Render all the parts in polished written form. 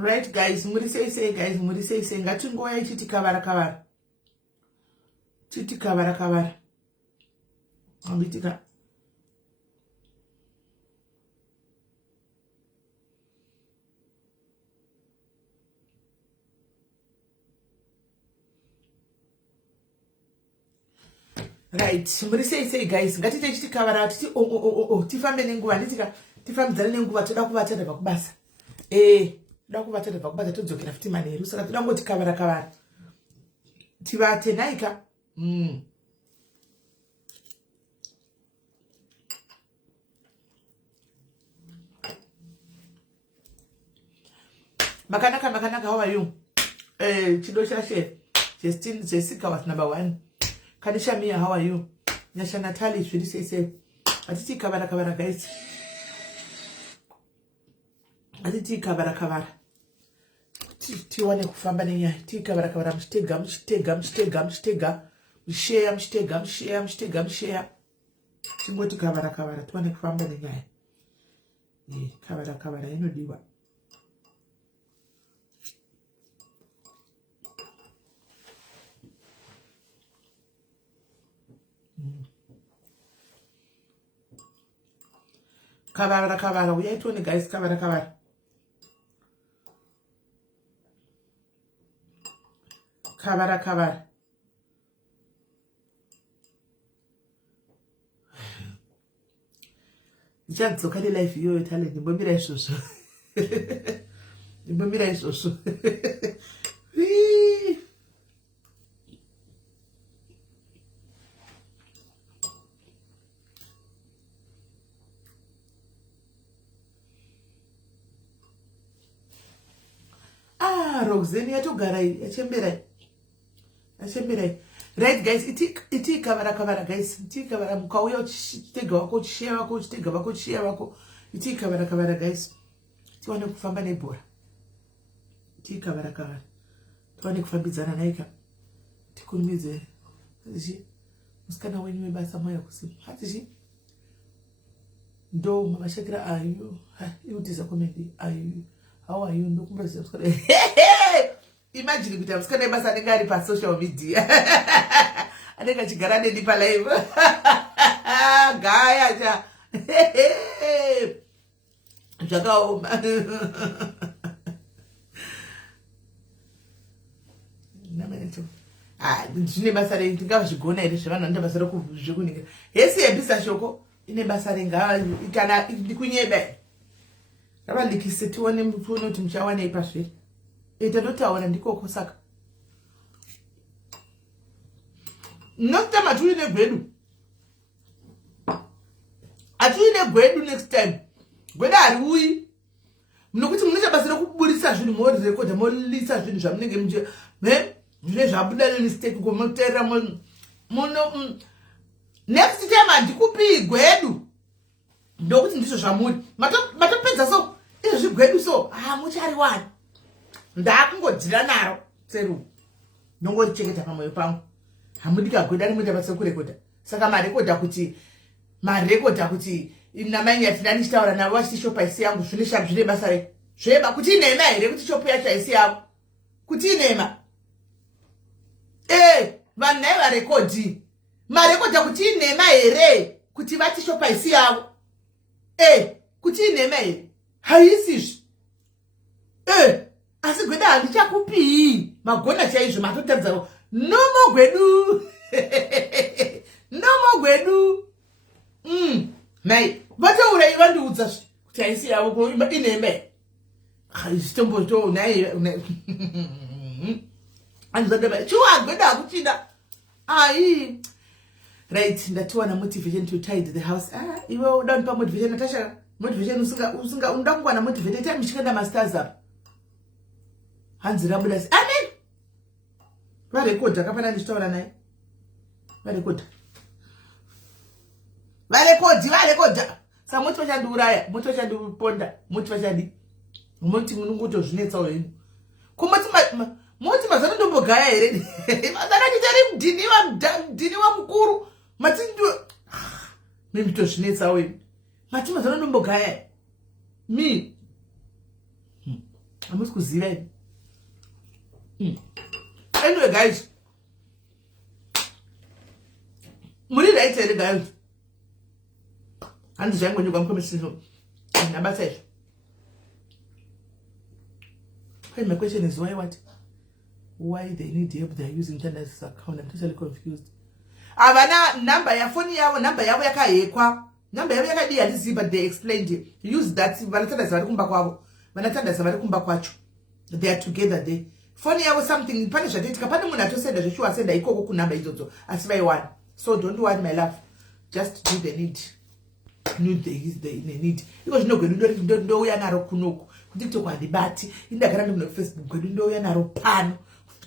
Right guys, muri sei guys, muri sei ngati ngoya ichiti kavara. Chiti kavara. Ambitika. Right, muri sei guys, ngati ichiti kavara titi tifambe nenguva nditika tifambidzana nenguva toda kuvatenda pakubasa. Toda kuvatenda pakubasa todzokera futi manheru saka toda ngoti kavara. Tivate naika. Makanaka, how are you? Chidosha she. Jessica was number 1. Kanisha Mia, how are you? Nyasha Natalie, should say. Atiti kavara guys. Atiti kavara. Tiwane kufamba nenya. Ti kavara mstega. Mshare. Chingoti kavara. Tiwane kufamba nenya. Kavara inodiwa. Kavara. We are doing guys. Kavara. Kavara. Just look at the life you telling the Bombira Soso. The Bombira Soso. Roxane yatogarai achemberai. Right guys, iti kavara guys. Iti kavara mukauya uchitega wako uchitega wako. Iti kavara guys. Tiwane kufamba nebhora. Iti kavara. Tiwane kufambidzana naika. Tikurumidze. Hatishi. Musikana wenyu webasa moya kusimu. Hatishi. Ndo mashakira ayu. You disappointed. Ayu. How are you? Ndokumbaza musikana. Imagine kuti musikana webasa anenge ari pa social media. Anenge achigara neni pa live. Gaya cha. Zvakaoma. Namaneto. Zvine basa tingazvigona here zvavanhu vanoita basa rekuzvekuningira. Yesi yebisa shoko ine basa renga kana ndikunyeba. Rabalikise tione kuti muchawana ipasviri. Itadotaura ndikoko saka. Nokutama tuine gwedu. Atuine gwedu next time. Gweda ari uyi. Munokuti munoita basa rekuburisa zvinhu morekodha molisa zvinhu zvamunenge muje. Zvine zvabuda nemistake komotera muno next time andikupi gwedu. Ndokuti ndizvo zvamuri. Matopedza so. Izvi gwedu so. Muchari wani. Ndakungodhira naro tseru. Nongorichengeta pamoyo pangu. Hamudi kagweda nemuita basa kurekodha. Saka marekodha kuti namai yatina nichitaura navo vachiti shopu haisi yangu zvine basa re. Zveba kuti inema here kuti shopu yacho haisi yangu. Kuti inema. Vanhu nai varekodhi. Marekodha kuti inema here kuti vati shopu haisi yangu. Kuti inema here. Haisizvi. Asi gweda handichakupi magona chaizvo matotadzaro nomo gwedu nai vataura ivandiudza kuti haisi yavo ineme zvitomboto nai andizadaba chiwa gweda hakuchida right ndatiwana motivation to tidy the house iwe uda unipa motivation Natasha motivation usinga unoda kungwana motivate time chikenda masters up hanzi rabuda amen varekodha kapana ndichitaura naye varekodha samoti vachandiuraya moti vachandiponda moti vachandi moti munongotozvinetsawo henyu moti mazana ndombogaya here mazana nditari mdhini wamukuru mati mimtozvinetsawo henyu mati mazana ndombogaya mi Hamusi kuziva ine. Anyway guys, muri right here guys. And jangu nyuka mkomesino. Number 7. Hey, my question is why they need help? They are using Tanda's account. I'm totally confused. Avana number ya phone yawo, number yawo yakayekwa. Number yawo yakadi alizi, but they explained it. Use that. Vanatanda sabari kumba kwavo. Vanatanda sabari kumba kwacho. They are together there. Phone yawo something panisha date kapana muna to send the show send ikoko ku number izozo. Asibai one. So don't worry my love. Just do the need. The need. Because no don't know ya naro kunoko. TikTok adibati. Inda garani mna Facebook. Don't know ya naro pano.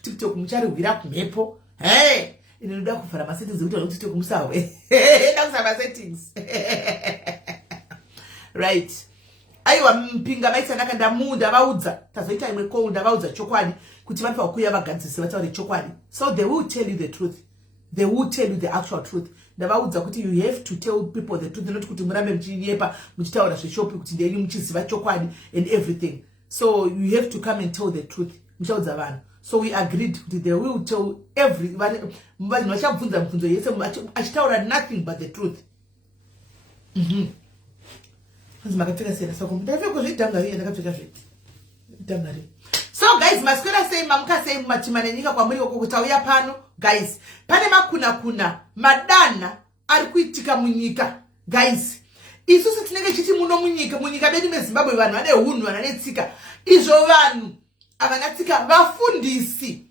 TikTok mchari ugira kumepo. Hey! Inoda kufara ma settings ukuthi TikTok musawe. Ndakusaba settings. Right. Aiwa mpinga maitsa nakanda munda baudza. Tazoita imwe ko unda baudza chokwadi kuti vanhu vakuya vagadzise vataure chokwadi. So they will tell you the truth. They will tell you the actual truth. Ndabaudza kuti you have to tell people the truth, not kuti murambe mchiyepa muchitaura zveshopi kuti ndeni muchiziva chokwadi and everything. So you have to come and tell the truth. Muchaudza vanhu. So we agreed that they will tell everybody. Nothing but the truth. So guys, maskera say mamka say machimanenyika kwa mwili kukutawia pano. Guys, pane makuna madana arikuitika munyika. Guys, isusu tinenge chiti muno munyika bedi me Zimbabwe vanhu vane hunhu vanetsika. Izvo vanhu avanatsika vafundisi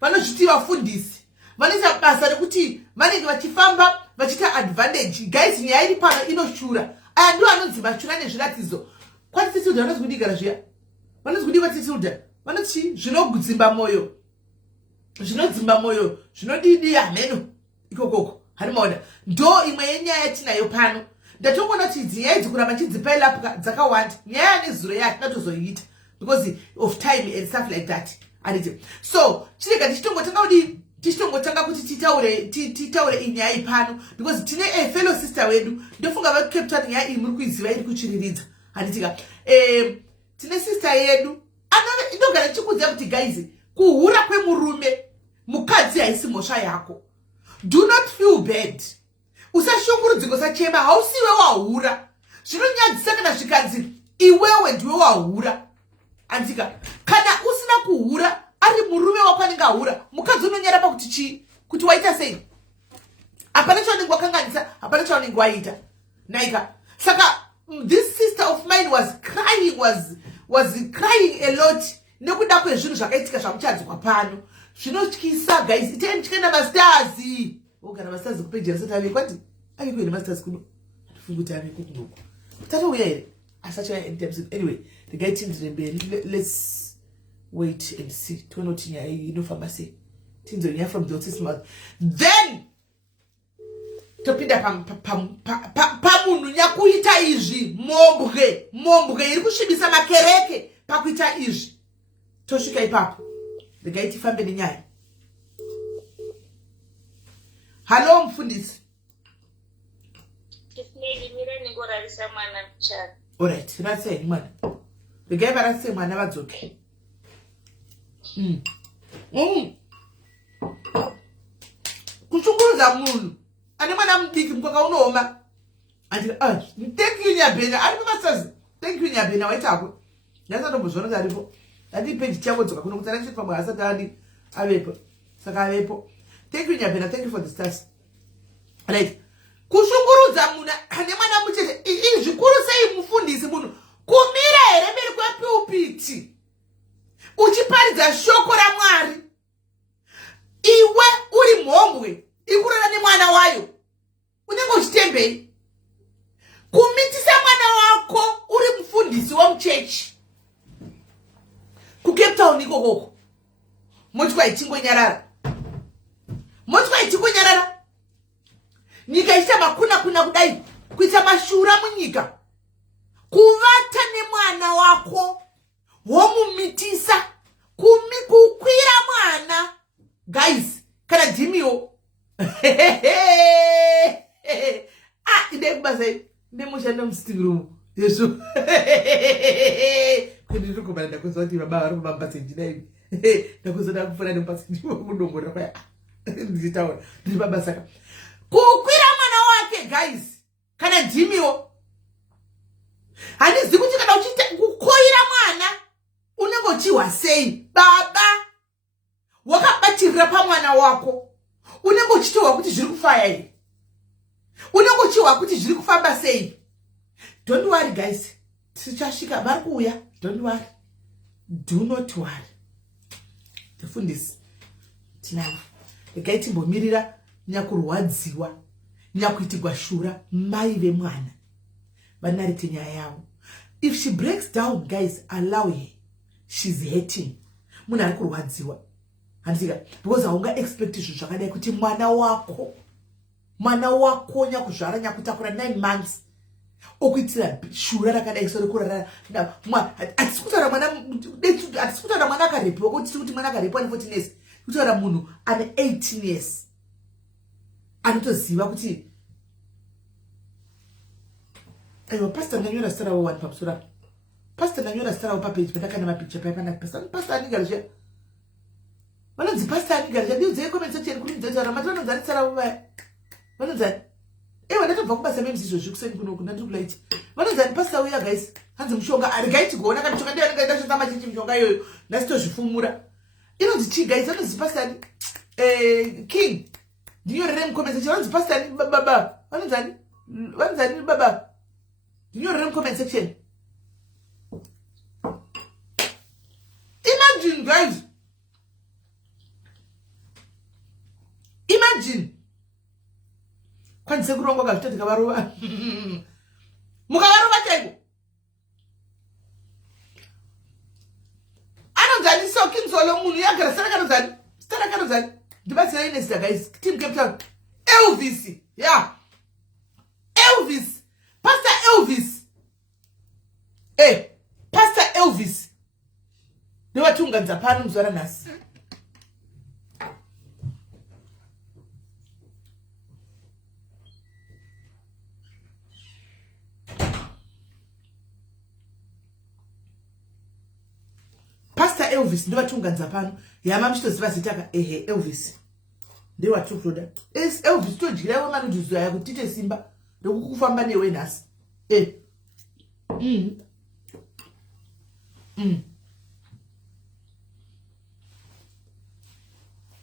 vanozviti vafundisi vanoita basa rekuti vanenge vachifamba vachita advantage. Guys, nyaya iri pano inoshura. Aya ndiwo anonzi mashura nezviratidzo. Kwatitudza vanonzi kudigara zviya, vanonzi kudiwa titudza, vanoti zvinodzimba moyo, zvinodidi hameno ikokoko harimaona. Ndo imwe yenyaya yatinayo pano. Ndatongona kuti nyaya idzi kuramba chidzipaila dzakawanda. Nyaya nezuro yake ndatozoiita because of time and stuff like that. So chirega tichitongotanga kuti titaure inyaya pano because tine a fellow sister wedu ndofunga va Cape Town nyaya iyi muri kuiziva iri kuchiriridza. Tine sister yedu inogara chikudziva kuti guys, kuhura kwemurume mukadzi haisi mhosva yako. Do not feel bad. Usashungurudzika usachema, hausiwe wahura. Zvinonyadzisa kana zvikanzi iwewe ndiwe wahura. Kana usina kuhura ari murume wako anenge ahura, mukadzi unonyara pakuti chii? Kuti waita sei? Hapana chaunenge wakanganisa, hapana chaunenge waita. Naika. Saka this sister of mine was crying a lot. Nekuda kwezvinhu zvakaitika zvamuchadzwa pano. Zvinotyisa guys. Iteni tikaenda masters. Ogara masters kupejera satani kwati ayikuenda masters kuno. Atifunga kuti ave kukunoko. Tatouya here. Asachaya anytime. Anyway, the guy tindire mberi. Let's wait and see. Tuone kuti nyaya inofamba sei. Tinzonyaya from the horse's mouth. Then topinda pamunhu nyakuita izvi mombwe iri kusvibisa makereke pakuita izvi. Tosvika ipapo regai tifambe nenyaya. Halo mfundisi. Alright, ratseni mwana. Regai varatse mwana vadzoke. Kushungurudza munhu ane mwana mudiki mukaka unooma. Thank you Nyabhena. Ari pasazi. Thank you Nyabhena waitako. Ndasandombozvona aripo. Page chavo dzoka kuno kutara chiti pamwe asati avepo. Saka avepo. Thank you Nyabhena. Thank you for the stars. Right. Kushungurudza munhu ane mwana muchete. Zvikuru sei mufundisi munhu kumira here mberi kwepulpiti uchiparidza shoko raMwari. Iwe uri mhombwe ikurana nemwana wayo. Unenge uchitembei. Kumitisa mwana wako uri mufundisi wemuchechi. Ku Cape Town ikokoko. Motikwa ichingonyarara. Nyika ichita makuna kudai. Kuita mashura munyika. Kuvata nemwana wako. Womumitisa. Kukwira mwana. Guys, kana dhimiwo. Ide kubasa. Ndemushanda musitting room. yesu kuni ndikubala ndakuzwa kuti baba vari kumabasa njinai ndakuzona kufana nemubasa ndikudongorera kwaya ndichitaura ndiri pabasaka kukwira mwana wake guys kana Jimiwo handizivi kuti kana uchiita kukoira mwana unenge uchiwa sei baba wakabatirira pamwana wako unenge uchitohwa kuti zviri kufaya here unenge uchiwa kuti zviri kufamba sei don't worry guys tichasvika vari kuuya don't worry do not worry tefundisi tinavo regai timbomirira nyakurwadziwa nyakuitigwa shura mai vemwana vanarite nyaya yavo if she breaks down guys allow her she's hurting munhu ari kurwadziwa handisika because haunga expect zvinhu zvakadai kuti mwana wako nyakuzvara nyakutakura 9 months okuitira shura rakadai sorekurara hatisi kutaura mwana akarepiwa kuti tiri kuti mwana akarepiwa ne14 years kutaura munhu ane 18 years anotoziva kuti aiwa pastor ndanyora zita ravo 1 pamusoro apo pastor ndanyora zita ravo papage pandakana mapicha paipanaka pastor anigarizha vanonzi pastor anigarizha ndiudzei comment section kuri mudzotaura mati vanonzani zita ravo vaya vanonzani ndatobva kubasa memzizvo zvikuseni kunoku ndandiri kulaiti vanonzani pastor uya guys hanzi mushonga arigaiti kuona kana mishonga ndiyo anenge ndashandisa machinji mishonga iyoyo ndasitozvifumura inonzi chi guys vanonzi pastor king ndinyorere mucomment section vanonzi pastor baba vanonzani baba ndinyorere mucomment section imagine guys imagine kwanise kurongwa kazvitoti kavarova mukavarova chaiko anonzani sokinsolo munhu yagara stara kanonzani ndibatsira inesita guys team capital Elvis yeah Elvis pastor Elvis pastor Elvis ndewatiunganidza pano muzvara nhasi pastor Elvis ndewatiunganidza pano yama muchitoziva zitaka Elvis ndewatikutoda Elvis todyirawo manuduzo aya kuti tite simba rekukufamba newe nhasi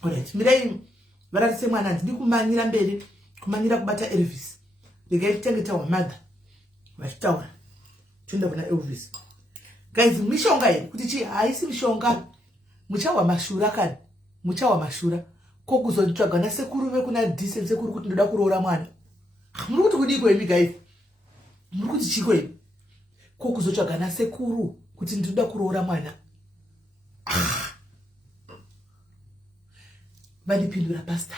alright mirai varatise mwana handidi kumanyira mberi kumanyira kubata Elvis regai titengetawa madha vachitaura toenda kuna Elvis guys mishonga here kuti chi haisi mishonga muchawa mashura kani muchawa mashura kokuzonditsvaga nasekuru vekuna decent sekuru kuti ndoda kuroora mwana muri kuti kudii kwemi guys muri kuti chiko imi kokuzotsvaga nasekuru kuti ndoda kuroora mwana vandipindura pastor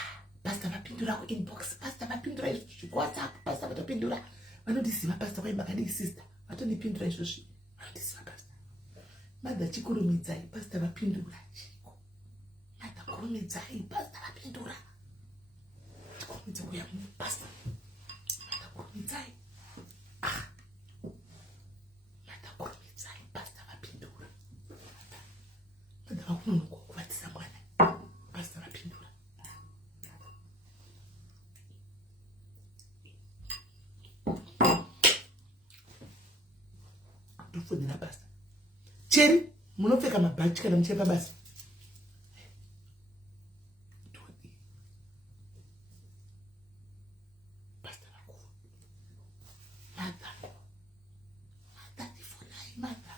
vapindura kuinbox pastor vapindura izvozvi kuwhatsapp pastor vatopindura vanondiziva pastor kwai makadii sister vatondipindura izvozvi vanondiziva pastor madha chikurumidzai pastor vapindura chiko madha kurumidzai pastor vapindura chikurumidza kuya pastor madha kurumidzai madha kurumidzai pastor vapindura madha vakunonokuwa kuvatisa mwana pastor vapindura ndofonera pastor cheri munopfeka mabhachi kana muchiri pabasa pastor vakuru madha ndifonai madha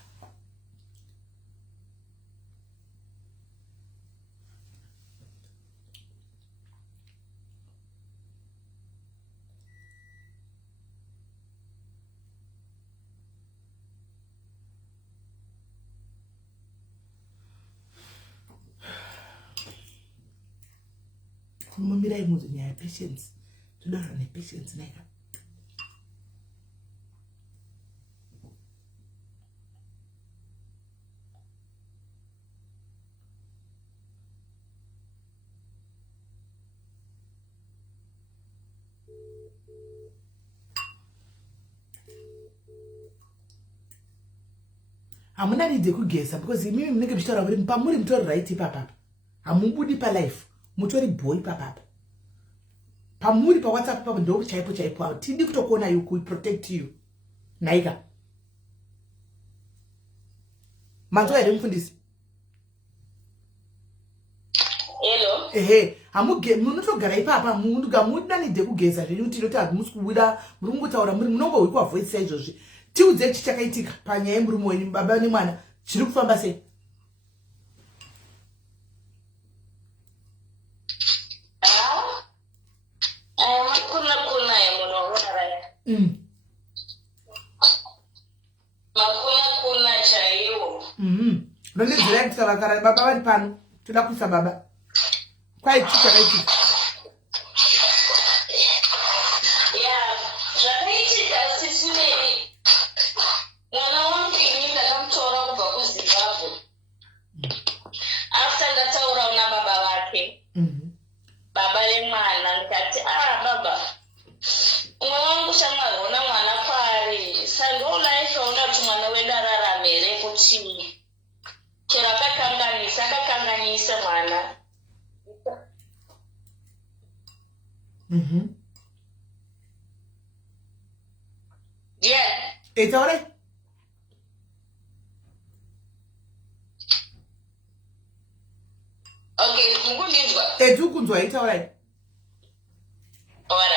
mumirai muzo nyaya patience todaura nepatience naika hamuna need kugeza because mimi munenge muchitaura kuti pamuri mutori right ipapapa hamubudi palife mutori boy papapa pamuri paWhatsApp papo ndo chaipo tidi kutokuona you could protect you naika manzo ere mfundisi hello munotogara ipapa munhu gamuda need kugeza zvenyu tinoti hamusikubuda muri kungotaura muri munongo wikwa voice izvozvi tiudze chichakaitika panyaya yemurume wenyu baba nemwana chiri kufamba sei ndondidzirai kutaura kara baba vari pano toda kuisa baba kwai chichakaitika Yeah. It's all right. Okay, mungundizwa. Kunzwa it's all right. All right.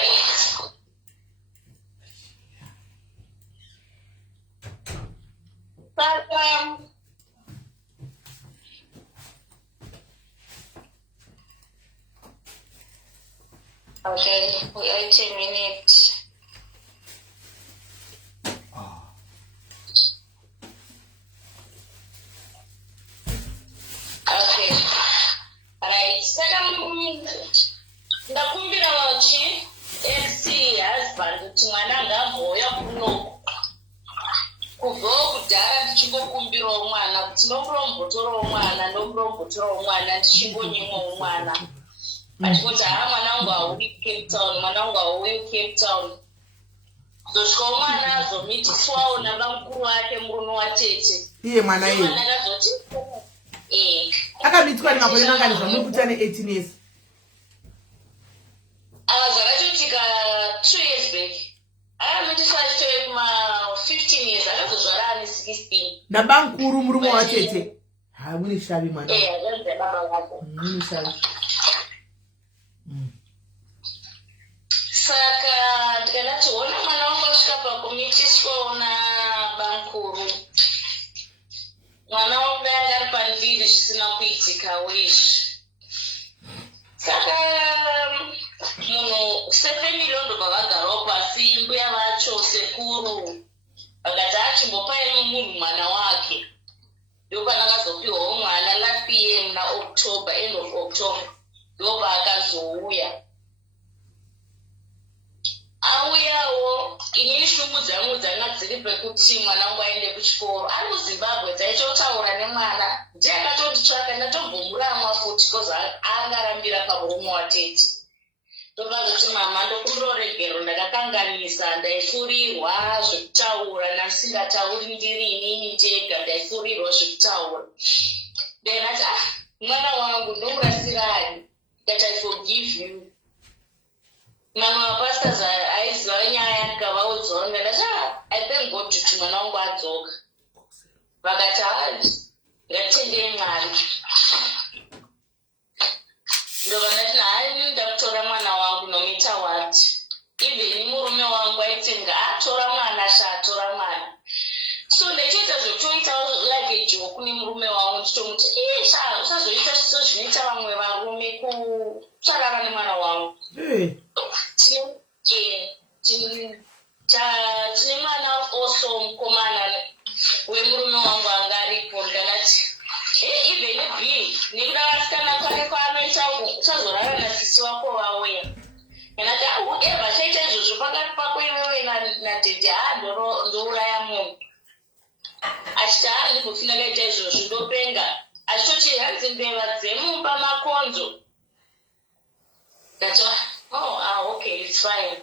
Okay, we are 10 minutes. Okay. Alright. Saka ndakumbira vachi MC husband kuti mwana ngamboya kuno. Kubva kudhara ndichingokumbirawo mwana kuti ndomurombotorawo mwana ndichingonyimwawo mwana. Achikuti mwana wangu hauyi Cape Town. Zosvikawo mwana azomitiswawo nabamukuru wake murume watete. Iye mwana iye. Mwana akazoti akamitwa nemakore manganizva muri kuti ane 18 years. Zvakachoitika 2 years back. Akamitiswa achitove kuma-15 years akazozvara ane 16. Nabamukuru murume watete. Mune shavi mwana. Akanzi baba vake. Mune shavi. Saka ndikati ona mwana wangu asvika pakumitiswawo nabamukuru. Mwana wangu dai ari pandiri zvisina kuitikawo izvi. Saka munhu sefemili ndobva vagarawo pasi mbuya vacho sekuru vakati achimbopai munhu mwana wake ndopanakazopiwawo mwana last year muna October, end of October ndopaakazouya. Auyawo inini shungu dzangu dzanga dziri pekuti mwana wangu aende kuchikoro. Ari kuZimbabwe taichotaura nemwana ndiye akatonditsvaka ndatombomurama futi kozi angarambira pamurume watete. Ndobva kuti mama ndokundoregero ndakakanganisa ndaifurirwa zvekutaura nasingatauri ndiri inini ndega ndaifurirwa zvekutaura. Ndikati mwana wangu ndomurasirani that I forgive you. Mamwe mapastors aiziva nyaya ndikavaudzawo ndikati I thank God kuti mwana wangu adzoka. Vakati ngatitendei Mwari. Ndobva ndati ndakutora mwana wangu no matter what. Even murume wangu aitenga atora mwana atora mwana. So ndachiita zvochoita like a joke nemurume wangu ndichitomuti usazoita zviso zvinoita vamwe varume kutsvarana nemwana wangu. Tine mwana also mukomana wemurume wangu anga aripo. Ndakati even B nekuda vasikana kwake kwaanoita uchazorara nasisi wako vauya. Ndakati whoever chaita izvozvo pakati pako iwewe nadhedhe ndouraya munhu. Achiti ndikufuna kaita izvozvo ndopenga. Achitoti hanzi mbeva dzemumba makonzo. Ndati okay, it's fine.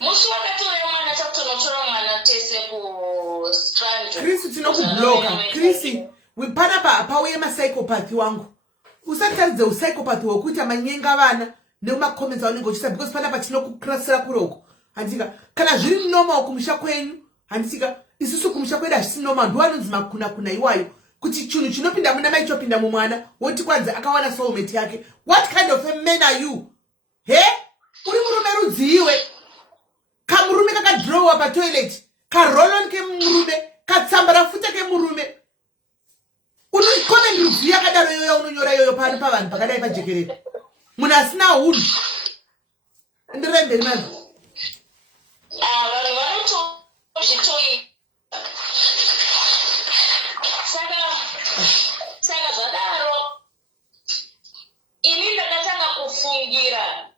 musi wakatouya mwana takutonotora mwana tese kustrand Chris tinokubloka Chris panapa pauye mapsychopath wangu usataridze upsychopath wekuita manyenga vana neumacomments aunenge uchita because panapa tinokukrasira kuroko handika kana zviri normal kumusha kwenyu handisika isusu kumusha kwedu hazvisi normal ndoanonzi makuna iwayo kuti chinhu chinopinda muna mai chopinda mumwana woti kwanza akawana soulmate yake. What kind of a man are you? He uri murume rudziwe kamurume kakadrowa patoilet karolon kemurume katsamba rafuta kemurume unoikomendi rudziwi yakadaro yoyo unonyora yoyo pari pavanhu pakadai pajekerere munhu asina hunhu ndiremberi mani vanhu vanotozvitoi saka zvadaro ini ndakatanga kufungira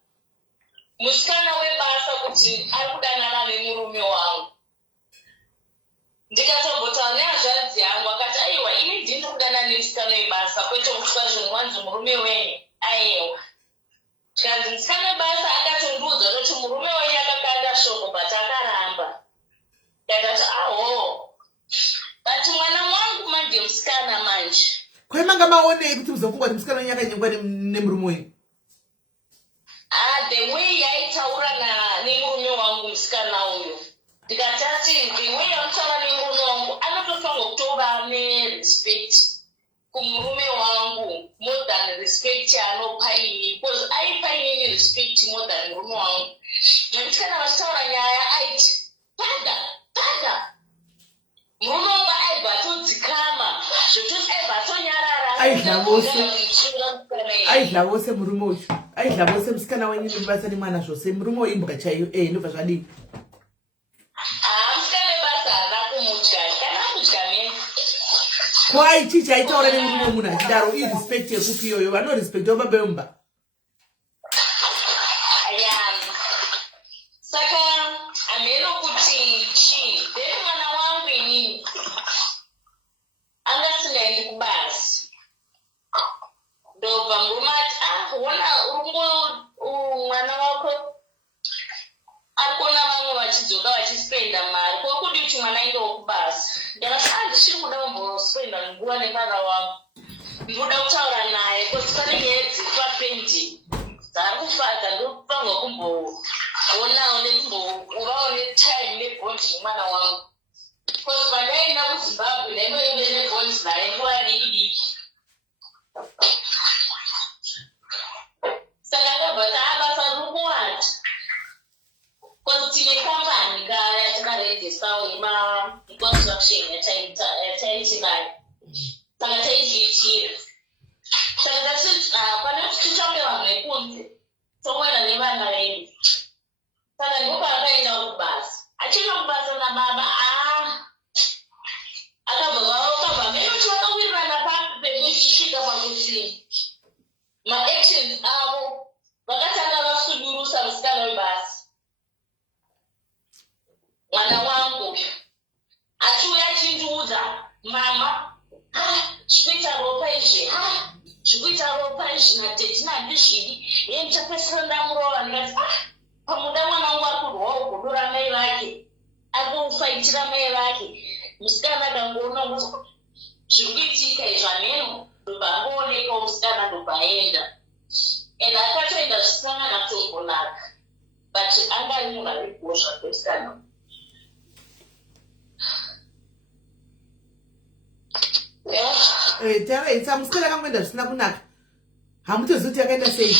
musikana webasa kuti ari kudanana nemurume wangu ndikatogotaura nehanzvadzi yangu akati aiwa ini ndiri kudanana nemusikana webasa kwete kutwa zvinhu wanzi murume wenyu aiwa tikanzi musikana webasa akatondiudza kuti murume wenyu akakanda shoko but akaramba ndakati aho but mwana wangu manje musikana manje kwemanga maonei kuti muzofungwa kuti musikana wenyu yakanyengwa nemurume wenyu the way yaitaura nemurume wangu musikana uyu ndikatati the way yautaura nemurume wangu anotofanwa kutova nerespect kumurume wangu more than respect yaanopa ini because aipa inini respect more than murume wangu nekuti kana vachitaura nyaya aiti pada murume wangu aibva atodzikama zvekuti aibva atonyarara aidla vose murume uyu aidla vose musikana wenyu nemubasa nemwana zvose murume uyu imboka chaiyo ndobva zvadii musikana webasa haana kumudya kana kudya meni kwai chii chaitaura nemurume wemunhu achidaro irespect yekupi iyoyo vanorespektawo baba vemumba saka hameno kuti chii then mwana wangu inini anga singaendi kubasa ndobva murume ati ona mwana wako ari kuona vamwe vachidzoka vachispenda mari kwokudi kuti mwana ainge wokubasa ndakati ndichiri kuda kumbospenda nguva nevana wangu ndikuda kutaura naye kuti pane nyaya dziripapendi dzari kufadza ndopangwa kumboonawo nekumbovawo netime nebhondi nemwana wangu because pandaenda kuzimbabwe ndainoende nebhondi naye nguva diki saka ndabva taabasa riri kuwata because tine kambani kaya takarejistawo construction yataitinayo saka taizviitira saka tati pane kuti titange vanhu vekunze tomoenda nevana vedu saka ndopakaenda kubasa achina kubasa nababa akabva meno tivakawirirana pekusvika pakuti maactions avo vakatanga vasudurusa musikana webasa mwana wangu achiuya achindiudza mama zvikuita ropa izvi zvikuita ropa izvi nateti nandizviri ye ndichapesera ndamurova ndikati pamuda mwana wangu ari kurwawo godo ramai vake ari kufaitira mai vake musikana akangoona kuti zviri kuitika izvi hameno ndobva angoonekawo musikana ndobva aenda and akatoenda zvisina nakatongonaka but anga ari munhu ari kuzva kwemusikana taraitsa musikana akangoenda zvisina kunaka hamutozivi kuti yakaenda sei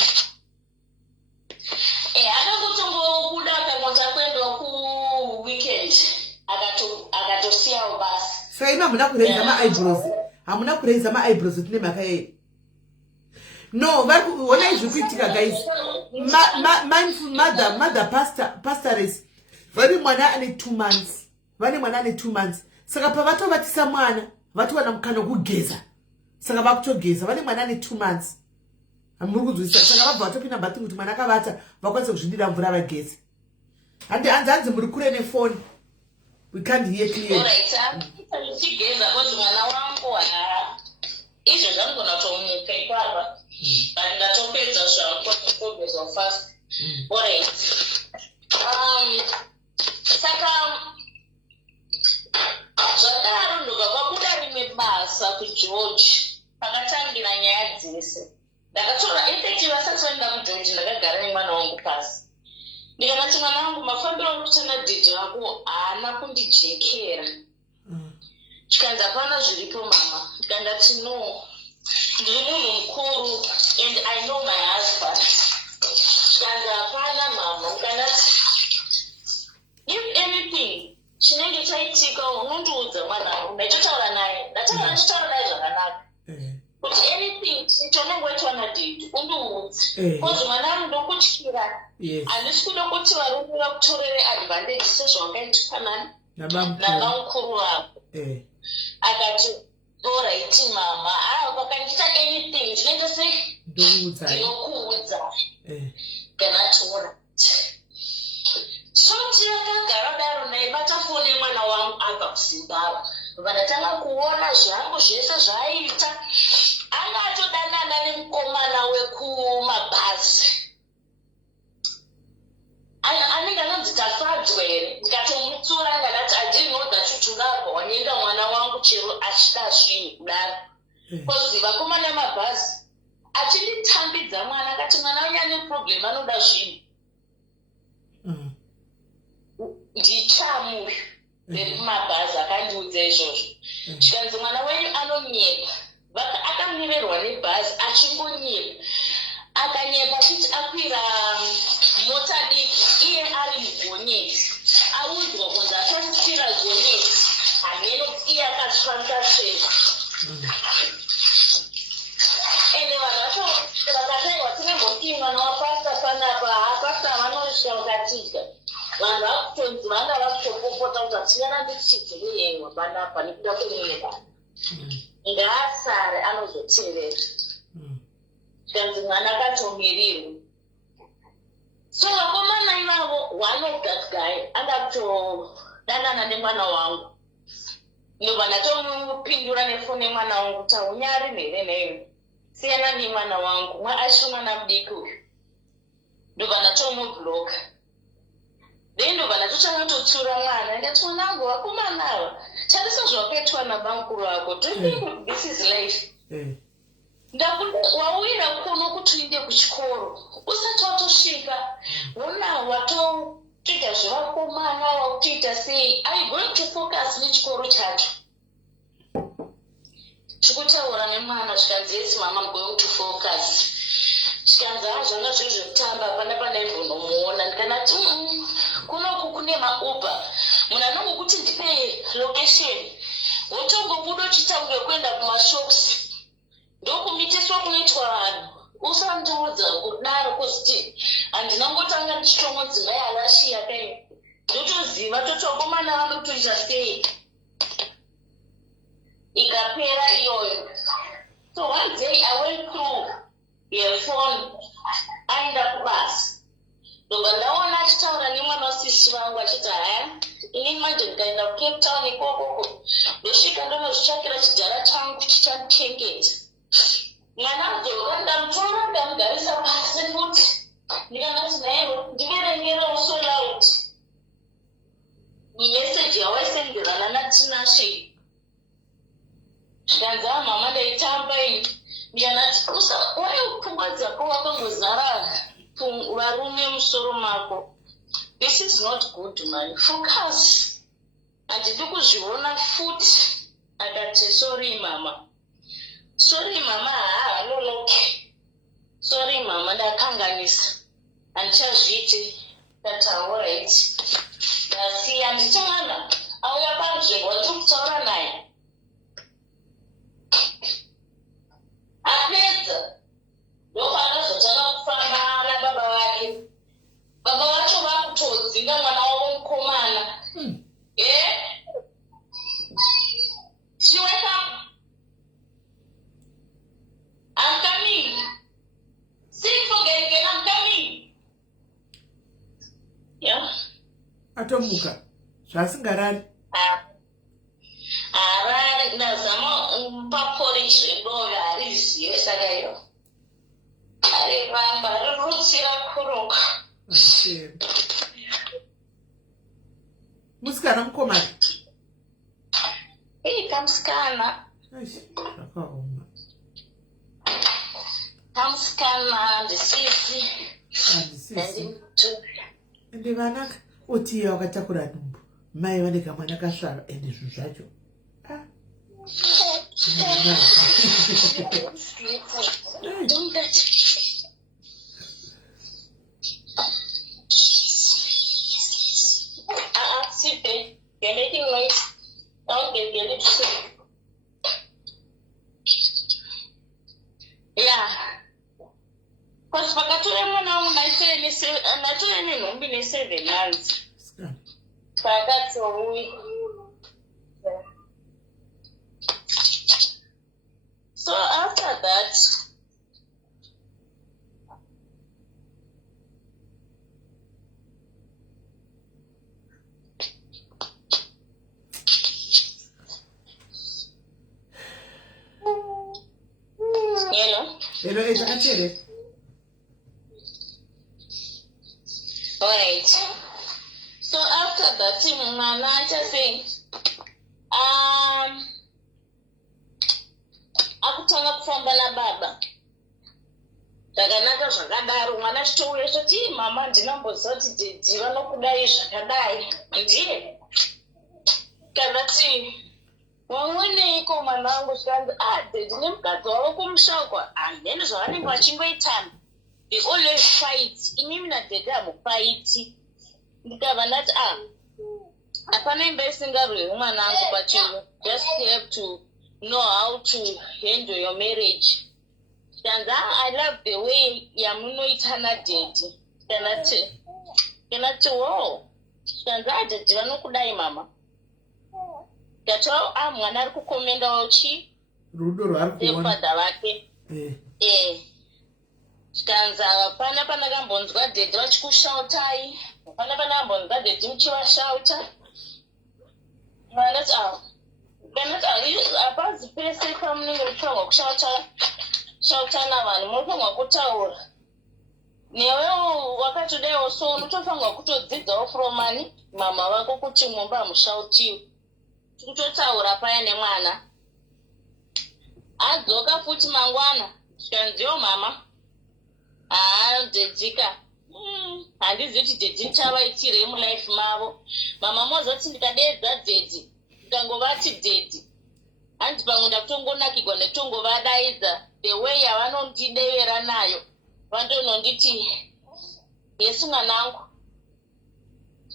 akangotongobuda akangota kuendawo kuweekend akatosiyawo basi saka imi hamuna kureiza maeyebrows hamuna kureiza maeyebrows kuti nemhaka yei no onai zviri kuitika guys mother pastores vane mwana ane 2 months saka pavatovatisa mwana vatowana mukana wokugeza saka vakutogeza vane mwana ane 2 months hamuri kunzwisisa saka vabva vatopinda bathroom kuti mwana akavata vakwanise kuzvidira mvura vageze hanzi muri kure nefoni we can't hear clearly ndichigeza kuti mwana wangu izvo zvangona tomuka ikwapa but ndatopedza zvangu kugezwa fast alright Saka zvadaro ndobva kwabuda rimwe basa kugeorge pakatangira nyaya dzese. Ndakatora effective vasati vaenda kugeorge ndakagara nemwana wangu pasi. Ndikanati mwana wangu mafambiro okutanga dhidhi wako haana kundijekera. Chikanzi hapana zviripo mama. Ndikandati no, ndiri munhu mukuru and I know my husband. Chikanzi hapana mama. Ndikandati if anything chinenge chaitika unondiudza mwana wangu ndaitotaura naye. Ndataura naye zvakanaka. Kuti anything chitonenge waitwa nadhidhi undiudze. Kozi mwana wangu ndokutyira. Handisi kuda kuti varume vakutorere advantage sezvawangaitwa nabamukuru wako. Akati alright mama, pakandiita anything ndinoita sei ndinokuudza. Kanati alright. So tivakagara daro naibata foni yemwana wangu abva kuZimbabwe. Vandatanga kuona zvangu zvese zvaaita. Anga atodanana nemukomana wekumabhazi. Anenge anonzi Tafadzwa here. Ndikatomutsura ndakati I didn't know that tutungabva wanyenda mwana wangu chero achida zvinhu kudaro. Kozi vakomana vemabhazi achinditambidza mwana akati mwana wenyu ane problem anoda zvinhu. Ndichamuyo vekumabhazi akandiudza izvozvo. Chikanzi mwana wenyu anonyepa. Akamirerwa nebhazi achingonyepa. Akanyepa kuti akwira mota diki iye ari mugonyeti. Audzwa kunzi achasisira gonyeti. Hameno iye akasvangasveka. Ende vanhu vacho vakataiwa tinemboti mwana wapasta panapa hapasta vanosvika vakatika. Vanhu vakutonzi vanga vakutopopota kuti hatisiyana ndichidzimuyenwa panapa nekuda kwemumwe vanhu. Ngaasare anozotevera. Chikanzi mwana akatomirirwa. So vakomana ivavo one of that guy anda kutodanana nemwana wangu. Ndobva ndatomupindura nefoni yemwana wangu kuti unyari mhere nheyo. Siyana nemwana wangu, mwaasho mwana mudiki uyu. Ndobva ndatomubloka. Then ndobva ndatotanga kutotsura mwana. Ndati mwana wangu vakomana ava. Tarisa zvawakaitwa nabamukuru vako. Do you think this is life? Wawira kuno kuti uinde kuchikoro. Usati watosvika. Una watoita zvevakomana wakutoita sei. Are you going to focus nechikoro chacho? Chikutaura nemwana chikanzi yes mama I'm going to focus. Chikanzi zvanga zviri zvekutamba hapana pandaimbonomuona. Ndikanati kunoku kune mauber. Munhu anongokuti ndipe location. Wotongobuda uchitauya kuenda kumashops. Ndokumitiswa kunoitwa vanhu. Usandiudza kudaro kuti handinangotanga ndichitomudzimai alashiya kai. Ndotoziva totokomana vanotoita sei. Ikapera iyoyo. So one day I went through your phone. Aenda kubasa. Ndobva ndaona achitaura nemwana wasisi vangu achiti haya ini manje ndikaenda kuCape Town ikoko. Ndosvika ndonozvitsvakira chidhara changu chichandikengeta. Mwana adzoka ndamutora ndamugarisa pasi kuti ndikangati naye ndiverengera sold out. Meseji yawaisenderana naTinashe. Chikanzi mama ndaitamba ini. Ndikanati pfungwa dzako wakangozara varume musoro mako. This is not good man. Focus. Handidi kuzviona futi. Akati sorry mama. Sorry mama haloloke. Sorry mama ndakanganisa. Handichazviiti. Ndati alright. Ndasiya handichana. Auya panzvimbo ndiri kutaura naye. Apedza. Ndopaakazotanga kufamba nababa vake. Baba vacho vakutodzinga mwana wavo mukomana. She wake up. I'm coming. Sing for again, I'm coming. Yeah. Atomuka. Zvasingarari. Arari ndazama paporije ndoyo harizive saka iyo. Ari ramba rirutsira kuruka. musikana mukomana kamusikana zvakaoma kamusikana ndisisi ende vanaka otiya wakatakura dumbu mai vane kamwana kasvava ende zvinhu zvacho sit there. You're making noise. Don't get it. Yeah. Because pakatore mwana unatore nenhumbi ne7 months. Pakatsoui. So after that, Hello, alright. So after that, Mwana just saying, akutanga kufamba nababa. Zvakanaka zvakadaro mwana chitouya choti mama ndinamboziva kuti dedhi vanokudai zvakadai. Ndiye. Kanati waoneiko mwana wangu zvikanzi dedhi nemukadzi wavo kumushaukwa handeni zvavanenge vachingoitana. They always fight. Imimi nadedhi hamufighti. Ndikabva ndati hapana imba isingarwi mwana wangu pachinhu. Just have to know how to handle your marriage. I love the way yamunoitana dedhi. Kanati wow. Dedhi vanokudai mama. Ndatoa mwana ari kukomendawo chi rudo rwari kuona fadha vake. Kanza hapana pandakambonzwa dedhi vachikusautai. Hapana pandakambonzwa dedhi muchivashauta. Mwana hapazi pese pamunenge muchifanirwa kushautana vanhu munofanirwa kutaura. Newewo wakatodaiwo so mutofanirwa kutodzidzawo from mama vako kuti mumba hamushautiwi. Kutotaura paya nemwana. Adzoka futi mangwana. Chikanziwo mama. Dedhika. Handizivi kuti dedhi ndichavaitire mulife mavo. Mama mozoti ndikadeedza dedhi. Ndikangovati dedhi. Handi pamwe ndakutongonakirwa netongovadaidza. The way yavanondidevera nayo. Vandononditi Yesu mwanangu.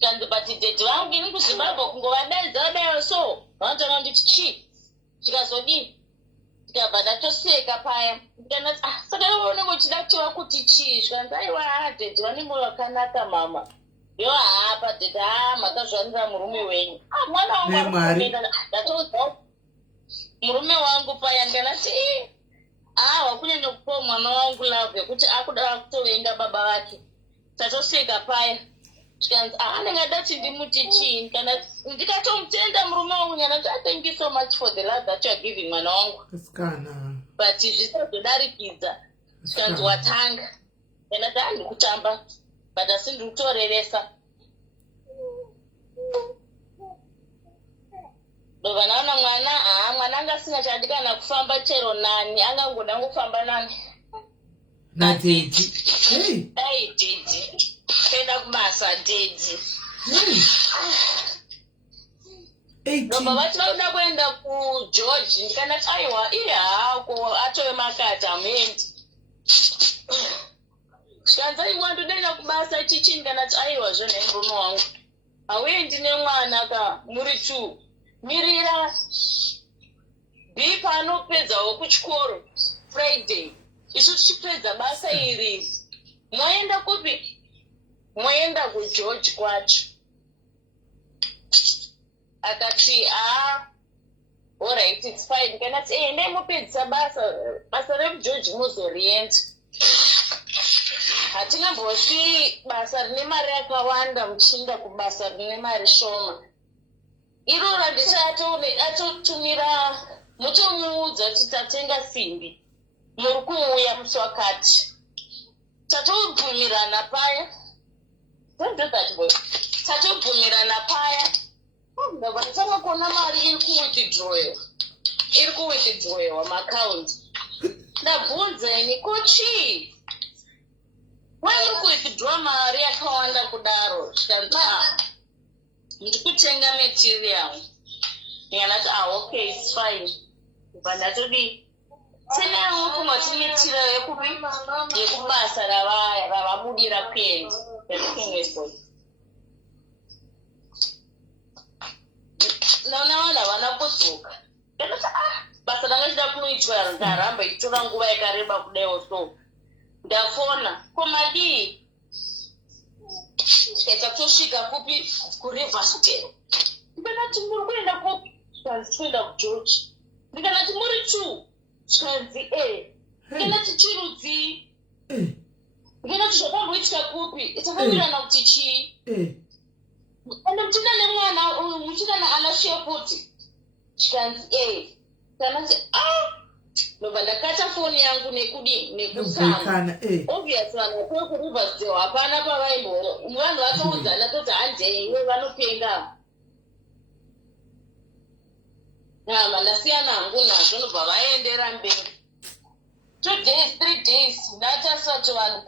Kanzi bati dedhi vangu ini kuZimbabwe kungovadaidza vadaiwa so. Vanotanga nditi chi. Chikazodii. Ndikabva ndatoseka paya. Ndikanati saka unenge uchida kutiva kuti chii. Zvikanzi aiwa dedhi vanenge vakanaka mama. Yo hapa dedhi makazvanira murume wenyu. Mwana wangu ndatoudza murume wangu paya. Ndikanati wakunyanya kupiwa mwana wangu love yekuti akuda kutovenga baba vake. Tatoseka paya. Chikanzi anenge ada kuti ndimuti chii. Kana ndikatomutenda murume wangu nyanati thank you so much for the love that you are giving mwana wangu. But zvisazodarikidza. Chikanzi watanga. Nyanati handikutamba. But asi ndikutoreresa. Ndobva naona mwana anga asingachadi kana kufamba chero nani. Angangoda kufamba nani. Nadedhi. Dedhi. Kuenda kubasa dedhi. Ndobva vati vauda kuenda kuGeorge. Ndikanati aiwa iye haako atove makati hamuendi. Chikanzi aiwa ndodaenda kubasa chichi. Ndikanati aiwa zvonhe murume wangu. Hauendi nemwana ka muri 2. Mirira. Be panopedzawo kuchikoro Friday. Isu tichipedza basa iri. Moenda kupi? Moenda kuGeorge kwacho. Akati alright it's fine. Ndikanati endai mopedzisa basa reGeorge muzorienda. Hatingambosii basa rine mari yakawanda muchinda kubasa rine mari shoma. Irora ndichatotumira mutomuudza kuti tatenga simbi. Muri kuuya musi wakati. Tatobvumirana paya. Don't do that boy. Tatobvumirana paya. ndakatanga kuona mari iri kuwithidrowewa maakaunti. Ndabvunza ini kochi wai uri kuwithidrowa mari yakawanda kudaro? Zvikanzi ndiri kutenga material. Ndikanati okay, it's fine. Kubva ndatodi tene yangu kungoti material yekubasa ravabudira kuenda rekengesboy. Naona vanhu havana kudzoka. Ndakati basa ranga chida kunoitwa ndaramba ichitora nguva yakareba kudaiwo so. Ndafona komadii tikaita kutosvika kupi kuRiversdale. Ndikanati muri kuenda kupi? Zvikanzi toenda kuGeorge. Ndikanati muri chu? Zvikanzi ndikanati chirudzi. Ndikanati zvakamboitika kupi? Itakamirana kuti chii? Ende muchina nemwana muchina naanashiya kuti. Zvikanzi kanati ndobva ndakata foni yangu nekukana. Obviously vanhu vekuRiversdale hapana pavaimbo vanhu vatoudzana toti handeiwe vanopenga. Mandasiyana hangu nazvo ndobva vaendera mberi. 2 days 3 days ndatasati vanhu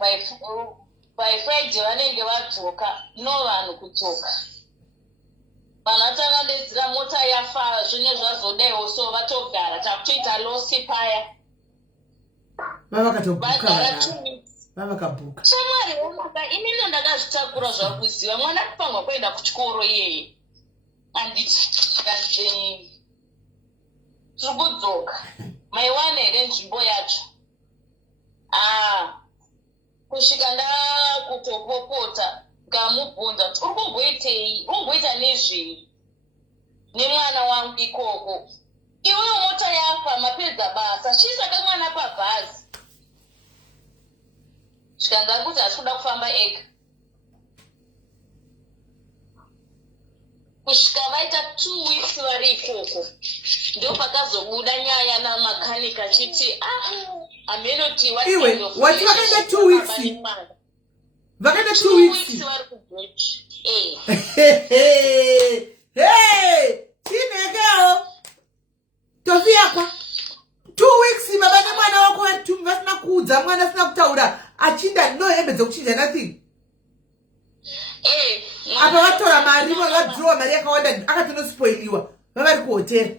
by Friday vanenge vadzoka. No vanhu kudzoka. Vanhu vatanga dedzira mota yafa zvine zvazodaiwo so vatogara takutoita losi paya. Vagara 2 weeks. Shamwari womaka inini ndakazvitakura zvakuziva mwana kupangwa kuenda kuchikoro iyeye. Handiti tiri kudzoka. Maiwana here nzvimbo yacho. Kusvika ndakutopopota ngamubvunza kuti uri kumboitei? Umboita nezvei nemwana wangu ikoko? Iwewo mota yafa mapedza basa chiisaka mwana pabhazi. Zvikanzi ari kuti asikuda kufamba ega. Kusvika vaita 2 weeks vari ikoko ndo pakazobuda nyaya namakanika achiti amenoti iwe wati vakaenda 2 weeks. Vakaenda 2 weeks vari kuGeorge. Chinekeo tofi yakwa 2 weeks baba nemwana wako vasina kuudza mwana asina kutaura achinda no hembe dzokuchinja nothing. Apa vatora mari vadrowa mari yakawanda akatonospoiliwa vavari kuhotera.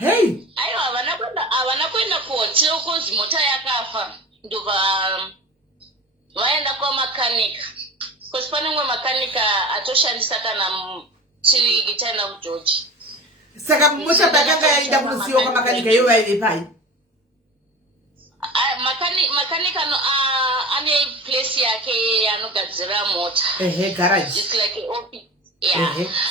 Aiwa havana kuenda kuhotera kozi mota yakafa ndobva vaenda kwamakanika. Kosi pane umwe makanika atoshandisa kana 2 weeks taenda kuGeorge. Saka mota pakanga yaenda kunosiyiwa kwamakanika iyo vaive pai. Makanika ane place yake yanogadzira mota. Garage. It's like an office.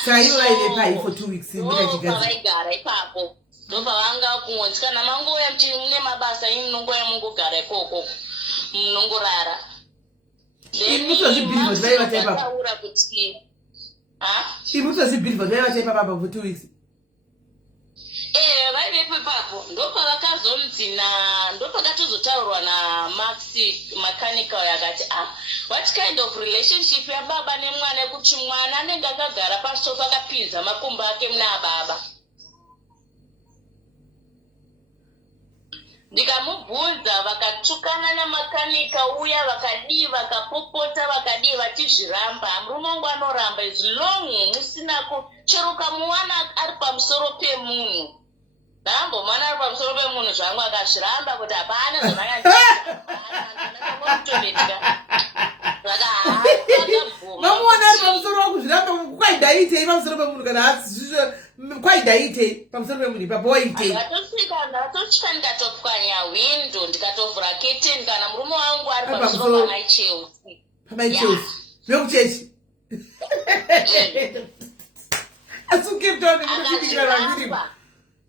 Saka iyo vaive pai for 2 weeks ndokachigadzira. Vaigara ipapo. Ndobva vanga kungonzi kana mangouya kuti mune mabasa imi munongoya mungogara ikoko. Munongorara. Imutozvibhirwa zvaiva ipapo. Imutozvibhirwa zvaiva ipapo for 2 weeks. Vaivepo ipapo ndopavakazonzina ndopakatozotaurwa naMaxi makanika yakati what kind of relationship yababa nemwana yekuti mwana anenge akagara pasofa akapinza makumbo ake muna baba. Ndikamubvunza vakatukana namakanika uya vakadii vakapopota vakadii vachizviramba. Murume wangu anoramba as long musina chero kamuwana ari pamusoro pemunhu. Ndambomwana ari pamusoro pemunhu zvangu akazviramba kuti hapana mamuwana ari pamusoro wakuzviramba kwaidhaitei pamusoro pemunhu kana hasi kwaidhaitei pamusoro pemunhu ipapo waitei? Ndatosvika ndikatopwanya hwindo ndikatovhura keteni kana murume wangu ari pamusoro pamaiChelsea. PamaiChelsea vekuchechi asukeptoni munochidikira vangirimo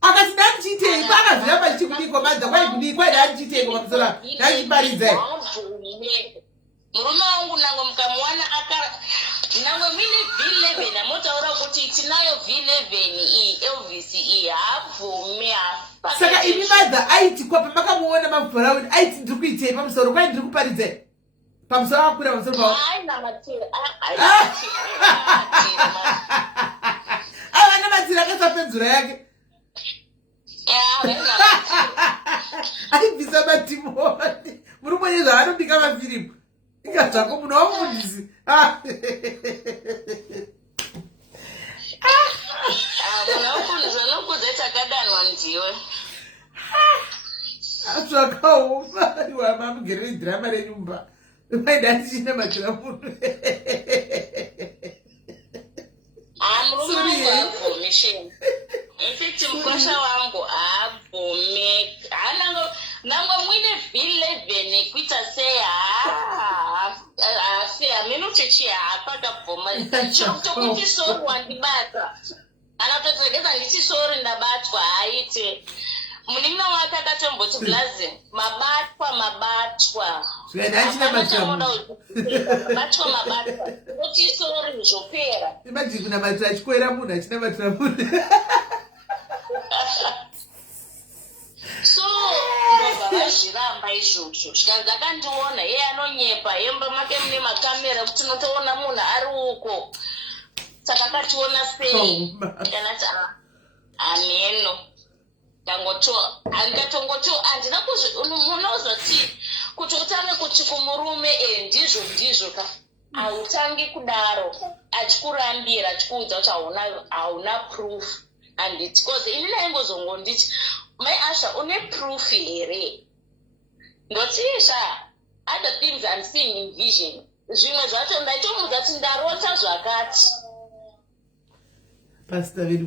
akati ndandichitei pakazviramba ndichikudiko madza kwaikudikwa ndandichitei pamusoro ndandichibaridza. Murume wangu nango mukamuwana nango mine V11 amotaura kuti tinayo V11 iyi Elvis iyi haabvumi hapa. Saka imi madza aiti kwapa makamuona mabhurauni aiti ndiri kuitei pamusoro kwai ndiri kuparidza pamusoro akwira pamusoro pavo. Aina matira matsira akasapedzura yake aibvisa matimoni muri mwenye zvaanobika mafirimu ikadzvako munhu wamufundisi munofundisa nokudze takadanwa ndiwe zvakaoma iwa mamugerere dhirama renyumba maida tichine matsira munhu murume wangu abvumi sheni ifiti mukosha wangu abvumi nangwe muine v11 kuita sei minute chi haapakabvuma chokutokuti sori wandibata kana kutotegeza nditi sori ndabatwa haite munimna wake akatomboti blazi mabatwa kuti sori zvopera imagine kuna matsira achikwera munhu achina matsira munhu so ndobva vazviramba izvozvo zvikanzi akandiona iye anonyepa emba make mune makamera kuti unotoona munhu ari uko saka akationa sei kanati haneno handina munozoti kuti utange kuti kumurume ndizvo ka hautangi kudaro achikurambira achikuudza kuti hauna proof handiti cause ini naingozongonditi mai asha une proof here ndotisha other things I'm seeing in vision zvimwe zvacho ndaitomudza kuti ndarota zvakati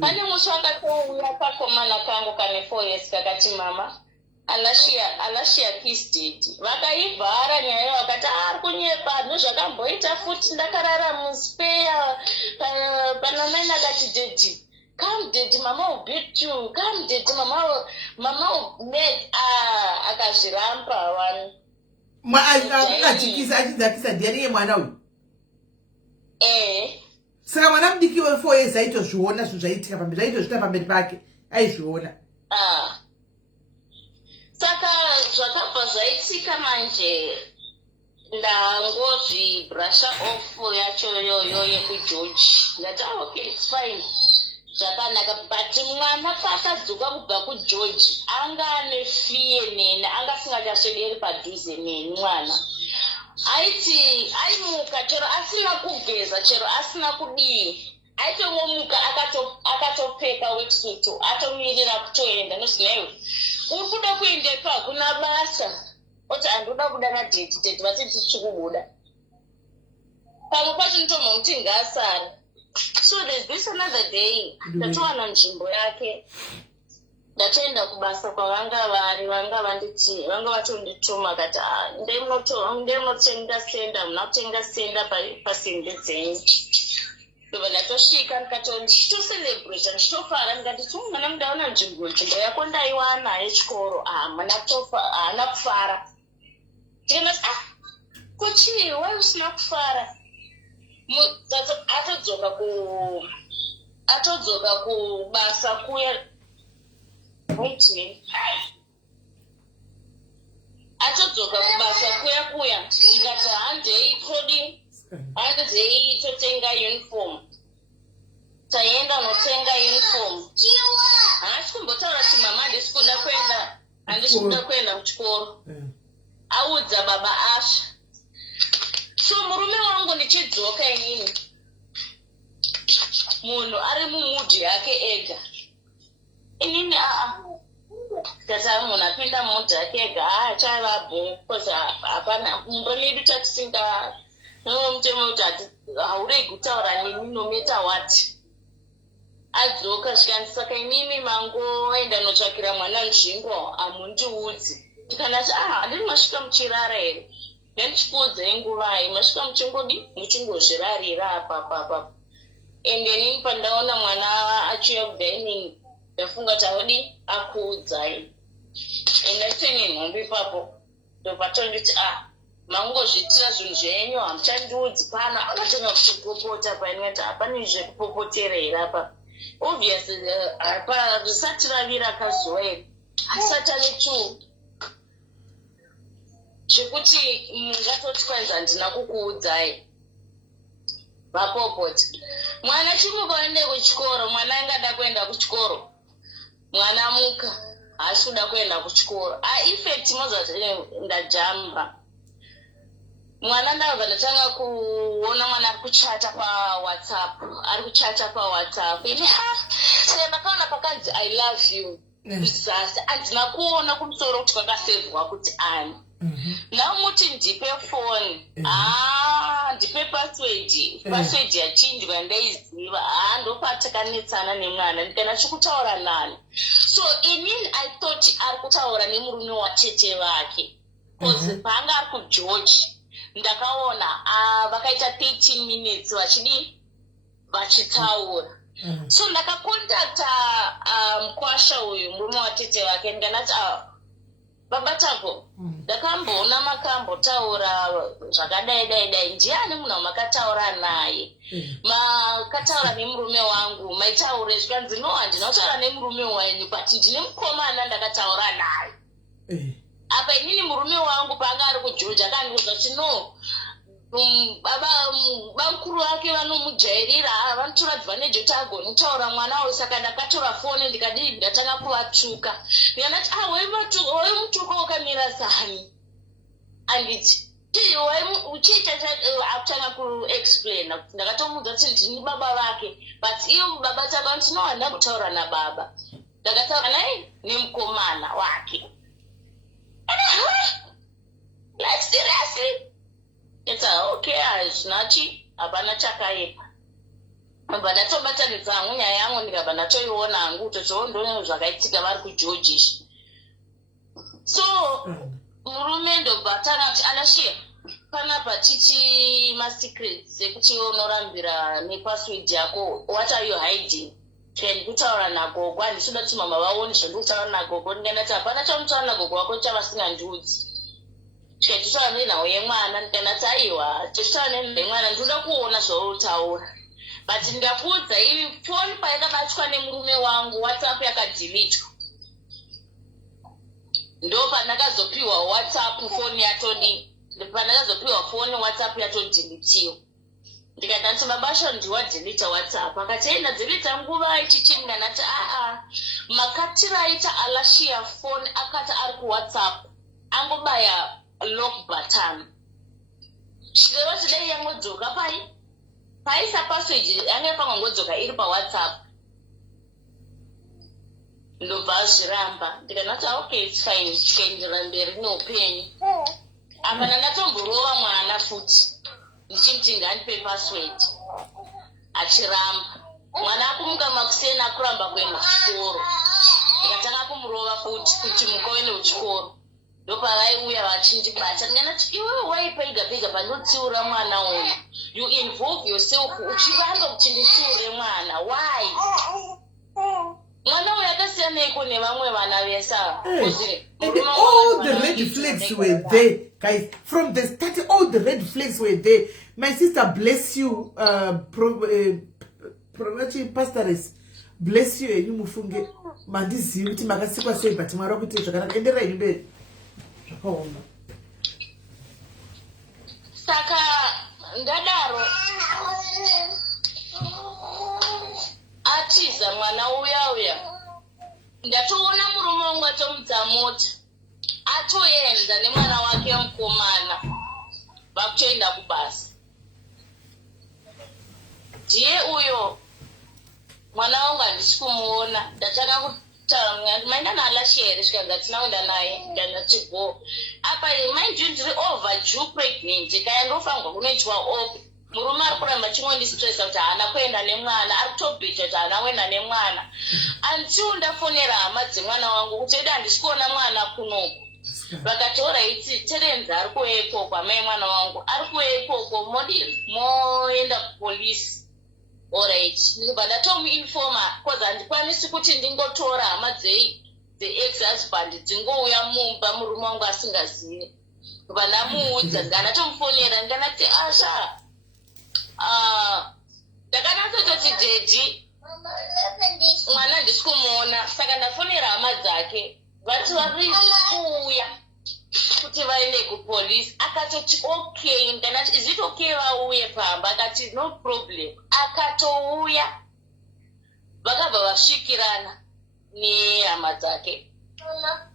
pane musi wakatouya kakomana kangu kane 4 years kakati mama alashiya kiss date vakaivhara nyaya vakati ari kunyepa ndozvakamboita futi ndakarara muspeya pana maina akati dedi come dedi mama will beat you come dedi mama will make akazviramba wani akadzikisa achidzakisa ndianiye mwana uyu saka mwana mudiki we4 years aitozviona zvinhu zvaitika pamberi aitozvita pamberi pake aizviona saka zvakabva zvaitika manje ndangozvibrusha off yacho yoyo yekugeorge ndati okay it's fine zvakanaka but mwana paakadzoka kubva kugeorge anga ane fiye nene anga asingachaswederi padhuze neni mwana aiti aimuka chero asina kugeza chero asina kudii aitongomuka akatopfeka wetsuit atomirira kutoenda nozinaiwe uri kuda kuendepa hakuna basa oti handoda kuda nadeti vatiti tichikubuda pamwe pacho nitomamuti ngaasara so there's this another day ndatowana nzvimbo yake ndatoenda kubasa kwavanga vari vanga vatondituma kati ndemunotenga senda muna kutenga senda pasende dzenyu ndobva ndatosvika ndikatonditocelebrata ndichitofara ndikati mwana mundaona nzvimbo yako ndaiwana yechikoro haana kufara ndikati kochii wai usina kufara atodzoka kubasa kuya atodzoka kubasa kuya ndikati handei totenga uniform taenda notenga uniform haasi kumbotaura kuti mama handisi kuda kuenda kuchikoro audza baba asha so murume wangu ndichidzoka inini munhu ari mumudhi yake ega inini kasa munhu apinda mumudhi yake ega achavabho because hapana mumba medu tatisinga nomutemo kuti hauregi kutaura nini nometa wati adzoka zvikandi saka inini mangoenda notsvakira mwana nzvimbo amundiudzi ndikanati handiri masvika muchirara here ndandichikuudzai nguvai masvika muchingozvirarira apapapa ende nini pandaona mwana achiuya kudaining ndafunga kuti haudi akuudzai endachitene nhombe ipapo ndopatonditi mangozvitira zvinhu zvenyu hamuchandiudzi pana akatonga kuchipopota painati hapane zvekupopotera here apa obviously risati ravira kazuva here asati ave 2 zvekuti ngatoti kwanzi handina kukuudzai vapopoti Mwana chimuka ende kuchikoro, mwana angada kuenda kuchikoro. Mwana muka, ashuda kuenda kuchikoro. Effect moza ndajamba. Mwana ndabva ndatanga kuona mwana ari kuchata paWhatsApp. Ari kuchata paWhatsApp. Saka ndakaona pakanzi I love you. Sasa andina kuona kumusoro kuti kwakasevhwa kuti ani. Namuti ndipe phone. Ndipe password yachinjwa ndaiziva. Ndopatakanetsana nemwana ndikana chikutaura nani. So inini I thought ari kutaura nemurume watete vake. Because panga ari kuGeorge ndakaona vakaita 13 minutes vachitaura. So ndakakontakta mukwasha uyu murume watete vake ndikanati baba tako ndakamboona makambotaura zvakadai ndiani munhu wamakataura naye. Makataura nemurume wangu maitaure zvikanzi no handinotaura nemurume wenyu but ndine mukomana ndakataura naye. Apa inini murume wangu panga ari kuJoji akandiudza kuti no bamukuru vake vanomujairira vanotora advantage kuti agone kutaura mwana uyu. Saka ndakatora foni ndikadii ndatanga kuvatuka ndikandati mutuka wakamira sani anditi uchiita akutanga kuexplaina ndakatomudza kuti ndini baba vake but iyo baba tako anditi no handina kutaura nababa ndakataura naye nemukomana wake. Like seriously? It's okay, hazvinati hapana chakaipa. Ndabva ndatobatanidza hangu nyaya yangu ndikabva ndatoiona hangu kutotoondoona zvakaitika vari kuGeorge. So murume ndobva atanga kuti anashiya panapa tichi masecrets ekuti unorambira nepassword yako. What are you hiding? Ndikutaura nagogo handisida kuti mama vaone zvandikutaura nagogo. Ndikandati hapana chamutaura nagogo wako chavasingandiudzi. Titaura nenhau yemwana ndikandati aiwa titaura nenhau yemwana ndinoda kuona zvautaura. But ndikakuudza iyi foni paikabatwa nemurume wangu WhatsApp yakadelitwa. Ndo pandakazopiwa WhatsApp foni yatodi. Pandakazopiwa foni WhatsApp yatodelitiwa. Ndikati babasho ndiwadelita WhatsApp. Akati ndadelita nguva ichichi ndikati makatiraita alashiya foni akati ari kuWhatsApp angobaya lock button. Shireva today yangodzoka paisa password yanga pangodzoka iri paWhatsApp. Ndobva zviramba ndikanati okay it's fine tikaendera mberi neupenyu. Apa ndakatomborova mwana futi ndichimti ngandipe password achiramba. Mwana akumuka makuseni akuramba kuenda kuchikoro. Ndikatanga kumurova futi kuti muka uende kuchikoro. Ndopavaiuya vachindibata ndikati iwe waipega pandotsiura mwana uyu. You involve yourself uchivanga kuti nditsiure mwana. Why? Mwana uyu akasiyana iko nevamwe vana vesa. All the red flags were there, guys. From the start, all the red flags were there. My sister, bless you, pastoress. Bless you, and you mufunge. Mandizi, uti makasikwa sei, but tomorrow kuti zvakanaka. Endera ibe. Zvakaoma. Saka ndadaro atiza mwana uya ndatoona murume wangu atomudza mota atoenda nemwana wake mukomana vakutoenda kubasa. Ndiye uyo mwana wangu handisi kumuona. Ndatanga kutaura mwana maenda naalashere zvikanzi tinoenda naye ndandati go. Apa mind you ndiri overdue pregnant kaya ndofanirwa kunoitwa op. Murume ari kuramba chingondistressa kuti haana kuenda nemwana, ari kutobhita kuti haana kuenda nemwana. Until ndafonera hama dzemwana wangu kuti eda handisi kuona mwana kunoku. Vakati alright Terenzi ari kuuya ikoko, amai mwana wangu ari kuuya ikoko, moenda kupolisi. Alright, ndibva ndatomuinforma because handikwanisi kuti ndingotora hama dze-ex-husband dzingouya mumba murume wangu asingazivi. Ndibva ndamuudza ndikandatomufonera ndikanati asha ndakanatsototi dedi mwana handisi kumuona. Saka ndafonera hama dzake vati vari kuuya kuti vaende kupolisi. Akatoti okay, ndanati is it okay vauye pamba? Akati no problem. Akatouya vakabva vasvikirana nehama dzake.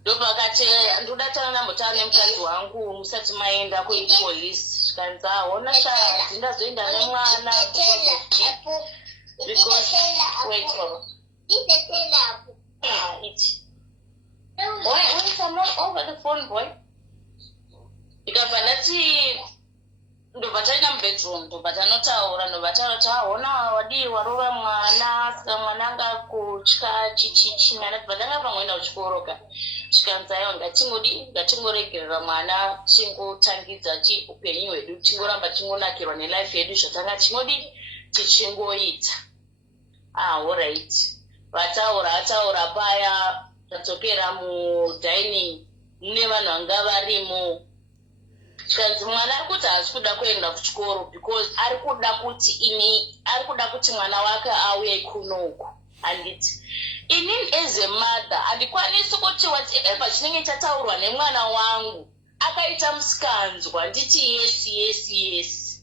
Ndopakati ndoda tanambotaura nemukadzi wangu musati maenda kupolisi. Zvikanzi aona shaa ndazoenda nemwana because wait for it. Wait, I'm not over the phone, boy. Ikabva ndati ndobva taenda mubedroom, ndobva tanotaura, ndobva taona wadii warova mwana, saka mwana angakutya chichichina, ndobva tanga pamwenda kuchikoroka. Zvikanzi aiwa ngatingoregerera mwana chingotangidza upenyu hwedu, tingoramba tingonakirwa nelife yedu zvatanga tichingoita. Alright. Vataura paya tadzokera mudining mune vanhu vanga varimo. Zvikanzi mwana ari kuti haasi kuda kuenda kuchikoro because ari kuda kuti mwana wake auye kunoku. Handiti inini as a mother handikwanisi kuti whatever chinenge chataurwa nemwana wangu akaita musikanzwa nditi yes.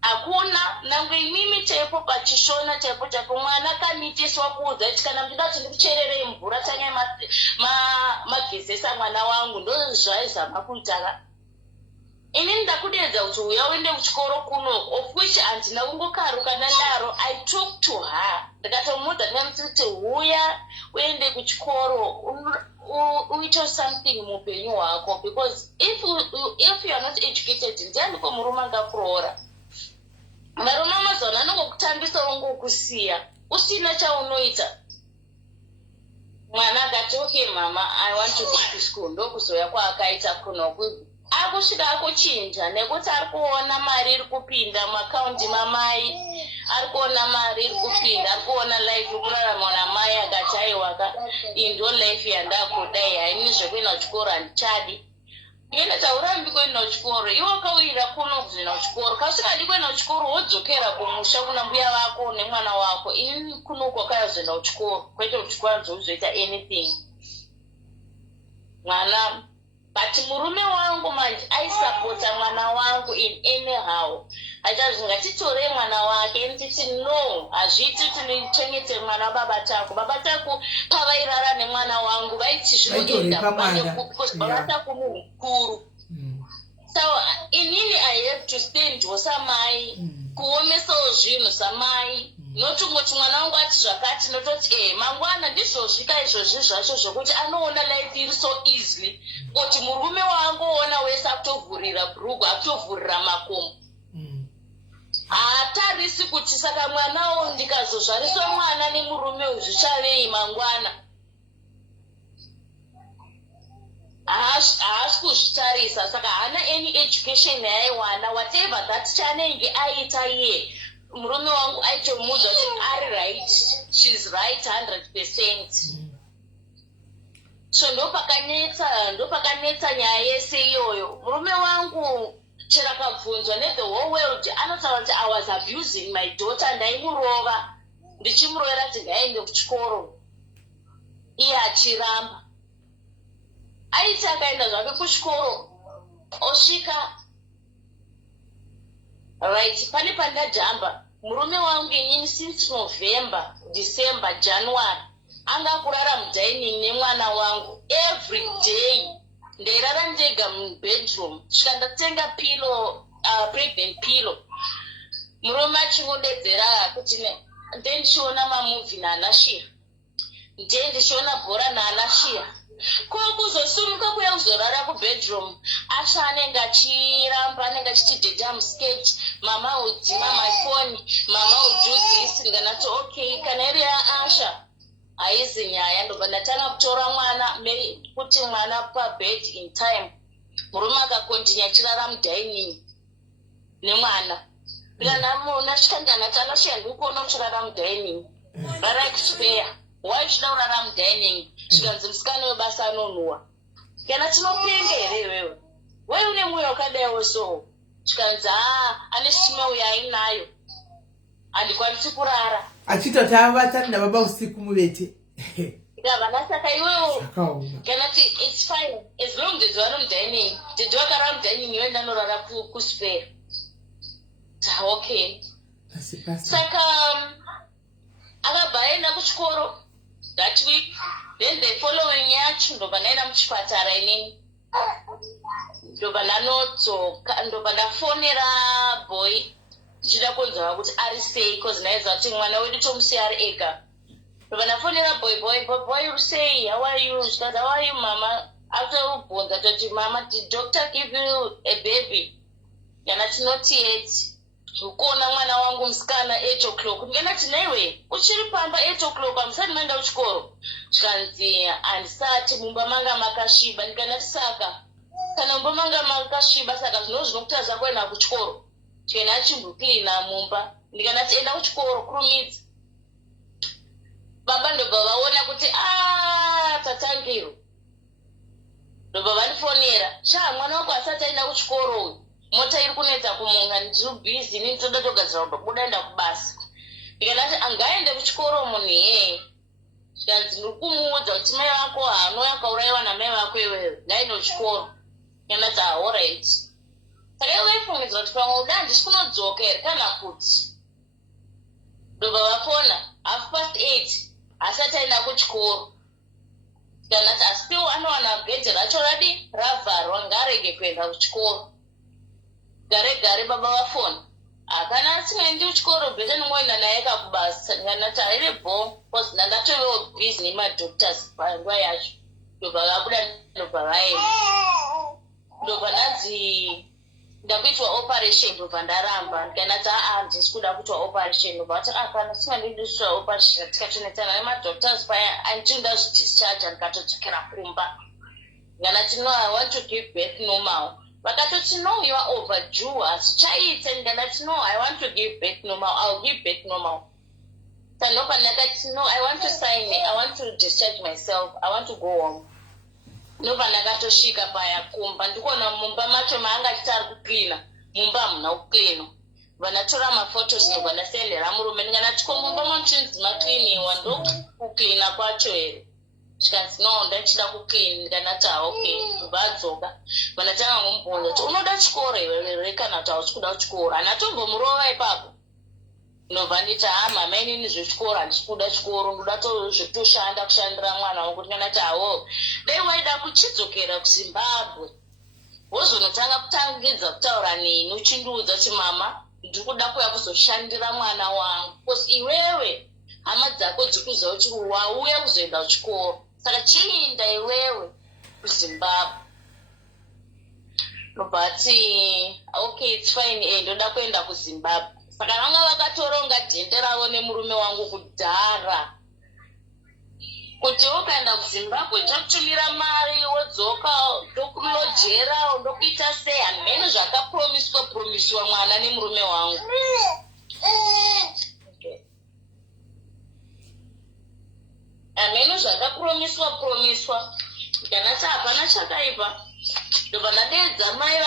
Hakuna nange imimi chaipo pachishona chaipo mwana kamitiswa kuudza kuti kana ndida kuti ndikucherere mvura tanya magezesa mwana wangu ndozvaizama kuita. Inini ndakudedza kuti uya uende kuchikoro kuno, of which handina kungokaruka nandaro. I talked to her. Ndakatomudza ndikamuti uya uende kuchikoro uite something muupenyu hwako because if you are not educated ndianiko murume angakuroora. Varume amazona anongokutambisa ongokusiya usina chaunoita. Mwana akati okay mama, I want to go to school. Ndokuzoya kwaakaita kunoku. Akusvika akuchinja nekuti ari kuona mari iri kupinda muakaunti mamai, ari kuona mari iri kupinda, ari kuona life kurarama namai. Akati aiwaka iyi ndo life yandakudai, haini zvekuenda kuchikoro handichadi. Ine taurambi kuenda kuchikoro, iwe wakawira kuno kuzoenda kuchikoro. Kausingadi kuenda kuchikoro wodzokera kumusha kuna mbuya vako nemwana wako. Ini kuno kwakazoenda kuchikoro, kwete kuchikoro nzouzoita anything. Mwana but murume wangu manje aisapota mwana wangu in anyhow. Achazi ngatitore mwana wake nditi no, hazviti tinichengete mwana baba tako. Baba tako pavairara nemwana wangu vaiti zvinoenda baba tako mukuru. So inini I have to stand wasamai kuonesawo zvinhu samai. Notungoti mwana wangu ati zvakati nototi mangwana ndizvosvika izvozvi zvacho zvokuti anoona life iri so easily kuti murume wangu ona wese akutovhurira bhurugu akutovhurira makomo. Haatarisi kuti saka mwanawo ndikazozvariswa mwana nemurume uyu zvichavei mangwana. Haasi kuzvitarisa, saka haana any education yaaiwana. Whatever that chanenge aita iye murume wangu aitomudza kuti ari right, she's right 100%. So ndopakanetsa nyaya yese iyoyo. Murume wangu chero akabvunzwa ne the whole world anotaura kuti I was abusing my daughter, ndaimurova ndichimurovera kuti ngaende kuchikoro, iye achiramba. Aiti akaenda zvake kuchikoro osvika right pane pandajamba. Murume wangu inini since November, December, January anga kurara mudining nemwana wangu every day. Ndairara ndega mubedroom, svika ndatenga pillow, pregnant pillow. Murume achingondedzera kuti ndendichiona mamovie naanashira, ndendichiona bhora naanashira. Kokuzosumuka kuya kuzorara kubedroom, asha anenge achiramba, anenge achitidhedha musketch. Mama udzima my phone, mama udzuzisi. Ndanati okay, kana iri yaasha haizi nyaya. Ndobva ndatanga kutora mwana kuti mwana pabed in time. Murume akakontinya achirara mudining nemwana. Ndikanamusvika ndanati anoshiya ndikuona uchirara mudining, rara kuspare. Why uchida kurara mudining? Zvikanzi musikana webasa anonhuwa. Kana tinopenga here iwewe? Wewe une mwoyo wakadaiwo so? Zvikanzi ane sima uyo ainayo, handikwanisi kurara. Achitoti avavatani nababa usiku muvete. Gavana saka iwewo Akaoma. kana ti it's fine as long as you are dining. Did you around dining you and another ku spare? Okay. Saka akabaenda kuchikoro that week, then the following year ndo vanaenda muchipatara inini ndo vananodzoka ndo vanafonera boy ndichida kunzwa kuti ari sei cause naizwa kuti mwana wedu tomusiya ari ega ndo vanafonera boy uri sei, how are you, zvikazi how are you mama, atorubvunza toti mama did doctor give you a baby, yana tinoti yet ukuona mwana wangu musikana 8 o'clock ndikati naiwe uchiri pamba 8 o'clock amusati maenda kuchikoro, zvikanzi handisati mumba manga makasviba, ndikati saka kana mumba manga makasviba saka zvino zvinokutadza kuenda kuchikoro chena chimboklina mumba, ndikati enda kuchikoro kurumidza. Baba ndobva vaona kuti tatangiro ndobva vandifonera mwana wako asati aenda kuchikoro uyu, mota iri kunetsa kumunga ndiri bhizi ini toda togadzira kubuda enda kubasa. Ndikati angaende kuchikoro munhu yeye, zvikanzi ndiri kumuudza kuti mai vako hano yakaurayiwa namai vako iwewe ndaende kuchikoro. Ndikati alright. Saka iwe ifungidzwa kuti pamwe uda handisi kunodzoka here kana kuti ndobva vafona 8:30 asati aenda kuchikoro. Ndikati asipiwo anowana gedhe racho radi ravharwa ngarege kuenda kuchikoro. Gare baba vafona akana asingaendi kuchikoro bhete ndingoenda naye kakubasa. Ndikati aire bho cause ndandatovewo bhizi nemadoctors panguva yacho. Ndobva vabuda ndobva vaenda ndobva ndanzi ndakuitwa operation ndobva ndaramba. Ndikati handisi kuda kuitwa operation ndobva vati kana singandiidi kuitwa operation tikatonetsana nemadoctors paya andinda zvidischarge ndikatodzokera kumba. Ndikati no I want to give birth normal. Vakatoti no you are overdue hazvichaite. Ndikati no I want to give birth normal, I'll give birth normal. Sanopa ndakati no I want to sign it, I want to discharge myself, I want to go home. Nobva ndakatosvika paya kumba ndikuona mumba macho maanga achiti ari kuklina, mumba hamuna kuklina. Vanatora mafotos ndobva ndasendera murume ndikati ko mumba machinzi makliniwa ndokuklina kwacho here. Zvikanzi no ndachida kuklina. Ndikati okay vadzoka vanatanga kumubvunza kuti unoda chikoro iwe kana kuti hausi kuda chikoro, hanatombomurowa ipapo. Ndobva nditi mama inini zvechikoro handisi kuda chikoro, ndoda toshanda kushandira mwana wangu. Ndikati dai waida kuchidzokera kuZimbabwe wozonotanga kutangidza kutaura neni uchindiudza kuti mama ndiri kuda kuya kuzoshandira mwana wangu because iwewe hama dzako dzikuziva kuti wauya kuzoenda kuchikoro, saka chiinda iwewe kuZimbabwe. Ndobva ati okay it's fine ndoda kuenda kuZimbabwe. Saka vamwe vakatoronga dhende ravo nemurume wangu kudhara kuti ukaenda kuZimbabwe chakutumira mari wodzoka ndokulojera ndokuita sei. Hamene zvakapromiswa mwana nemurume wangu. Hamene zvakapromiswa. Ndikanati hapana chakaipa. Ndobva ndadedza mai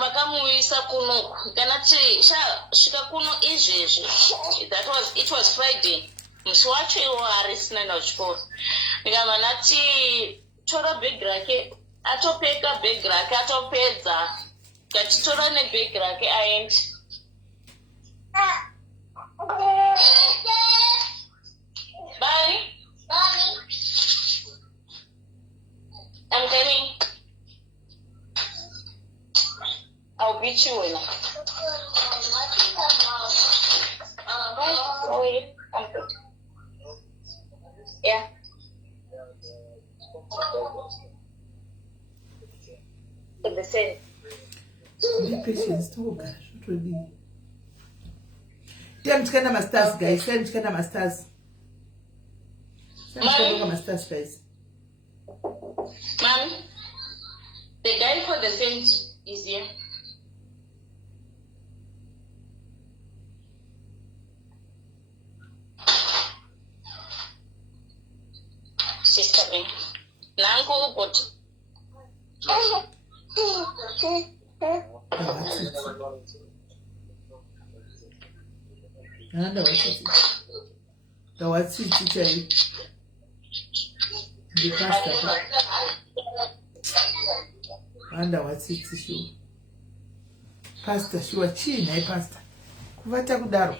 vakamuisa kuno. Ndikanati svika kuno izvezvi. It was Friday. Musi wacho iwo harisina enda kuchikoro. Ndikabva ndati tora bhegi rake, atopeka bhegi rake atopedza. Ndikati tora nebhegi rake aende. Bye. I'm coming. I'll beat you in. Oh, yeah. I'm good. Yeah. The same. Be patient, oh gosh, what will be? Tell me to masters, guys. Tell me to masters. Tell me to masters, guys. Mom, the guy for the saint is here. Sister me. Nanko but what's it? The pasta. Wonder what's it sure. Pasta sure china pasta. Kuvata kudaro.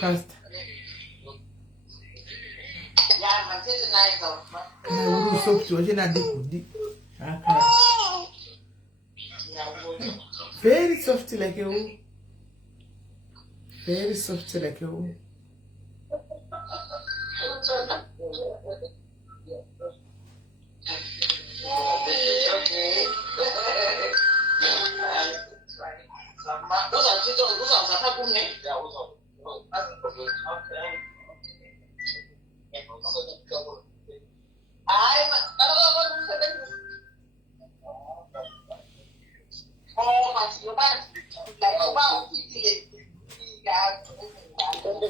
Pasta. Na soft wajena dikudi. Very soft like you. Very soft like you.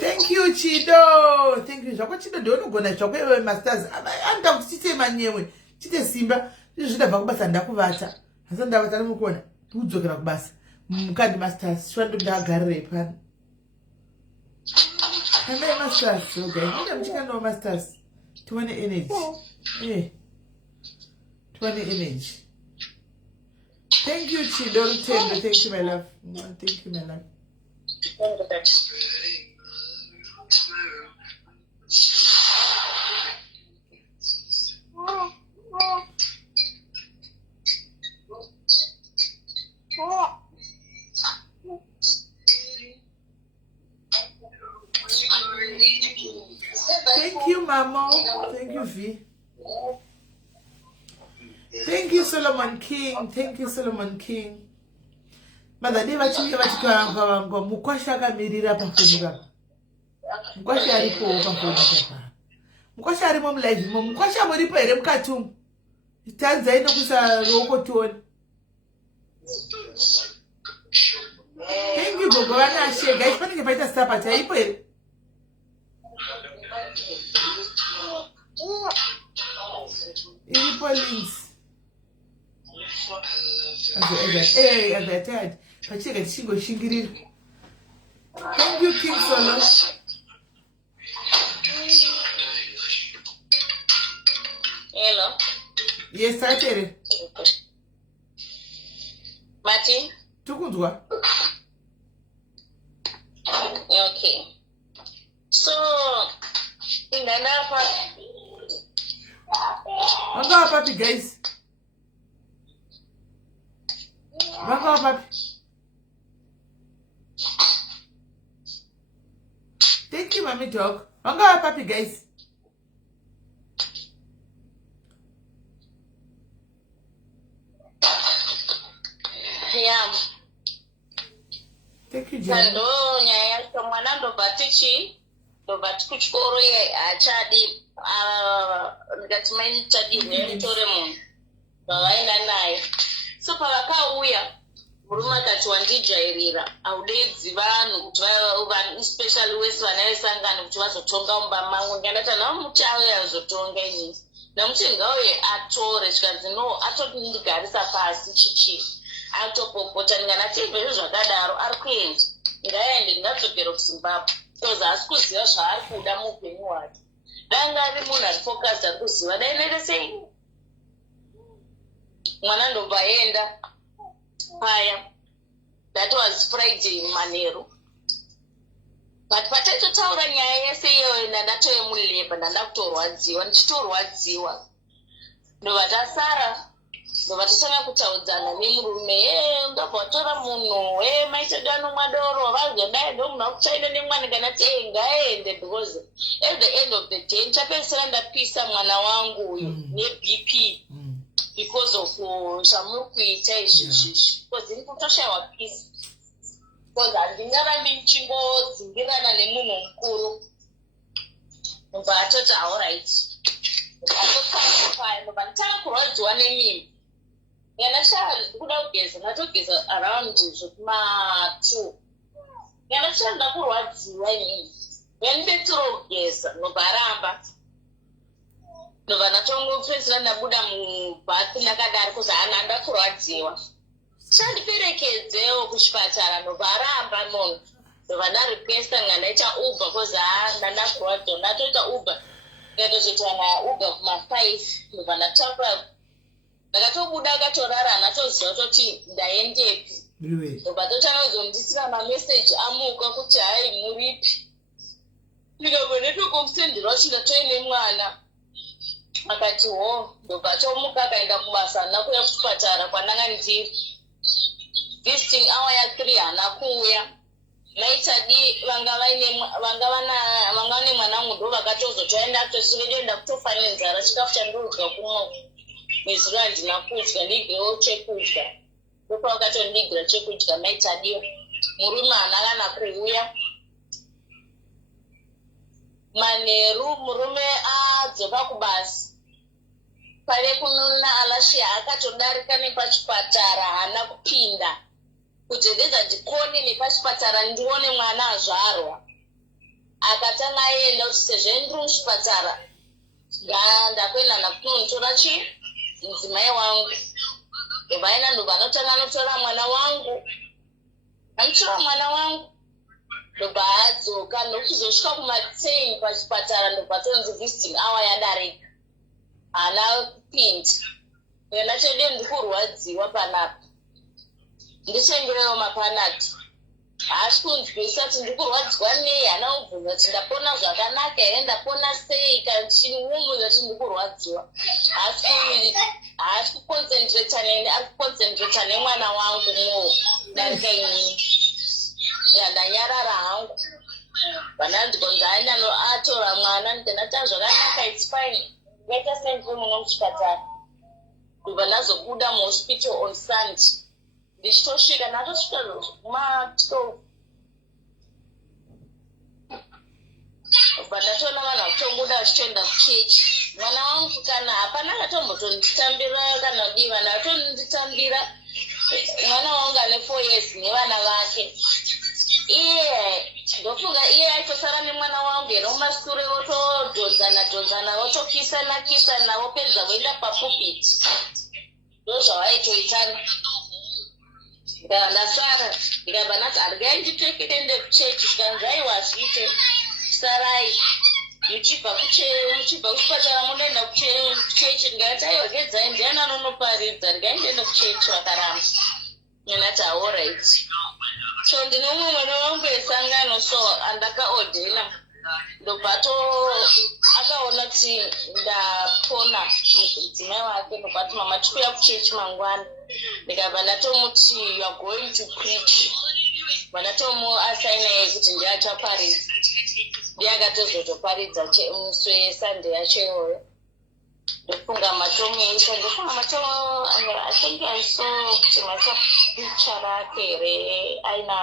Thank you, Chido. Thank you. Chakwa Chido don't go na chakwa ewe masters. Anda kusite manyewe. Chite simba. Chida bakubasa ndakuvata. Hasa ndavata mukona. Udzokera kubasa. Mukandi masters. Shwandu ndagarire pana. Kanda masters. Okay. Nda mchikanda wa masters. 20 energy. Eh. 20 energy. Thank you, Chido. Thank you, my love. Thank you, my love. Thank you, Mama. Thank you, V. Thank you, Solomon King. Thank you, Solomon King. Mother, never tell you what you are going to Mukwasha mirira pafunika. Mukwasha alipo pafunika. Mukwasha ali mom live. Mukwasha moripo ere mkatum. Itanza ino kusa roko tuone. Thank you, Gogo. Wana share. Guys, pati kepaita stapa cha ipo ere. Ilipo links. I've Pacheka chingo shingiri. Thank you, King Solo. Hello. Yes, started. Martin. Tukundwa. Okay. So, in the napa. I'm going papi, guys. I'm going papi. Thank you, Mommy Dog. I'm going papi, guys. Yeah. Thank you, Jen. Ndo nyaya mwana ndo batichi ndo batikuchikoro ye achadi ngatimaini chadi nemtore munhu vavaina naye so pavakauya murume akati wandijairira audedzi vanhu kuti especially wese vanaisangana kuti vazotonga mumba mangu ngandati navo muti auya azotonga inini nomuti ngauye atore chikanzi no atoti ndigarisa pasi chichi atopopota ndinganati izvezvo zvakadaro ari kuenda ngaende ndingadzokera kuzimbabwe because asi kuziva zvaari kuda muupenyu hwake danga ari munhu ari focused ari kuziva dainere sei mwana ndombaenda paya that was Friday manheru but pataitotaura nyaya yese iyoyo ndandatoye muleba ndanda kutorwadziwa ndichitorwadziwa ndobva tasara ndobva tatanga kutaudzana nemurume ndobva watora munhu maitaga nomwadoro vazodaye ndomunhu wakuchaenda nemwana kanati ngaende because at the end of the day ndichapedzisira ndapisa mwana wangu uyu nebp because of zvamuri kuita izvizvi because ndiri kutoshayiwa peace because handingarambi ndichingodzingirana nemunhu mukuru ndobva atoti allright atokaaaya ndobva nditanga kurwadziwa nemimba ndikuda kugeza ndatogeza around zvekuma2 ndachanda kurwadziwa inini ndendetiro kugeza ndobva aramba ndobva ndatongopedzisira ndabuda mubhathi ndakadari kuzi handa kurwadziwa chandiperekedzewo kuchipatara ndobva aramba munhu ndobva ndarequesta nga ndaita uber because ndanda kurwadziwa ndatoita uber ndatozoitana uga kuma5 ndobva ndatakura ndakatobuda akatorara anatoziva toti ndaendepi ndobva totanga kuzondisira mameseji amuka kuti hai muripi ndikabva ndetokomusendera kuti ndatoine mwana akati ho ndobva tomuka akaenda kubasa handina kuuya kuchipatara kwandanga ndiri visiting hour ya3 hana kuuya maitadi vanga vane mwana wangu ndo vakatozotoenda toenda kutofana nzara chikafu chandodya kuno mezuro handina kudya ndigirewo chekudya ndopa vakatondigira chekudya maitadi murume hana kana kuuya manheru murume adzoka kubasa pale kunona alashiya akatodarika nepachipatara hana kupinda kuti ndedza ndikone nepachipatara ndione mwana azvarwa akatanga aenda kuti sezvo ndiri muchipatara ndakwenda nakunotora mudzimai wangu vaina ndobva anotanga anotora mwana wangu anotora mwana wangu ndobva adzoka ndokuzosvika kuma10 pachipatara ndobva tonzi visiting hour yadarika hana kupinda ena chede ndikurwadziwa panapa ndichengerewo mapanati haasi kunzwisa kuti ndikurwadziwa nei hana kubvunza kuti ndapona zvakanaka here ndapona sei kana ndichimuudza kuti ndikurwadziwa haasi kuconcentrata neni ari kuconcentrata nemwana wangu mo darika inini ndanyarara hangu vanandikonzaanyano atora mwana ndikanata zvakanaka its fine ngaita sendiri muno muchipatara kubva ndazobuda muhospital on Sunday ndichitosvika ndatosvika ma12 ubva ndatoona vanhu vakutobuda vachitoenda kuchechi mwana wangu kana hapana akatombotonditambira kana kudiva ndatonditambira mwana wangu ane 4 years nevana vake iye ndofunga iye aitosara nemwana wangu here mumasure votodzodzana votokisana vopedza voenda papupiti ndo zvavaitoitana ndikava ndasara ndikabva ndati handingaindipfeke dende kuchechi zvikanzi aiwazvite sarai muchibva kuchipatara munoenda kuchechi ndikati aiwagedzai ndiani anonoparidza ndingaindienda kuchechi vakaramba ndinati allright so ndine mumwe mwana wangu esangano so andakaodhena ndobvato akaona kuti ndapona mudzimai wake ndobvati mama tikuya kuchechi mangwana ndikabva ndatomuti you are going to preach vandatomuasaina yekuti ndiachaparidza ndiakatozotoparidza musi wesunday yacho iyoyo ndofunga matomu eisa ndofunga matomu I think I saw kuti picha rake here aina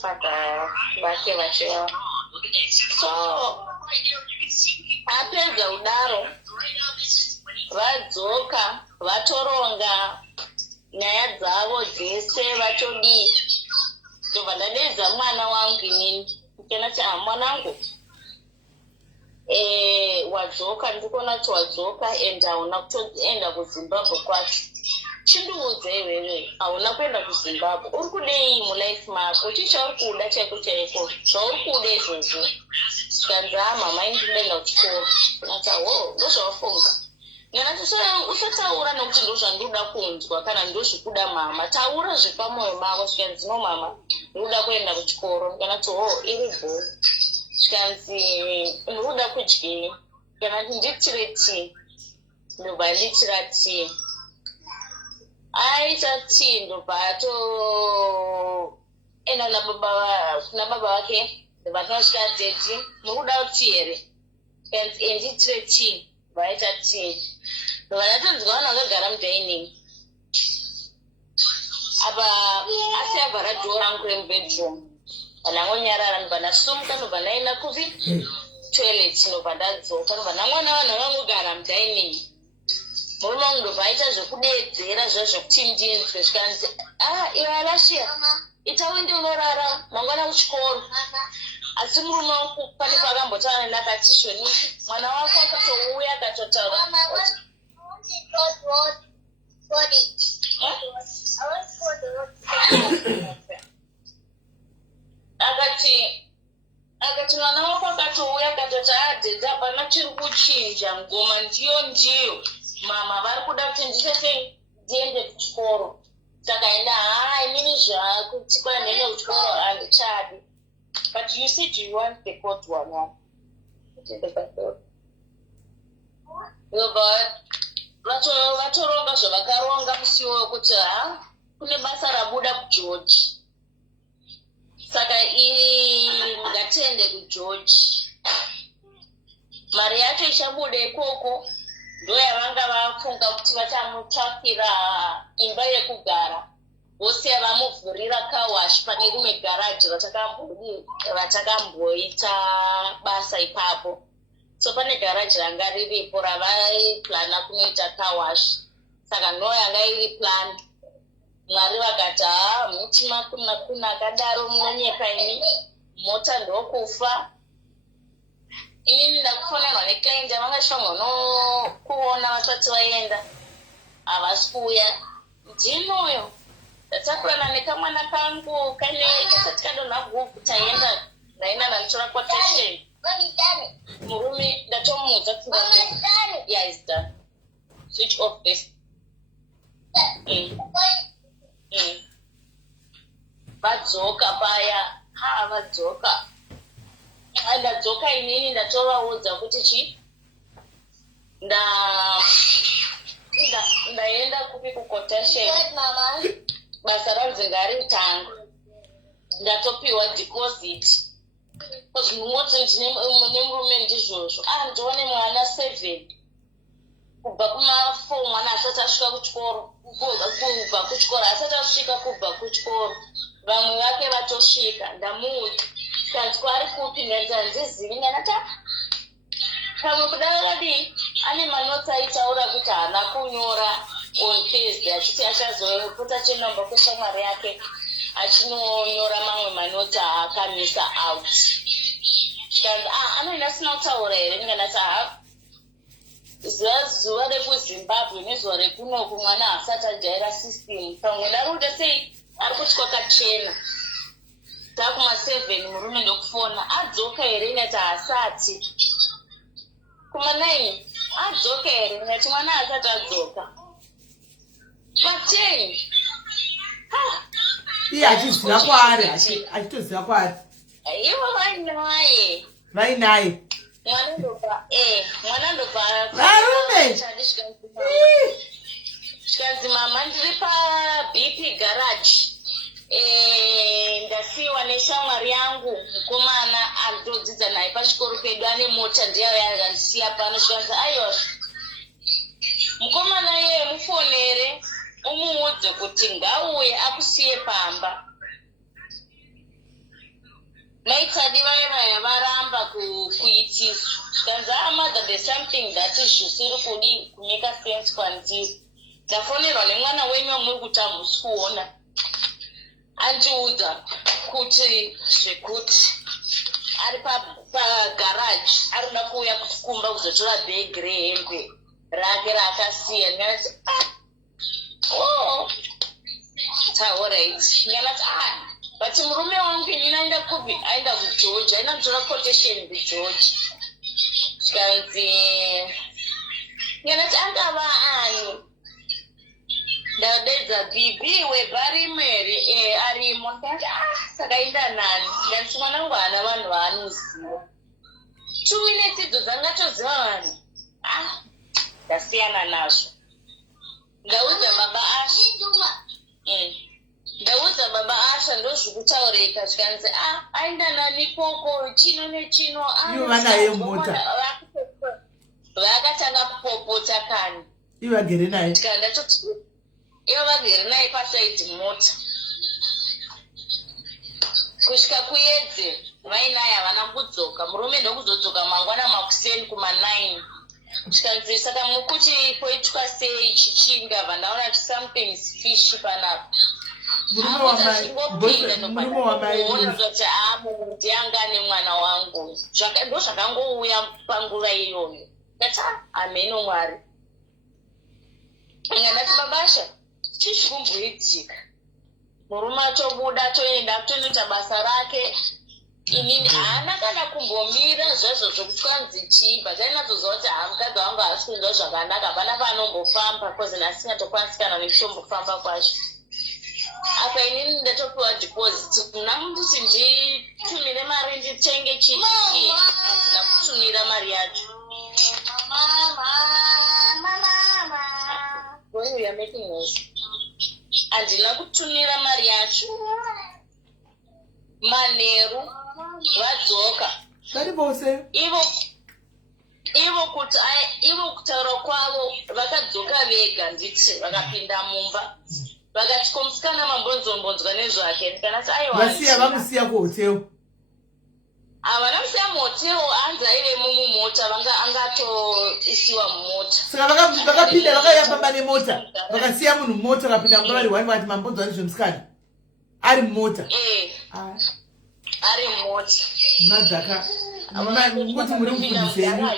fadha vake vachewa so apedza udaro vadzoka vatoronga nyaya dzavo dzese vatodii ndobva ndadedza mwana wangu inini ndikanati mwanangu wadzoka ndikuona kuti wadzoka and hauna kutoenda kuzimbabwe kwacho chindiudze iwewe hauna kuenda kuzimbabwe uri kudei mulife mako chii chauri kuda chaiko chaiko zvauri kuda izvozvo zvikanzi mama indindaenda kuchikoro ati ndozvawafunga nganati usataura nokuti ndozvandiuda kunzwa kana ndozvikuda mama taura zvepamwoyo mako zvikanzi no mama ndikuda kuenda kuchikoro nganati iri bhori zvikanzi ndikuda kudyei kanati nditire tii ndobva nditira tii aita tii ndobva atoenda kuna baba vake ndobva tinosvika dzeti mukuda tii here kanzi nditire tii vaita tii ndobva ndatonzwa vanhu vakagara mudining apa asi abva radhoo rangu remubedroom vanangonyarara ndobva ndasumuka ndobva ndaenda kuvi toilet ndobva ndadzoka ndobva ndangona vanhu vangogara mudining murume wangu ndobva aita zvekudedzera zvekuti ndinzwe zvikanzi iwe alashiya itawendi unorara mangwana kuchikoro asi murume wangu pane pakambotaura ndakati shoniki mwana wako akatouya akatotaura akati mwana wako akatouya akatoti mizhinjiyo mama vari kuda kuti nditete ndiende kuchikoro saka enda inini zvakuti kwandiende kuchikoro handichadi. But you said you want the court one. Vatoronga zvavakaronga musi iwoyo kuti kune basa rabuda kugeorge, saka ngatiende kugeorge. Mari yacho ichabuda ikoko ndo yavanga vafunga kuti vachamutsvakira imba yekugara. Vose vamuvhurira kawash pane rimwe garaji ratakamboita basa ipapo. So pane garaji ranga riripo ravaiplana kunoita kawash. Saka ndo yanga iri plan. Mwari vakati mutima kuna akadaro munonyeka ini mota ndokufa. Inini ndakufanirwa neclaim vangashonga nokuona vasati vaenda havasi kuuya. Ndinoyo ndatakurana nekamwana kangu kane kasati kadonha guku taenda ndaenda ndanditora quotation. Murume ndatomuudza kuti yeah, it's done. Switch off this. Vadzoka paya vadzoka ndadzoka inini ndatovaudza kuti chi ndaenda kupi kuquotation basa ranzi ngaritanga ndatopiwa deposit kuzvimoti nemurume ndizvozvo ndione mwana 7 kubva kuma4 mwana asati asvika kuchikoro kubva kuchikoro asati asvika kubva kuchikoro vamwe vake vatosvika ndamuudza kanti kwari kupi ndandizivi ndanata kamwe kudakadii ane manotsi aitaura kuti haana kunyora on Thursday achiti achazopota chenomba kushamwari yake achinonyora mamwe manotsi aakamisa out. Kanti anoenda sina kutaura here ndinganati zuva rekuzimbabwe nezuva rekunoku mwana hasati ajaira system. Pamwe ndaruda sei ari kuti kwakachena takuma7 murume ndokufona adzoka here ingati hasati kuma9 adzoka here ingati mwana hasati adzoka pa10 iye achiziva kwaari achitoziva kwaari ivo vainaye mwana ndobva varume zvikanzi mama ndiri paBP garage ndasiyiwa neshamwari yangu mukomana aritodzidza naye pachikoro pedu ane mota ndiyo yakandisiya pano. Zvikanzi aiwa mukomana yeye mufonere umuudze kuti ngauye akusiye pamba. Maitadi vaya varamba kuitiswa. Zvikanzi mother there's something that isisiri kudi kumeka sense kwandiri. Ndafonerwa nemwana wenyu wamuri kuti hamusi kuona. Andiudza kuti zvekuti ari pagaraji arikuda kuuya kukumba kuzotora bhegi rehembe rake raakasiya. Ndinganati alright. Ndinganati but murume wangu inini aenda kupi aenda kugeorge aenda kutora quotation kugeorge. Zvikanzi ndinganati angava ani ndadedza bibi webarimeri arimo ndati saka inda nani ndati mwanangu hana vanhu vaanoziva 2 minutes idzo dzangatoziva vanhu ndasiyana nazvo. Ndaudza baba asha ndozvikutaurika. Zvikanzi aenda nani koko chino nechino vakatanga kupopota kani ivo vagere naye ndandati ivo vagere naye pasaidhi mota kusvika kuyedze vainaye havana kudzoka. Murume ndokuzodzoka mangwana makuseni kuma9. Zvikanzi saka mukuti poitwa sei chichinga vandaona kuti something is fishy panapa. murume wamaona kuti ndiangane mwana wangu ndo zvakangouya panguva iyoyo. Ndati ameno Mwari. Ndati babasha chichikumboitika. Murume atobuda atoenda kutonoita basa rake inini haana kana kumbomira zvazvo zvokuti kwanzi chibva tainatozoti mukadzi wangu haasi kuinzwa zvakanaka hapana panombofamba kozi nasingatokwanisi nekutombofamba kwacho apa inini ndatopiwa deposit muna munditi nditumire mari nditenge chii handina kutumira mari yacho. When we are making noise, handina kutumira mari yacho. Manheru vadzoka vari vose ivo kutaura kwavo vakadzoka vega nditi vakapinda mumba vakati komusikana mambonzombonzwa nezvake ndikanati vasiya vamusiya kuhotero havana musiya muhotero hanzi aive mumumota vanga angatoisiwa mumota saka vakapinda vakayapamba nemota vakasiya munhu mumota vakapinda mumba vari wani vakati mambonzwa nezvemusikana ari mumota ari mumota madhaka ngoti muri mufundisi henyu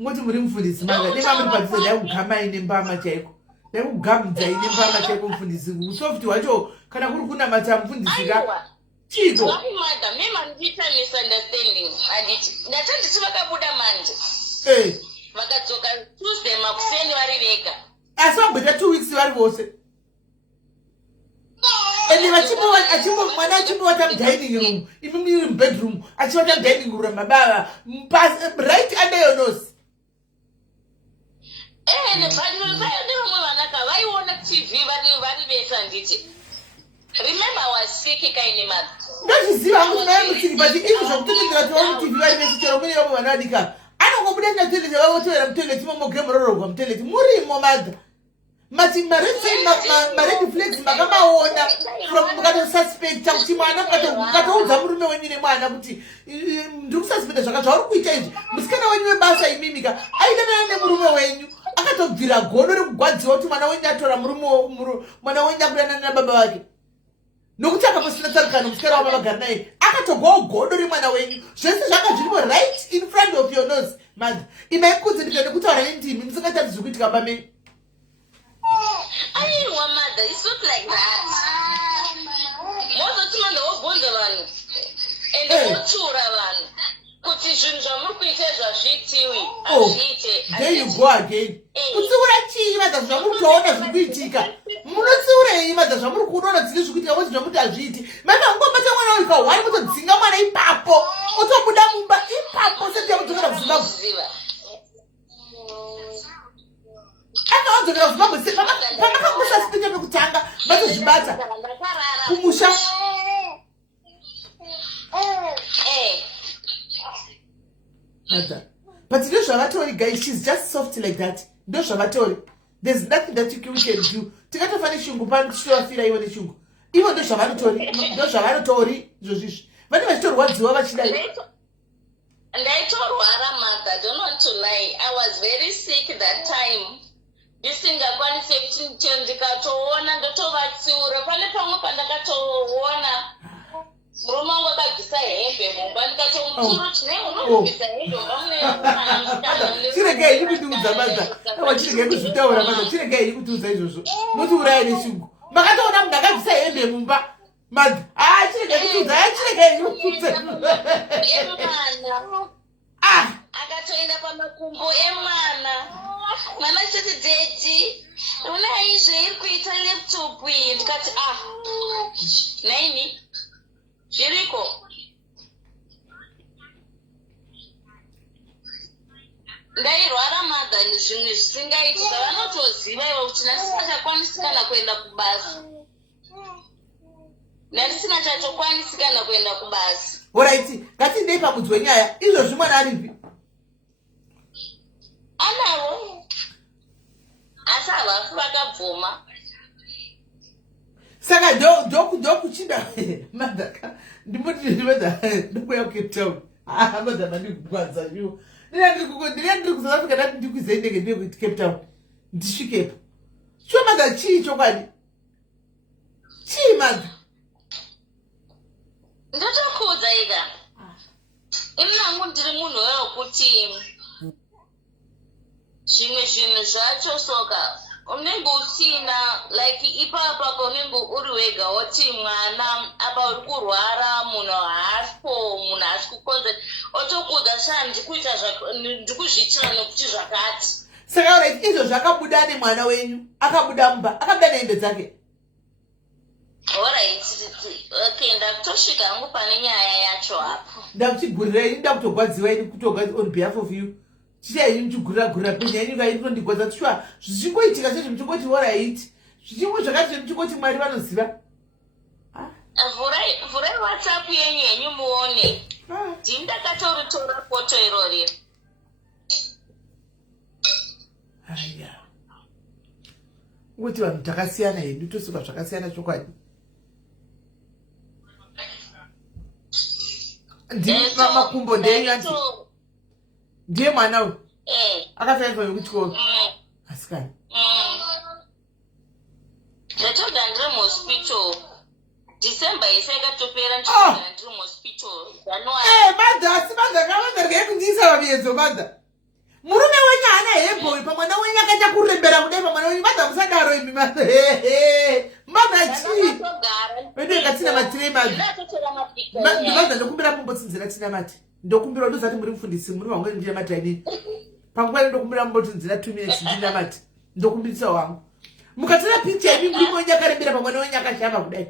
ngoti muri mufundisi maga nemamuri padhiso ndaikugamai nembama chaiko ndaikugamudzai nembama chaiko mufundisi usofti wacho kana kuri kunamata mufundisi ka chiko vakumada mema ndiita misunderstanding handiti ndatanditi vakabuda manje vakadzoka Tuesday makuseni vari vega asi vamboita 2 weeks vari vose ende mwana achimbovata mudining room imi miri mubedroom achivata mudining room mabava right under your nose nevamwe vanaka vaiona TV vari vese handiti remember I was sick kaine mari ndozviziva hangu zvinayamusiki but izvi zvokutotendera toona TV vari vese chero mune vamwe vana vadika anongobuda natoileti vavotovera mutoileti momogemororogwa mutoileti murimo madha mati maredi flags makamaona mukatosuspecta kuti mwana mukatoudza murume wenyu nemwana kuti ndiri kususpecta zvauri kuita izvi musikana wenyu webasa imimika aidanana nemurume wenyu akatobvira godo rekugwadziwa kuti mwana wenyu atora mwana wenyu akudanana nababa vake nokuti akaposina tsarukano musikana wama vagara naye akatogwawo godo remwana wenyu zvese zvanga zviripo right in front of your nose madha imaikudzi nekutaura nendimi musingatadzizvi kuitika pameni. aiwa mother, it's not like that. Most of the time ndobvunza vanhu ende votsura vanhu kuti zvinhu zvamuri kuita zvazviitiwi hazviite. There you go again. Kutsiura chii madha zvamuri kuona zviri kuitika? Munotsiurei madha zvamuri kuona dzine zviri kuitika kuti zvamuti hazviiti? Mama ungobata mwana wako wari kutodzinga mwana ipapo otobuda mumba ipapo seti yamudzokera kuZimbabwe. Akawadzokera kuZimbabwe pamakangosaspita pekutanga vatozvibata kumusha. But you know Shavatori guys, she's just soft like that. No Shavatori. There's nothing that you can do. Tikatofane shungu pano kuchitofira iwe neshungu. Even though Shavatori, Jojish. Vani vachitori wadziwa vachidai. And I told Wara, I don't want to lie. I was very sick that time. Ndisingakwanise kuti ndikatoona ndotovatsiura pane pamwe pandakatoona murume wangu akabvisa hembe mumba ndikatomutsuro chine unobvisa hembe chiregei ikutiudza madza chiregei kuzvitaura madza chiregei ikutiudza izvozvo mutiuraye neshungu makatoona munhu akabvisa hembe mumba madza chiregei kutiudza chiregei ikutiudza akatoenda pamakumbo emwana mwana chiti deti unai zvairi kuita laptop iyi ndikati naini zviriko ndairwara madhani zvimwe zvisingaiti zvavanotoziva ivo kuti ndisingachakwanisisikana kuenda kubasa ndandisina chatokwanisisikana kuenda kubasa. Alright, ngatindei pamudzi wenyaya izvozvi mwana aripi? Anawo asi havafi vakabvuma. Saka ndokuchinda madhaka ndokuya kucape town madha mandikugwadza iwo ndiri kuSouth Africa ndati ndikuizei ndenge ndiye kuti Cape Town ndisvikepo shuwa madha chii chokwadi chii madha ndotokuudza ika ini nangu ndiri munhu wekuti zvimwe zvinhu zvacho soka unenge usina like ipapo unenge uri wega woti mwana apa uri kurwara munhu haasipo munhu haasi kukonze otokuudza sha ndikuita ndikuzviitira nokuti zvakati saka right izvo zvakabuda nemwana wenyu akabuda mumba akabuda nehembe dzake alright okay ndakutosvika hangu pane nyaya yacho hapo ndakuchigurirei nda kutogwadziwa ini kutogwadzi on behalf of you chichai muchigurira penya yenyu kainotondigwadza tichwa zvichingoitika sezvo muchingoti alright zvichingo zvakati muchingoti mwari vanoziva vhurai whatsapp yenyu muone ndini ndakatoritora foto irori haya ngoti vanhu takasiyana hedu tosuka zvakasiyana chokwadi makumbo ndenyu anti ndiye mwana uyu akasaizwa yokutyoro asikani ndatoga ndiri muhospital December yese ikatopera nditoga ndiri muhospital January madha asi madha kavandargai kundiisa vaviedzo madha murume wenyu haana hebhoi pamwana wenyu akaita kurembera kudai pamwana wenyu madha musadaro imi madha madha chii wendo ikatina matirei madha ndimadha ndokumbira mumbotsinzira tina mati ndokumbira ndozati muri mufundisi muri vangweni ndina mati aidini panguva ndokumbira mumbotsinzira 2 minutes ndina mati ndokumbirisa wangu mukatora picha imi murume wenyu akarembera pamwana wenyu akashava kudai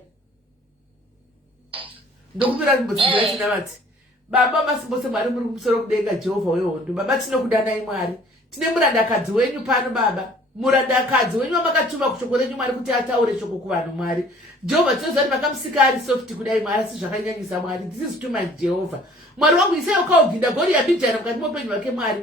ndokumbira mumbotsinzira tina mati baba masimbose mwari muri kumusoro kudenga Jehovha wehondo baba tinokudanai mwari tine murandakadzi wenyu pano baba murandakadzi wenyu wamakatuma kushoko renyu mwari kuti ataure shoko kuvanhu mwari Jehovha tinoziva kuti makamusika ari soft kudai mwari asi zvakanyanyisa mwari this is too much Jehovha mwari wangu isai ukaughinda gori yabhijana mukati moupenyu hwake mwari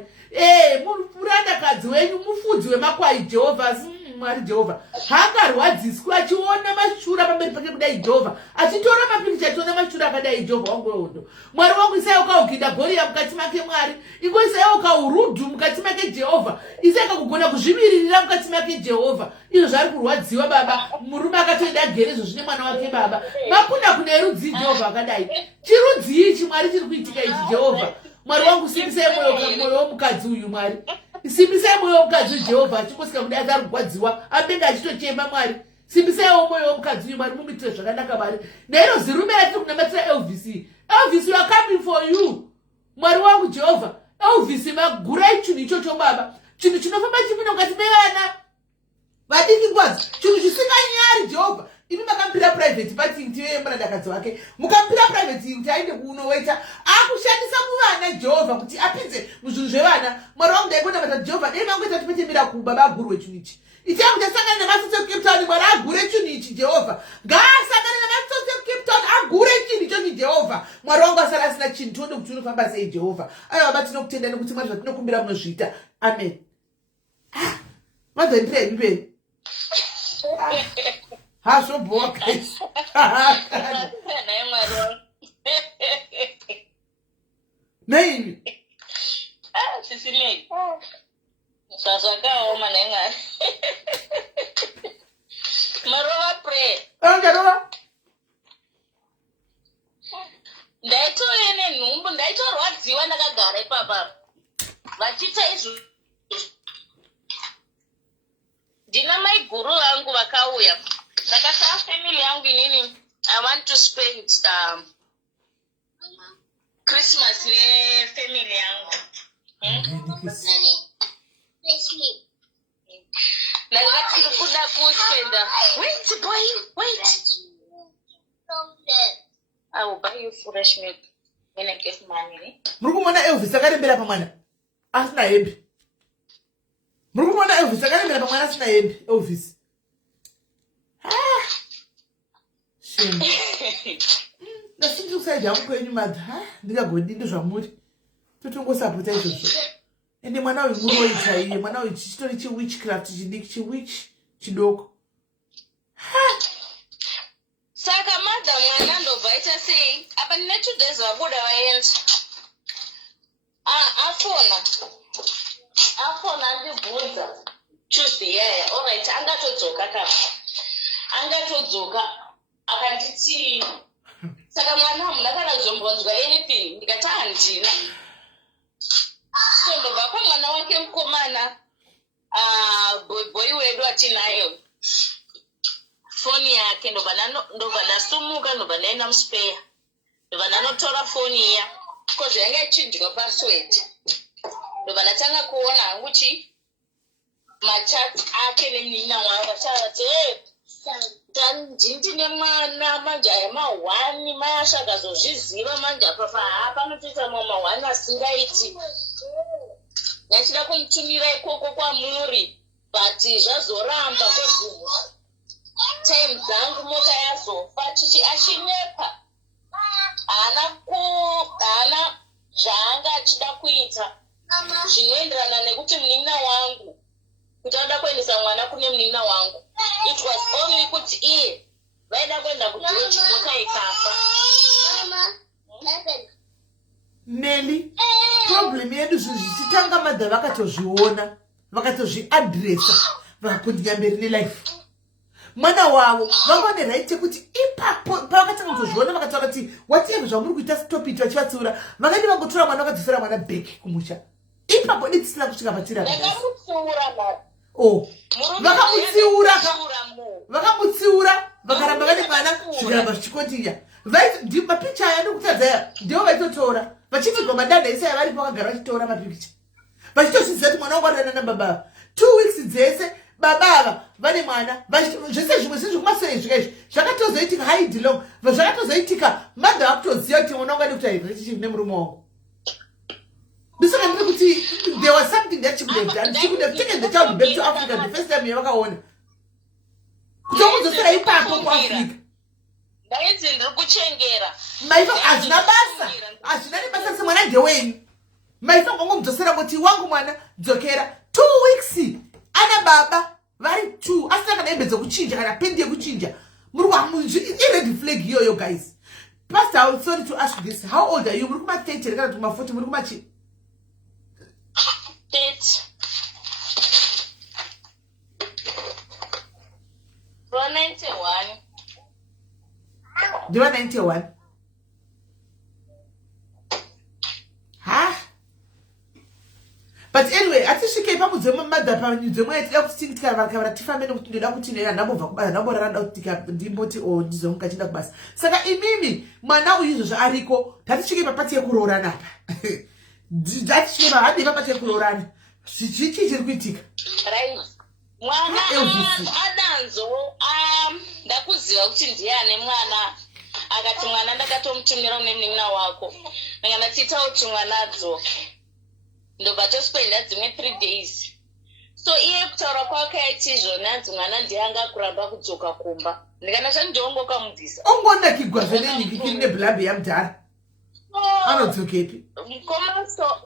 murandakadzi wenyu mufudzi wemakwai Jehovha asi mwari Jehovha haangarwadziswi achiona mashura pamberi pake kudai Jehovha achitora mapikicha achiona mashura akadai Jehovha wangu wehondo mwari wangu isai ukaughinda goriya mukati make mwari ingo isai ukaurudhu mukati make Jehovha isai kakugona kuzviviririra mukati make Jehovha izvo zvari kurwadziwa baba murume akatoenda gerezvo zvine mwana wake baba makunda kune rudzii Jehovha akadai chirudzii ichi mwari chiri kuitika ichi Jehovha mwari wangu simbisai mwoyo womukadzi uyu mwari simbisai mwoyo womukadzi uyu Jehovha achingosvika kudai ari kurwadziwa apenga achitochema mwari simbisaiwo mwoyo womukadzi uyu mwari mumitire zvakanaka mwari nairo zirume ratiri kunamatira Elvis you are coming for you mwari wangu Jehovha Elvis magurai chinhu ichocho baba chinhu chinofamba chipinda mukati mevana vadiki ngwadzi chinhu chisinganyari Jehovha imi makampira private party ndiye murandakadzi wake mukampira private kuti aende kunowaita akushandisa kuvana Jehovha kuti apinze muzvinhu zvevana mwari wangu daikona bata Jehovha dai mangoita tipetemera kubaba agurwe chinhu ichi itai kuti asangane nematsotsi ekucape town mwari agure chinhu ichi Jehovha ngaasangane nematsotsi ekucape town agure chinhu ichochi Jehovha mwari wangu asara asina chinhu tione kuti unofamba sei Jehovha aiwa baba tinokutenda nekuti mwari zvatinokumbira munozviita amen madzoendirei mberi hazvobhoka neini sisimei zvazvakaoma naimwari marova pray angarova ndaitouye nenhumbu ndaitorwadziwa ndakagara ipapa vachiita izvo ndina mai guru vangu vakauya ndakasava family yangu inini I want to spend Christmas nefamily yangu ndakati ndikuda kuspenda wait boy wait I will buy you fresh milk when I get money. muri kumona Elvis akarembera pamwana asina hembe muri kumona Elvis akarembera pamwana asina hembe Elvis ndasindi kusaidi yangu kwenyu madha ndingagodindo zvamuri totongosapota izvozvo ende mwana uyu muroita iye mwana uyu chichitori chiwitchcraft chidiki chiwitch chidoko saka madha mwana ndobva aita sei apa ndine 2 days vabuda vaenda afona andibvunza Tuesday yaya alright angatodzoka akanditi saka mwana hamuna kana kuzombonzwa anything ndikati handina so ndobva pamwana wake mukomana boy wedu atinayo foni yake ndobva ndasumuka ndobva ndaenda muspare ndobva ndanotora foni iya kozi yanga ichinjwa password ndobva ndatanga kuona hangu machat ake nemunina wanga vachati ndini nemwana manje aya ma1 mayashakazozviziva manje apa panotoita ma1 asingaiti ndachida kumutumira ikoko kwamuri but zvazoramba kwezvinhu time dzangu mota yazofa achinyepa haana zvaanga achida kuita zvinoenderana nekuti munin'a wangu kuti anoda kuendesa mwana kune munin'a wangu. It was only kuti iye vaida kuenda kugeorge mota ikafa. Nelly, problem yedu zvichitanga madha vakatozviona vakatozviadresa vakakundinya mberi nelife. Mwana wavo vanga ne right yekuti ipapo pavakatanga kuzozviona vakataura kuti whatever zvamuri kuita stop it vachivatsiura vakati vangotora mwana vakadzosera mwana back kumusha. Ipapo ditsina kusvika patira vakamutsiura vakaramba vane mwana zvikaramba zvichikontinya mapicha aya ndokutadzaya ndivo vaitotora vachiti gomadanda isaya varipo vakagara vachitora mapicha vachitozviziva kuti mwana wangu arana nababa 2 weeks dzese babava vane mwana zvese zvimwe zvezvikumasore zvikaizvi zvakatozoitika haidilong zvakatozoitika madha vakutoziva kuti mwana wangu ane kuti airetichivi nemurume wangu. Ndisaka ndiri kuti there was something that she could have done. She could have taken the child back to Africa the first time yavakaona kuti wakudzosera ipapo kuafrica. Ndaidzi ndiri kuchengera maifa hazvina nebasa semwana ndewenyu. Maifa ngongomudzosera kuti wangu mwana dzokera 2 weeks ana baba vari 2 asina kana hembe dzekuchinja kana pendi yekuchinja. Red flag iyoyo guys. Pastor, I'm sorry to ask this. How old are you? Muri kuma 30 kana kuma 40 muri kuma chi? 91. They were 91. Huh? But anyway, I think she came up with the mother and the way else think family to the opportunity and number around out the or Dizon Katina bus. Saka imimi, mana uses Ariko, that she gave a party of Kurorana. That she had the party of Kurorana. She critic. Right. Mwana adanzo ndakuziva kuti ndiani mwana akati mwana ndakatomtumira nemunin'a wako ndakatita kuti mwana adzoka ndobva tospenda dzimwe 3 days so iye kutaura kwake aiti izvona anzi mwana ndiye anga kuramba kudzoka kumba ndikana chandiongokamubvisa ongonakigwa zvenenhikikiri nebhlabi yamudhara anodzokepi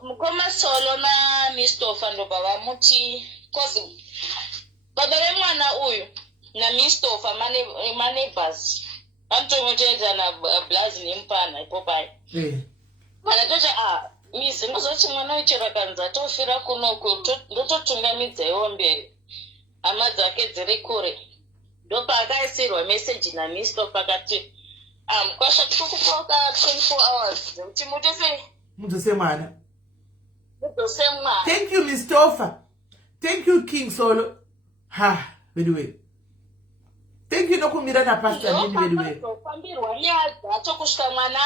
mukoma solo namistofa ndobva vamuti kozi baba vemwana uyu namistofa manebhasi vanotongotoedza nablazi nemupana ipopai vanatocha misi ngozoti mwana wechera kanzi atofira kunoko ndototungamidzaiwo mberi hama dzake dziri kure ndopaakaisirwa meseji namistofa akati mukwasha tiri kupoka 24 hours dzekuti mudzose mwana. Thank you Mistofa. Thank you King Solo. By the way. Thank you nokumira na pastor nini by the way. Kwambirwa nyadza tokusvika mwana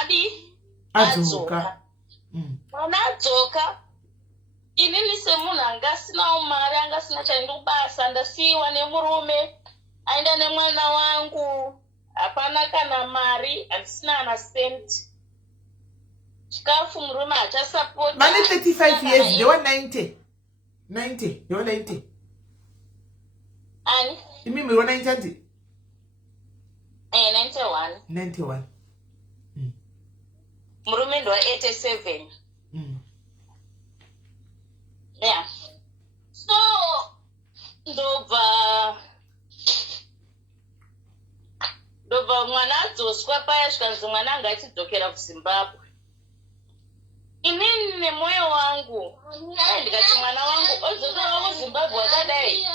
adzoka. Mwana adzoka. Inini semunhu anga asinawo mari anga asina chaindobasa ndasiyiwa nemurume aenda nemwana wangu hapana kana mari handisina na senti. Chikafu murume hachasapoti. Mane 35 years they were 90. They were 90. Ani? Imi miro 90. 91. Murume ndo 87. Yeah. So ndobva mwana adzoswa paya zvikanzi mwana anga achidzokera kuZimbabwe. Inini nemoyo wangu ndikati mwana wangu odzokera kuZimbabwe wakadai.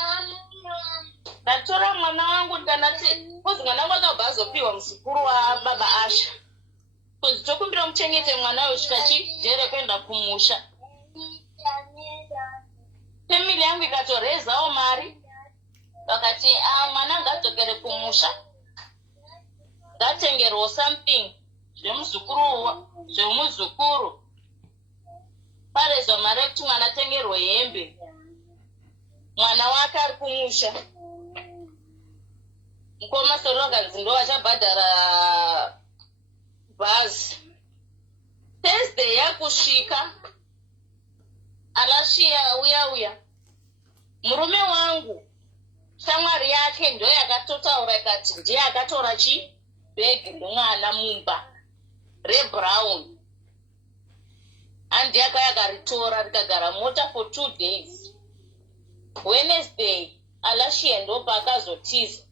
Ndatora mwana wangu ndanati kozi mwana wangu akabva azopiwa musikuru wababa Asha. Kozi tokumbira muchengete mwana uyu kusvika chijere kuenda kumusha. family yangu ikatorezao mari vakati mwana ngadzokere kumusha ngatengerwo something zvemuzukuru parezwa mari yekuti mwana atengerwe hembe. Mwana wake ari kumusha mukoma solo akanzi ndo achabhadhara bhazi. Thursday yakusvika Alashiya uya murume wangu shamwari yake ndo yakatotaura ikati ndiye akatora bhegi remwana mumba rebrown handi yake yakaritora rikagara mota for 2 days. Wednesday Alashiya ndo paakazotiza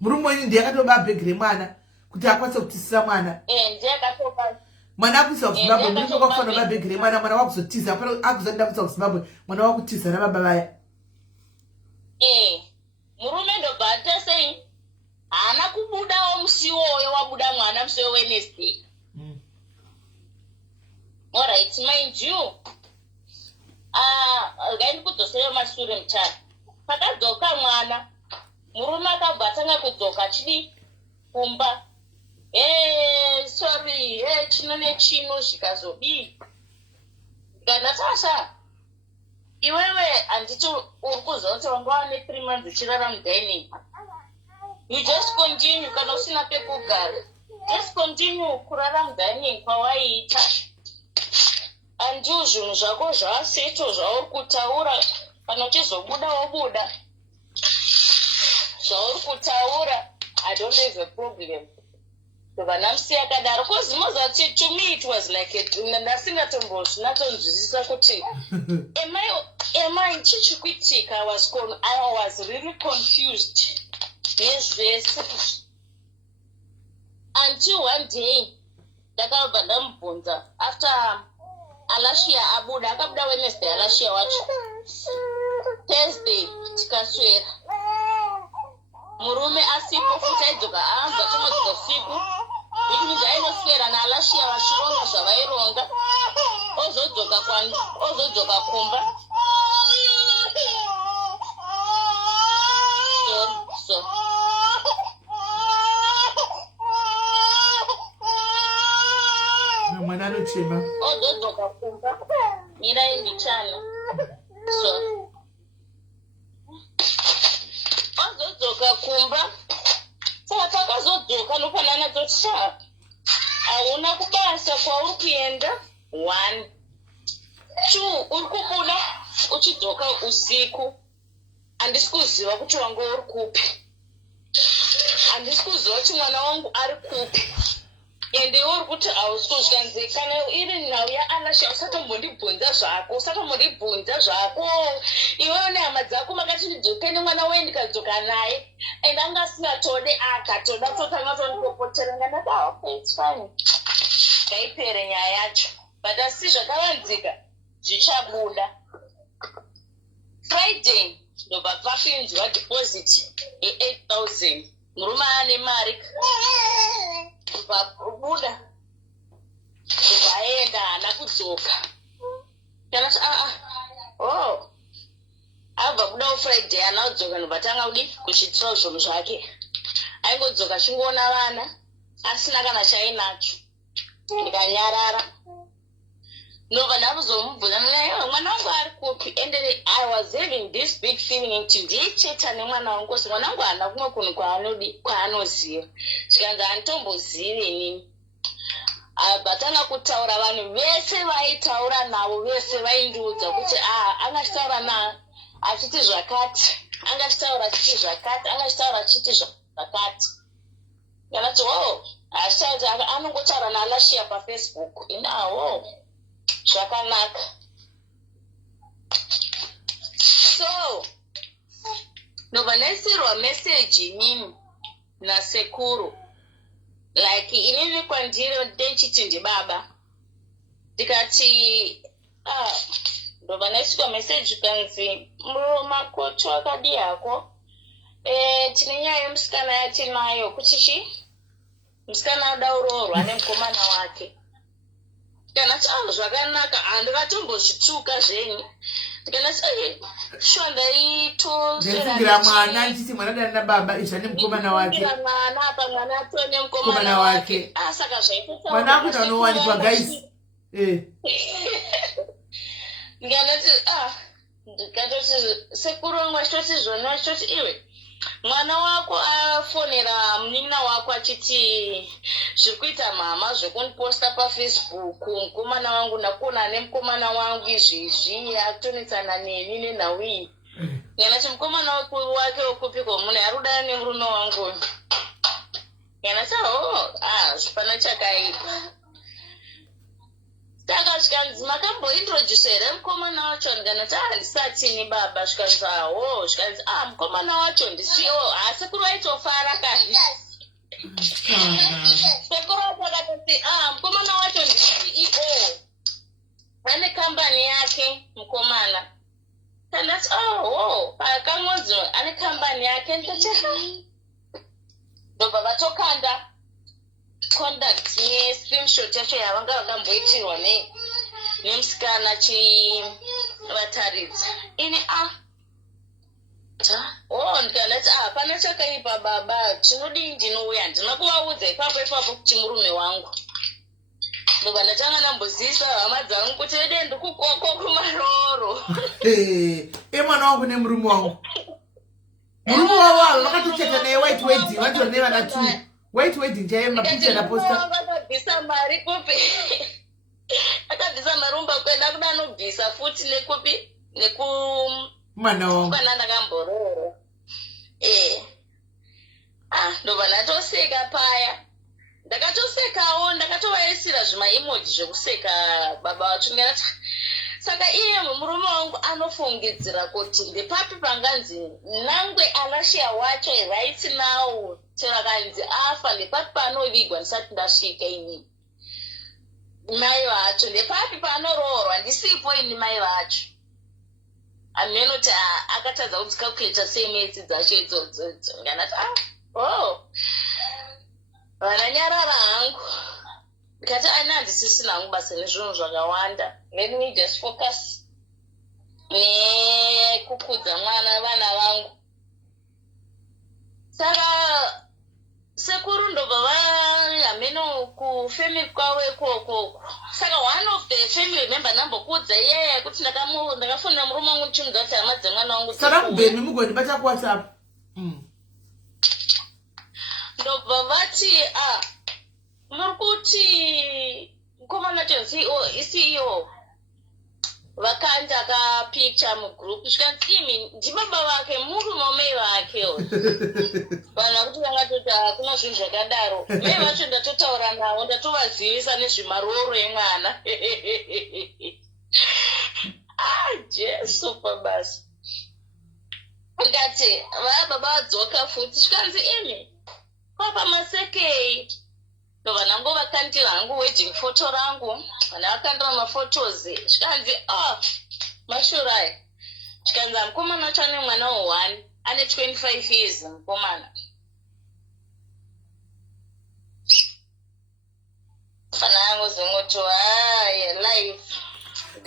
murume wenyu ndiye akatoba bhegi remwana kuti akwanise kutisisa mwana. Ndiye akatoba mwana akuisa kuZimbabwe. Murume kwakufanira bhegi remwana mwana wakuzotiza apana akuzoenda kuisa kuZimbabwe mwana wakutiza nababa vaya. Murume ndobhata sei haana kubudawo musi iwoyo wabuda mwana musi weWednesday. Alright, mind you gaini kudzoseyo mashure mutatu pakadzoka mwana murume akabva atanga kudzoka achidi kumba sorry chino nechino zvikazodii Natasha iwewe handiti uri kuziva kuti wanga wane 3 months uchirara mudining. You just continue kana usina pekugara. Just continue kurara mudining kwawaiita. Andiwo zvinhu zvako zvaseto zvauri kutaura kana uchizobuda wobuda. Zvauri kutaura I don't have a problem. Vanamusiya akadaro kozimozati to me it was like ndasingatonzwisisa kuti am I chichikuitika. I was really confused. Yes. Until one day ndakabva ndamubvunza after Alashiya abuda akabuda Wednesday Alashiya wacho Thursday tikaswera murume asipo futi aidzoka aanza kumodzoka usiku ndikuti ainoswera naAlashiya vachironga zvavaironga ozodzoka kumba mwana anochema ozodzoka kumba mirai mbichana ozodzoka kumba saka takazodzoka nofanana toti hauna kubasa kwauri kuenda 1 2 uri kubuda uchidzoka usiku handisi kuziva kuti wanga uri kupi handisi kuziva kuti mwana wangu ari kupi ende uri kuti hausi kuzvikanzi kana iri nhau yaAlashiya usatombondibvunza zvako iwewe nehama dzako makati ndidzokeni mwana weye ndikadzoka naye ende anga asingatode akatoda kutotanga tondipopoteranga ndati okay it's fine ngaipere nyaya yacho but asi zvakavanzika zvichabuda. Friday ndobva papinzwa deposit ye8,000 murume ane mari vabuda vaenda hana kudzoka kanati abva buda Friday hana kudzoka ndobatanga kudi kuchitira zvinhu zvake aingodzoka chingoona vana asina kana chainacho ndikanyarara ndobva ndakuzomubvunza mwana wangu ari kupi ende I was having this big feeling kuti ndicheta nemwana wangu kosi mwana wangu haana kumwe kunhu kwaanoziva zvikanzi handitombozive nini. Batanga kutaura vanhu vese vaitaura navo vese vaindiudza kuti angachitaura na achiti zvakati angachitaura achiti zvakati angachitaura achiti zvakati kanati achitaura anongotaura naAlashiya paFacebook inawo zvakanaka. So ndobva ndaisirwa meseji inini nasekuru like inini kwandiri ndechiti ndibaba ndikati ndobva ndaisirwa meseji kanzi makoto akadi yako tine nyaya yemusikana yatinayo kuchichi musikana uda uroorwa nemukomana wake kana zvakanaka handikatombozvitsvuka zvenyu kana shondaito ndefungira mwana nchiti mwana dani nababa izva nemukomana wake mwana apa mwana atone mukomana wake saka zvaita mwana akuita unowanikwa guys ndikatoti sekuru mwachitoti zvona achitoti iwe mwana wako afonera munin'ina wako achiti zviri kuita mhama zvekundiposta pafacebook mukomana wangu ndakuona nemukomana wangu izvizvi akutonetsana neni nenhau iyi nganati mukomana wake wokupiko munhu ari kudana nemurume wangu nganati zvipana chakaipa saka zvikanzi makambointroduce here mukomana wacho ndikanati handisatini baba zvikanzi zvikanzi mukomana wacho ndisiwo sekuru waitofara kani sekuru wacho akatoti mukomana wacho ndiceo ane kambani yake mukomana kandati pakamodzi ane kambani yake ndikati ndobva vatokanda conduct yescreenshot yacho yavanga vakamboitirwa nemusikana chivataridza ini ndikanati hapana chakaipa baba tinodii ndinouya ndina kuvaudza ipapo kuti murume wangu ndobva ndatanga ndambozivisa hama dzangu kuti ede ndikukoko kumaroro mwana wangu nemurume wangu murume wavo vakatocheka naye white wedding vatori nevana 2 white wedding chaiye mapicha naposta akabvisa mari kupi akabvisa mari umbakwenda kuda anobvisa futi nekupi mwana wangu kana ndakambororo ndobva ndatoseka paya ndakatosekawo ndakatovaisira zvimaemoji zvekuseka baba vacho nganati saka iye murume wangu anofungidzira kuti ndepapi panganzi nangwe alashiya wacho right now terakanzi afa ndepapi panovigwa ndisati ndasvika ini mai vacho ndepapi panoroorwa ndisipo ini mai vacho amenoti akatadza kudzikalkuleta semedzi dzacho idzodzo nganati vananyarara hangu ndikati aina handisisina hangu basa nezvinhu zvakawanda let me just focus nekukudza mwana vana vangu saka sekuru ndobva vahameno kufamily kwavo ikoko saka one of the family member ndambokudza iyeye kuti ndakafonera murume wangu ndichimudza kuti hama dzemwana wangu saka kubhemi mugondibata kuwhatsapp ndobva vati muri kuti mukomana ceo vakanda kapicha mugroup zvikanzi imi ndibaba vake murume wamai vake vanhu vakuti vangatoti hakuna zvinhu zvakadaro mai vacho ndatotaura navo ndatovazivisa nezvemaroro emwana jesu pabasa ngati baba vadzoka futi zvikanzi imi papamasekei ndobva nango vakandira hangu wedding photo rangu vana vakandira maphotos zvikanzi mashurai zvikanzi mukomana wacho ane mwana wa1 ane 25 years mukomana fana yangu zingoti life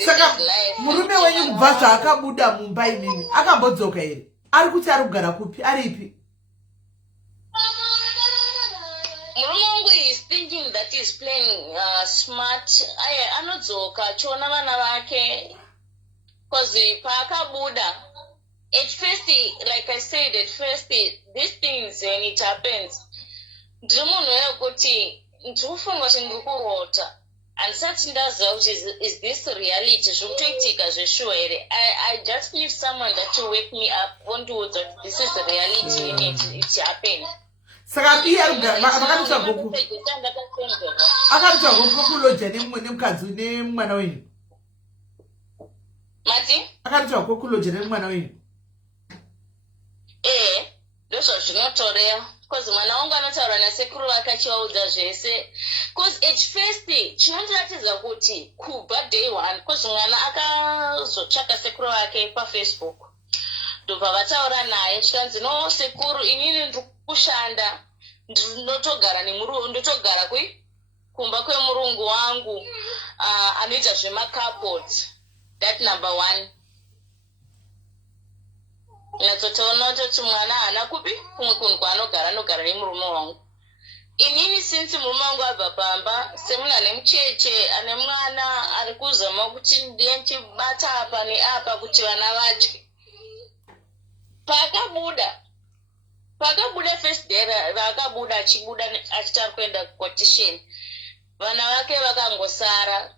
saka murume wenyu kubva zvaakabuda mumba inini akambodzoka here ari kuti ari kugara kupi aripi murume wangu is thinking that is playing smart anodzoka achiona vana vake because paakabuda at first, like I said at first, these things when it happens ndiri munhu wekuti ndikufunga kuti ndiri kurota handisati ndaziva kuti is this reality zvokutoitika zveshuwa here I just need someone that will wake me up wondiudza kuti this is the reality and it happened saka iye vakatotsva goku akatotsva goku kuloja nemukadzi nemwana wenyu mati akatotsva goku kuloja nemwana wenyu ndozvo zvinotoreva because mwana wangu anotaura nasekuru vake achivaudza zvese because at first chinondiratidza kuti kubva day 1 because mwana akazotsvaka sekuru vake pafacebook ndobva vataura naye zvikanzi no sekuru inini ndiri kushanda ndotogara kumba kwemurungu wangu anoita zvemacarport. That number 1. Nyatsotoona kuti mwana haana kupi kumwe kunhu kwaanogara nemurume wangu. Inini since murume wangu abva pamba, semunhu ane mucheche ane mwana ari kuzama kuti ndiye ndichibata apa neapa kuti vana vadye. Pakabuda first day raakabuda achitari kuenda quotation, vana vake vakangosara.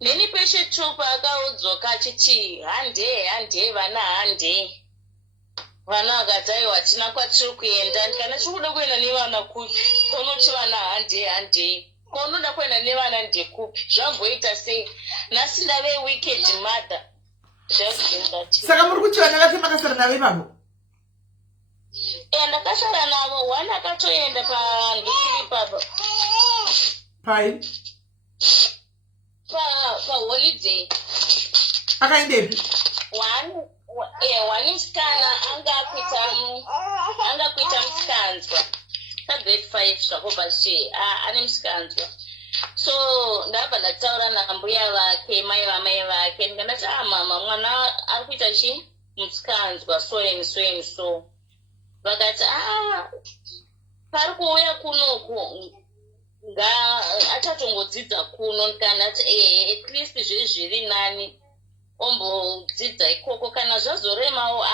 Neni peshe trupa akaudzoka achiti hande vana hande. Vana vakati aiwa hatina kwatiri kuenda. Ndikana tiri kuda kuenda nevana kupi? Konoti vana hande. Konoda kuenda nevana ndekupi? Zvamboita sei? Nhasi ndave wicked mother. Saka muri kuti vana vake makasara navo ipapo? Ndakasara navo. One akatoenda pandikiri papa. Pai? Holiday. Akaendepi? One musikana anga kuita musikanzwa grade 5 zvakobashi ane musikanzwa. So ndabva ndataura nambuya vake, mai vamai vake, ndikandati mama mwana ari kuita chi musikanzwa so and so. Vakati pari kuuya kunoku achatongodzidza kuno. Ndikandati at least zviri nani ombodzidza ikoko, kana zvazoremawo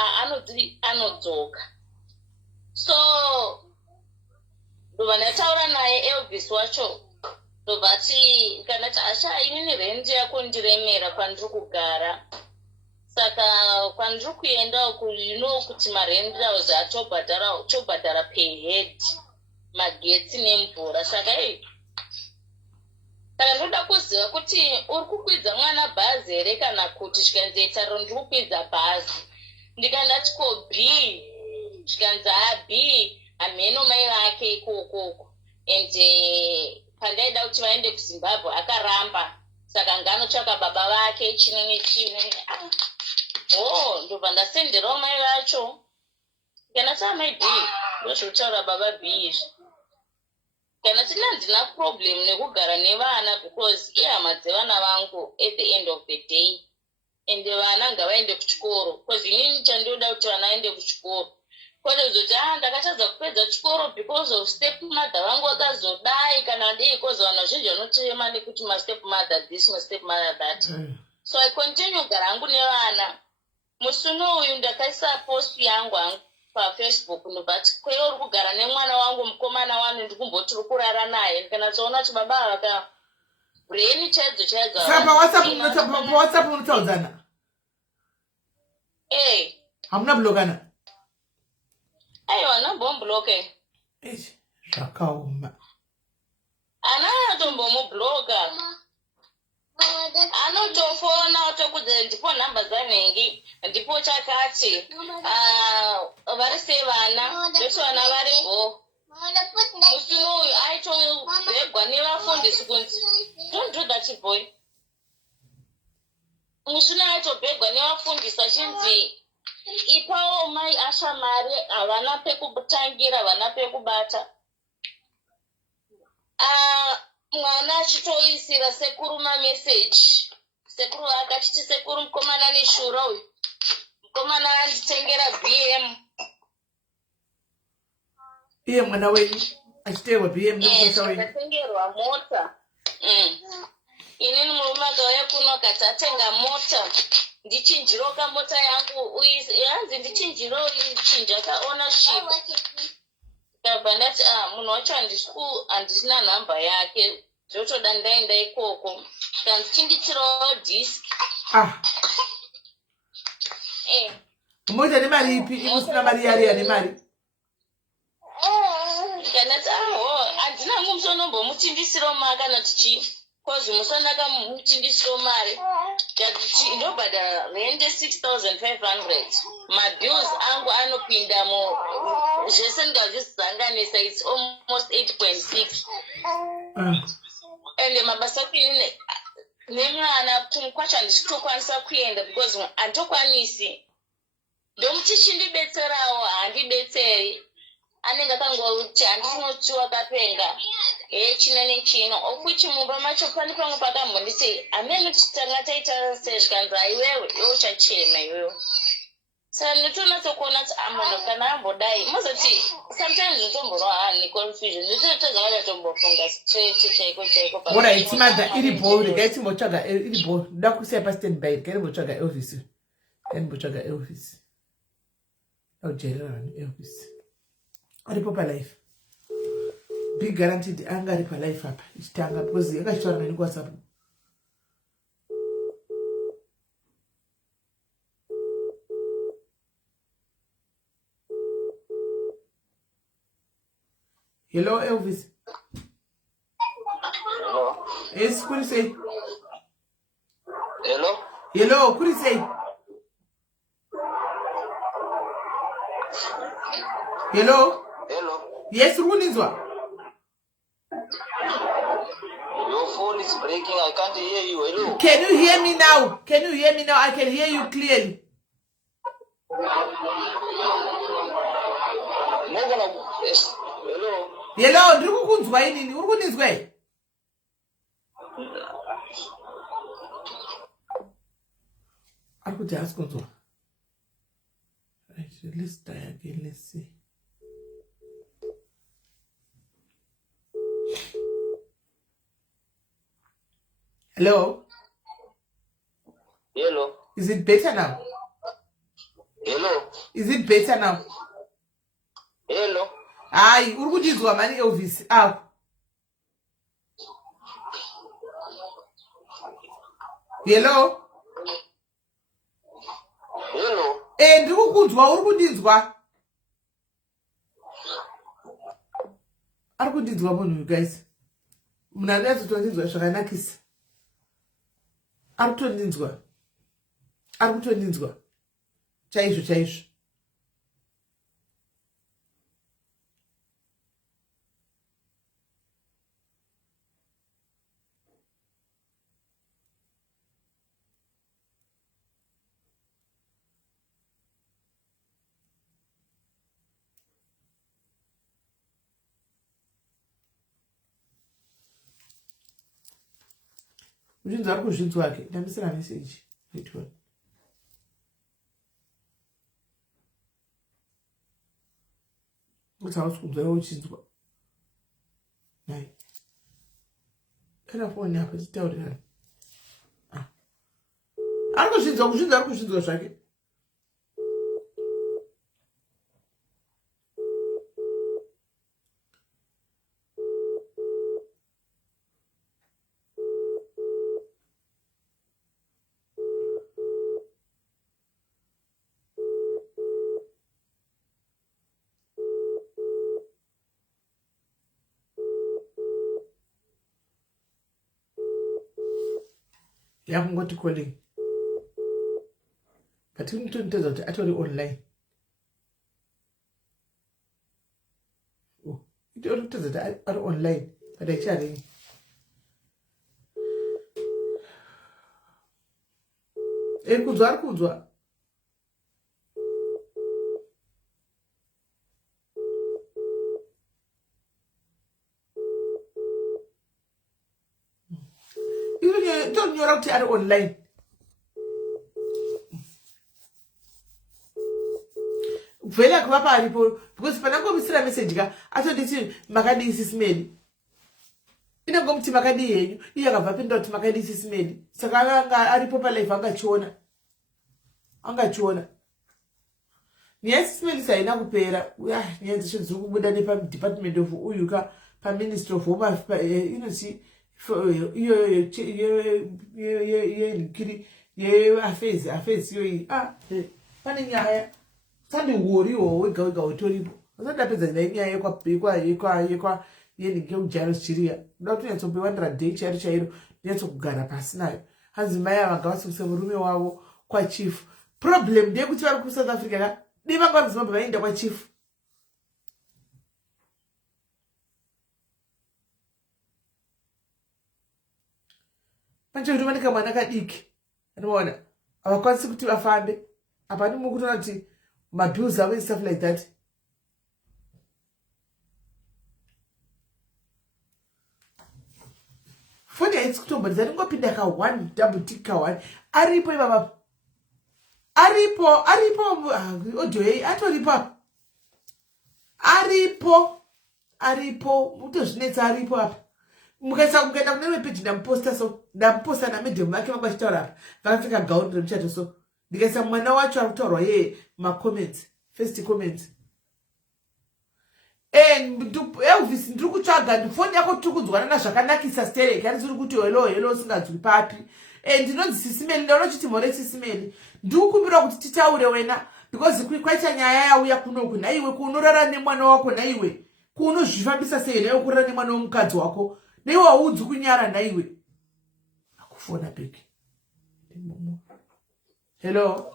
anodzoka. So ndobva ndataura naye Elvis wacho, ndobva ati ndikandati inini rendi yako ndiremera kwandiri kugara, saka kwandiri kuenda uku kuti marendi house atobhadhara per head, magetsi nemvura. Saka kana ndoda kuziva kuti uri kukwidza mwana bhazi here kana kuti zvikanzi taro ndiri kukwidza bhazi. Ndikandati ko B, zvikanzi B hameno mai vake ikokoko. And pandaida kuti vaende kuZimbabwe akaramba, saka nganotsvaka baba vake chine nechine. Ndobva ndasenderawo mai vacho. Ndikandati mai B ndozvotaura baba B izvi. Kana tina ndina problem nekugara nevana because ihama dzevana vangu at the end of the day. Ende vana ngavaende kuchikoro because inini chandoda kuti vana vaende kuchikoro. Kwete kuzoti ndakatadza kupedza chikoro because of stepmother vangu vakazodai kana dei, because vanhu vazhinji vanotema nekuti mastepmother this, mastepmother that. So I continue kugara hangu nevana. Musi uyu ndakaisa post yangu paFacebook ndobati kweyo uri kugara nemwana wangu mukomana wanu ndikumboti uri kurara naye. Ndikanatsoona kuti baba vaka brain chaidzo. Saka paWhatsApp munotaudzana? Hamuna blokana? Aiwa nambomubloke. Zvakaoma. Ana atombomubloka. Anotofona otokudze ndipo nhamba dzavengi ndipo chakati vari sevana ndoti vana varipo. Musi uyu aitobhegwa nevafundisi kunzi don't do that boy. Musi uyu aitobhegwa nevafundisi achinzi ipawo mai ashamari, havana pekutangira, havana pekubata. Mwana achitoisira sekuru mameseji. Sekuru vake achiti sekuru mukomana neshura uyu. Mukomana anditengera BM. Iye mwana wenyu achitewa BM ndokutosa wenyu. Akatengerwa mota. Inini murume akauya kuno akati atenga mota. Ndichinjiroka mota yangu yanzi ndichinjiro chinja ownership. Ndabva ndati munhu wacho handisina nhamba yake, zvotoda ndaenda ikoko kanzi chinditsirawo disk. Moita nemari ipi? Imusina mari yari ane mari? Ndikandati handina musonombomuchindisirawo mari kana tichi kozi musandakamuchindisirawo mari. Ndati ndobhadhara rende 6,500. Mabills angu anopinda zvese ndingazvizanganisa it's almost 8.6. Ende mabasa kuine nemwana kwacho handisitokwanisa kuenda because handitokwanisi. Ndomuti chindibetserawo handibetseri. anenge akangoti handinotiwa kapenga chino nechino okuti mumba macho pane pamwe pakambonditi amene titanga taita sezvikanzi aiwewe iwe uchachema iwewe saka ndinotoona tokuona kuti amunhu kana ambodai mozoti sometimes ndinotomborwa hani confusion nditotoga vachatombofunga straight chaiko chaiko bora itimadza iripo regai timbotsvaga iripo ndoda kusiya pastandby regai timbotsvaga elvis ndimbotsvaga elvis aujairarani elvis aripo palife big guaranteed anga ari palife apa ichitanga because yakachitaura nani kuwhatsapp hello Elvis. Hello. Yes, what do you say? Hello. Hello, what do you say? Hello. Hello. Yes, Runizwa. Your phone is breaking. I can't hear you. Hello. Can you hear me now? Can you hear me now? I can hear you clearly. Yes. Hello. Hello, ndiri kukunzwa inini, uri kunizwa here? Ari kuti haasi kunzwa. Right, let's try again, let's see. Hello? Hello. Is it better now? Hello. Is it better now? Hello. Hayi, uri kundizwa mani Elvis. Aw. Hello? Hello. Ndiri kukunzwa, uri kundinzwa? Ari kundinzwa munhu, guys. Munhu angatotondinzwa zvakanakisa. Ari kutondinzwa. Ari kutondinzwa. Chaizvo, chaizvo. Uchinzwa ari kuzvinzwa ke. Ndambisira message. Wait one. Kuti hausi kunzwa uchinzwa. Hai. Kana foni apa chitaurirani. Ari kuzvinzwa zvake. Yakungoti calling. But unotonitedza kuti atori online. Uri kutedza kuti ari online. But haicharingi. Kunzwa ari kunzwa. Tonyora kuti ari online. Vela kuvapa aripo because panangomisira message ka atoditi makadi isisimeli. Inangomuti makadi yenyu iye akabva pinda kuti makadi isisimeli. Saka anga aripo palive angachiona. Nyaya saina kupera. Nyaya dzeshe dziri kubuda nepadepartment of uyuka paministry of home affairs affairs yoyi pane nyaya sandi woriwo wega wega utoripo usandapedza nyaya yekwa yenike ujairos chiria nda kuti nyatsopewanira day chairo chairo nyatsokugara pasi nayo hanzimai ava ngavasukise murume wavo kwachief problem ndeyekuti vari kuSouth Africa ka dii vanga vazimbabwe vaenda kwachief. Pancho rumanika mwana kadiki. Anoona. Avakwanisi kuti vafambe. Apa ndimo kutoona kuti mabills avo and stuff like that. haisi kutombodza ndingopinda ka1 double tick ka1 aripo ibaba aripo audio yei atoripo aripo utozvinetsa aripo apa mukaisa kuenda kune rimwe peji ndamuposta namedhemu vake vanga vachitaura apa vakapfeka gauni remuchato so ndikaisa mwana wacho ari kutaurwa yeye macomments first comments Elvis ndiri kutsvaga foni yako tiri kunzwanana zvakanakisa stereki ari ziri kuti hello usingadzwi papi ndinonzi sisimeli ndinochiti mhore sisimeli ndiri kukumbira kuti titaure wena because kwaita nyaya yauya kunoku naiwe kuunorara nemwana wako naiwe kuunozvifambisa sei naiwe kurara nemwana womukadzi wako naiwe haudzi kunyara naiwe akufona beki hello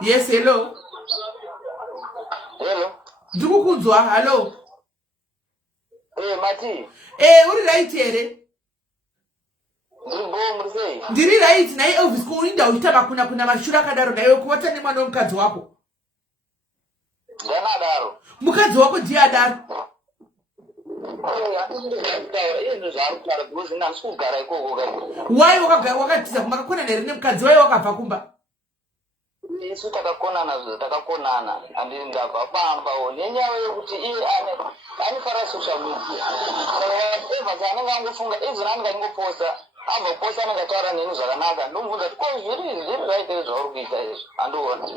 yes hello ndiri kukunzwa hallo Mati. Uri right here. Ndiri ndiri right naye Elvis kuuninda uchitaba kuna mashura kadaro naye kuwata nemwana womukadzi wako. Ndana daro. Mukadzi wako ndiye adaro. Why wakatiza kumakakona nere nemukadzi waye wakabva kumba? Isu takakonana andi ndabva pamba nenyaya yokuti iye anifara social media. Eva anenge angofunga izvo anenge angoposta abva kuposta anenge ataura neni zvakanaka ndomubvunza kuti ko zviri right zvauri kuita izvi andiona.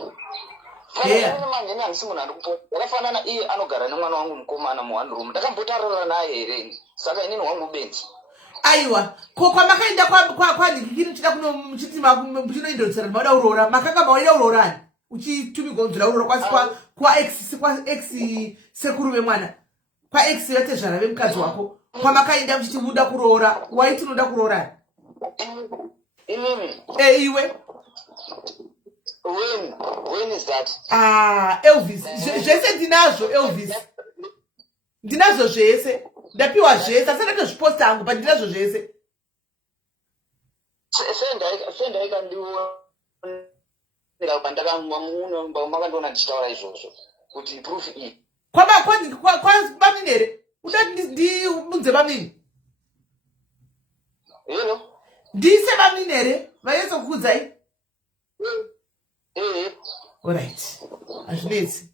Manje handisi munhu andikuposta yakafanana iye anogara nemwana wangu mukomana muwandirumu ndakambotaurira naye here saka inini wangu benzi. Aiwa, kwamakaenda kwanikikini uchida muchiti muchinoindotsera mauda urora makanga mawaida urorani uchitumigwa unzira urora kwasi kwa ex sekuru vemwana kwa ex vatezvara vemukadzi wako kwamakaenda muchiti muda kuroora waiti unoda kuroorani iwe when is that? Elvis zvese ndinazvo Elvis ndinazvo zvese ndapiwa zvese asi ndatozviposta hangu pa ndinazvo zvese sendaika ndiwo ndakandiona ndichitaura izvozvo kuti proof iyi kwamini here uda ndibvunze vamini ndiise vamini here vaese kukudzai alright hazvinetsi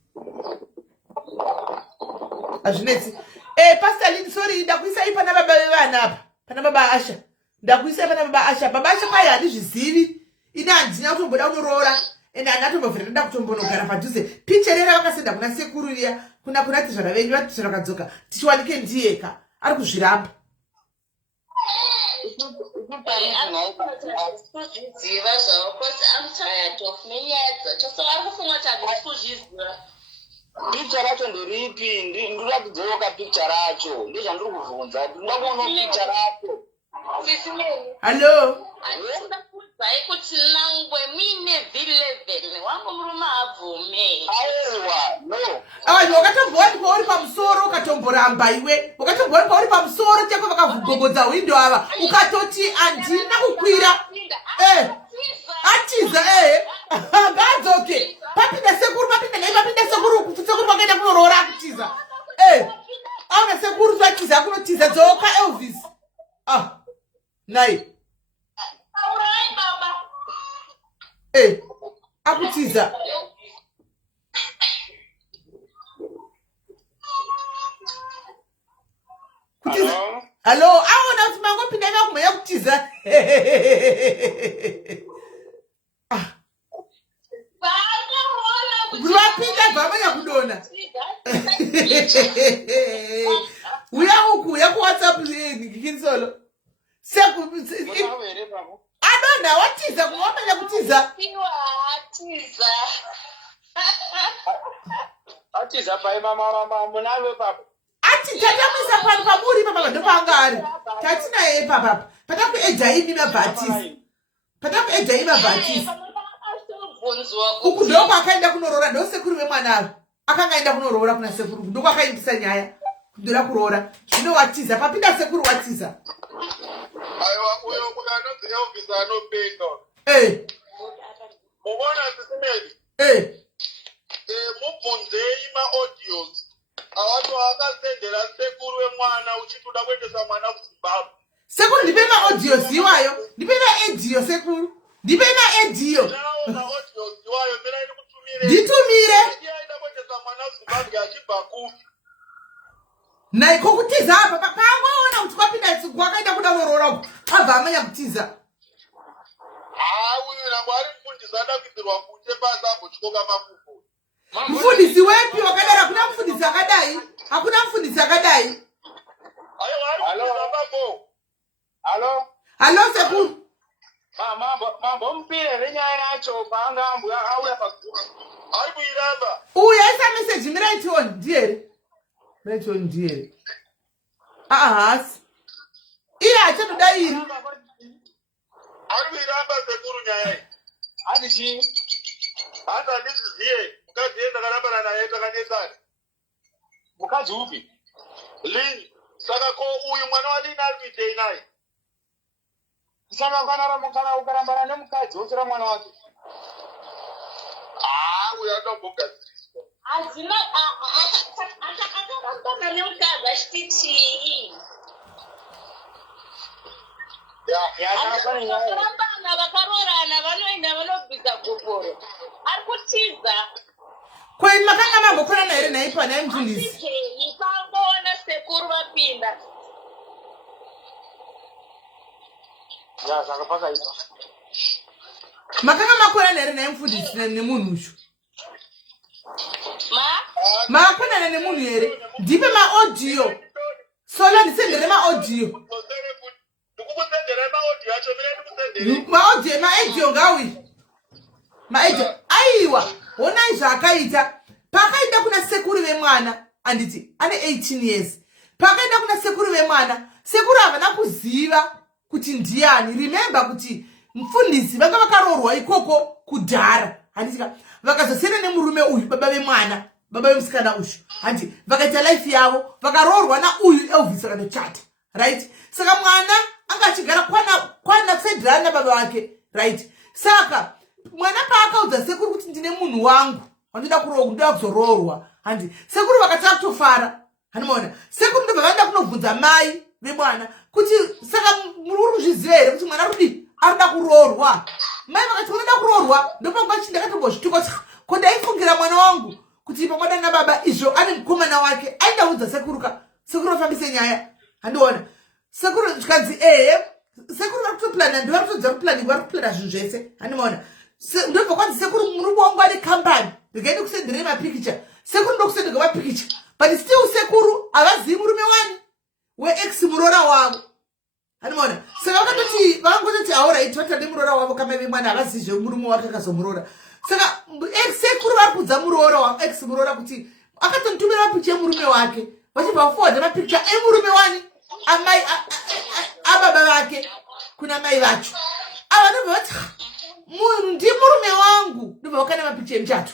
Pastor Lynn, sorry, ndakuisa pana baba vevana apa. Pana baba Asha. Ndakuisa pana baba Asha. Baba Asha kwai handizvizivi. Ina handina kutomboda kunoroora. Ende handina kutombovhera ndoda kutombonogara padhuze. Picha rera vakasenda kuna sekuru riya. Kuna tezvara venyu vatizvara vakadzoka. Tichiwanike ndiyeka. Ari kuzviramba. Kuzviziva zvavo because I'm tired of nenyaya dzacho. So ari kufunga kuti handisi kuzviziva. Picha racho ndiripi ndiratidzewo ka picha racho ndezvandiri kuvhunza ndakuona picha racho hallo ndakuudzai kuti nangwe muine V11 wangu murume abvume aiwa no avanhu wakatombowanikwa uri pamusoro ukatomboramba iwe wakatombowanikwa uri pamusoro chako vakavhugobodza hwindo ava ukatoti handina kukwira atiza ngaadzoke papinda sekuru sekuru vakaenda kunoroora akutiza auna sekuru zvatiza akunotiza dzoka Elvis nai akutiza hallo aona kuti mangopinda nakumhanya kutiza vapinda bvamanya kudona uya uku uya kuwhatsapp nikikinsolo adona watiza kumwamanya kutiza atiza pai mama munawe papa ati tatamisa pano pamuri papa ndopangari tatinaye papa patakuejaimi mabhatisi uku ndoko akaenda kunoroora ndosekuru vemwanawe akanga aenda kunoroora kuna sekuru ndoko akaindisa nyaya kundoda kuroora zvino watiza papinda sekuru watiza aiwa uyo kunanonzi Elvis anopenda mubona sisimeli mubvunzei maaudios awatu wakasendera sekuru wemwana uchitoda kuendesa mwana kuZimbabwe. Sekuru ndipe ma-audio ziwayo. Ndipe ma-audio sekuru. Ndipe ma-audio. Naona audio ziwayo mera ndikutumire. Nditumire. Ndiyaenda kuendesa mwana kuZimbabwe achibva kupi. Naiko kutiza apa pangoona kuti kwapinda kwakaita kuda kurora abva amanya kutiza. Uyu nangu ari mufundisi adakuitirwa kunze pasi ambotyoka mafufu. Mfundisi wepi wakadara? Kuna mfundisi akadai? Hakuna mfundisi akadai. Ayo ari kuitirwa babo. Halo sekuru. Mambo mpire renyaya yacho panga auya pakuru. Ari kuiramba. Uyaisa message miraiti on ndiere. Miraiti on ndiere. Ahas. Iya achatoda iri. Ari kuiramba sekuru nyaya. Hadi chi. Hata ndiziziye. Mukadzi yenda karambana naye takanetsana. Mukadzi upi? Lini. Saka ko uyu mwana wadini ari kuitei naye. Saka kana ukarambana nemukadzi wosera mwana wake. Uyu anobogadziriswa. Hazina akarambana nemukadzi achiti vakarambana vakarorana vanoenda vanobvisa gogoro. Ari kutiza. Kwai makanga mambokorana here naye pana mfundisi. Asijei pangoona sekuru vapinda. Saka pakaita. Makanga makorana here naye mfundisi nemunhu uyu. Makorana nemunhu here. Ndipe ma-audio. Solo ndisendere ma-audio. Ma-audio ngawi. Ma-audio. Aiwa. Honai zvakaita. Pakaenda kuna sekuru vemwana. Anditi. Ane 18 years. Pakaenda kuna sekuru vemwana. Sekuru havana kuziva kuti ndiani. Remember kuti mfundisi vanga vakarorwa ikoko kudhara. Handitika. Vakazosiyana nemurume uyu baba vemwana. Baba vemusikana uyu. Handi. Vakaita life yavo. Vakarorwa na uyu Elvis vakanochata. Right? Saka mwana anga achigara kwana kusenderana baba wake. Right? Saka mwana paakaudza sekuru kuti ndine munhu wangu wandoda kuzororwa. Handi. Sekuru vakataka kutofara. Handimaona. Sekuru ndobva vaenda kunovhunza mai vemwana kuti saka muri kuzviziva here kuti mwana rudi arida kurorwa. Mai vakati unoda kurorwa ndopanguva chindakatombozvituka ko ndaifungira mwana wangu kuti pamwada nababa izvo ane mukomana wake aindaudza sekuruka. Sekuru vafambise nyaya. Handiona. Sekuru zvikanzi sekuru vari kutoplana ndivari kutodza kuplani vari kuplana zvinhu zvese. Handimaona. Ndobva kwanzi sekuru murume wangu ane kambani ndikaende kusendere mapikicha. Sekuru ndokusendega mapikicha but still sekuru havazivi murume wani weex murora wavo. Handimaona. Saka vakatoti vakangototi alright vatande murora wavo kama vemwana havazizve murume wake akazomurora. Saka sekuru vari kudza murora waex murora kuti akatomutumira mapikicha emurume wake vachibva vaforward mapikicha emurume wani amai ababa vake kuna mai vacho. Ava ndobva vati munhu ndimurume wangu ndobva vakana mapikicha emuchato.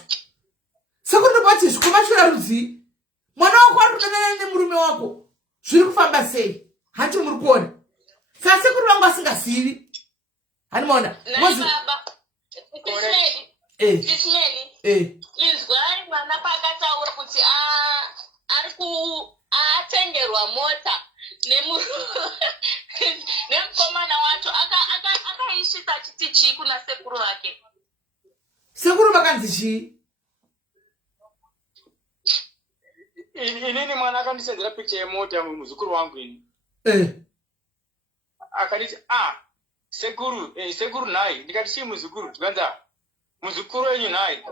Sekuru ndobva vati zvikomashura rudzi mwana wako ari kudanana nemurume wako zviri kufamba sei? Hati muri kuona. Saka sekuru vangu asingazivi. Handimaona. Izwai mwana paakataura kuti ari atengerwa mota nemukomana wacho akaisvika achiti chii kuna sekuru vake. Sekuru vakanzi chii? Inini mwana akandisendera picha yemota muzukuru wangu ini. Akaditi sekuru nai ndikati chii muzukuru tikanza muzukuru wenyu nai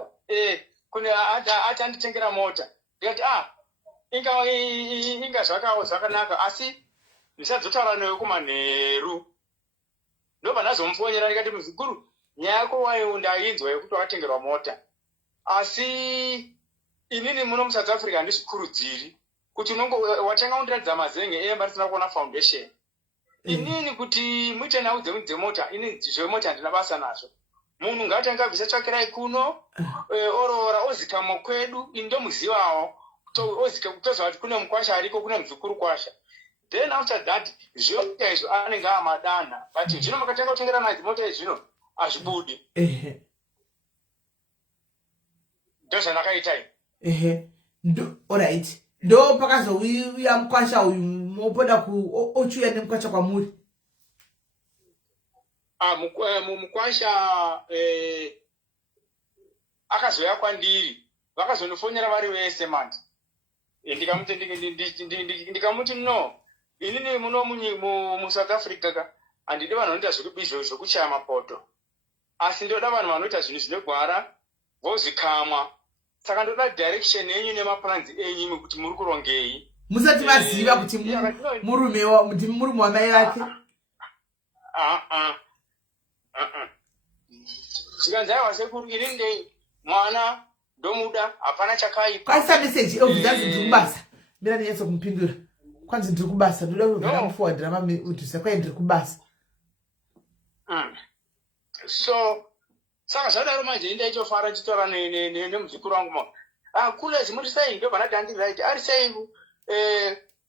kune atanditengera mota ndikati inga zvakanaka asi ndisadzotaura newe kumanheru. Ndobva ndazomufonyera ndikati muzukuru nyaya yako wayo ndainzwa yekuti wakatengerwa mota asi inini muno muSouth Africa handizvikurudziri kuti unongo watanga undiradza mazenge emba risina kuona foundation. Inini kuti muite nhau dzemota ini zvemota handina basa nazvo. Munhu ngaatanga abvisa tsvakirai kuno orora ozikamo kwedu ini ndomuzivawo kutoziva kuti kune mukwasha ariko kune muzukuru kwasha. Then after that zvoita izvo anenge amadana but zvino makatanga kutengera nadzo mota izvino hazvibudi. Ndozvanakaita Alright. ndo pakazouya mukwasha uyu mopoda ochuya nemukwasha kwamuri. Mukwasha akazoya kwandiri vakazondifonera vari vese manje. Ndikamuti no inini muno muSouth Africa ka handidi vanhu vanoita zvokuchaya mapoto, asi ndoda vanhu vanoita zvinhu zvinogwara vozikamwa. Saka ndoda direction yenyu nemaplans enyu kuti muri kurongei. Musati vaziva kuti murume wamai vake. Zvikanzi aiwa sekuru ini ndei mwana ndomuda hapana chakaipa. Kwaisa message eudzazi ndiri kubasa. Mira nenyatso kumupindura. Kwanzi ndiri kubasa ndoda kuvhara muforwardira maudhisa kwai ndiri kubasa. So saka zvadaro manje ndaitofara chitora nemuzukuru wangu kule zimuri sei ndo vanati handiri right ari sei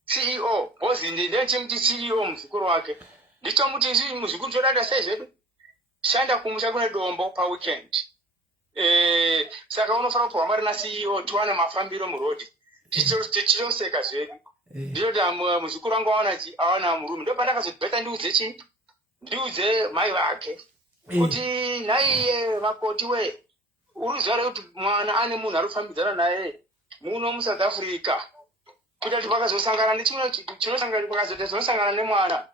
CEO bozi ndechimuti CEO muzukuru wake ndichomuti isi muzukuru chodada sei zvedu shanda kumusha kune dombo paweekend saka unofara kupuhwa mari naCEO tiwane mafambiro murodi tichitoseka zvedu ndinoti muzukuru wangu awana murume ndo pandakazobheta ndiudze chii ndiudze mai vake kuti naiye makoti we uruziva kuti mwana ane munhu arikufambidzana naye muno muSouth Africa kuti pakazosangana nechinozonosangana nemwana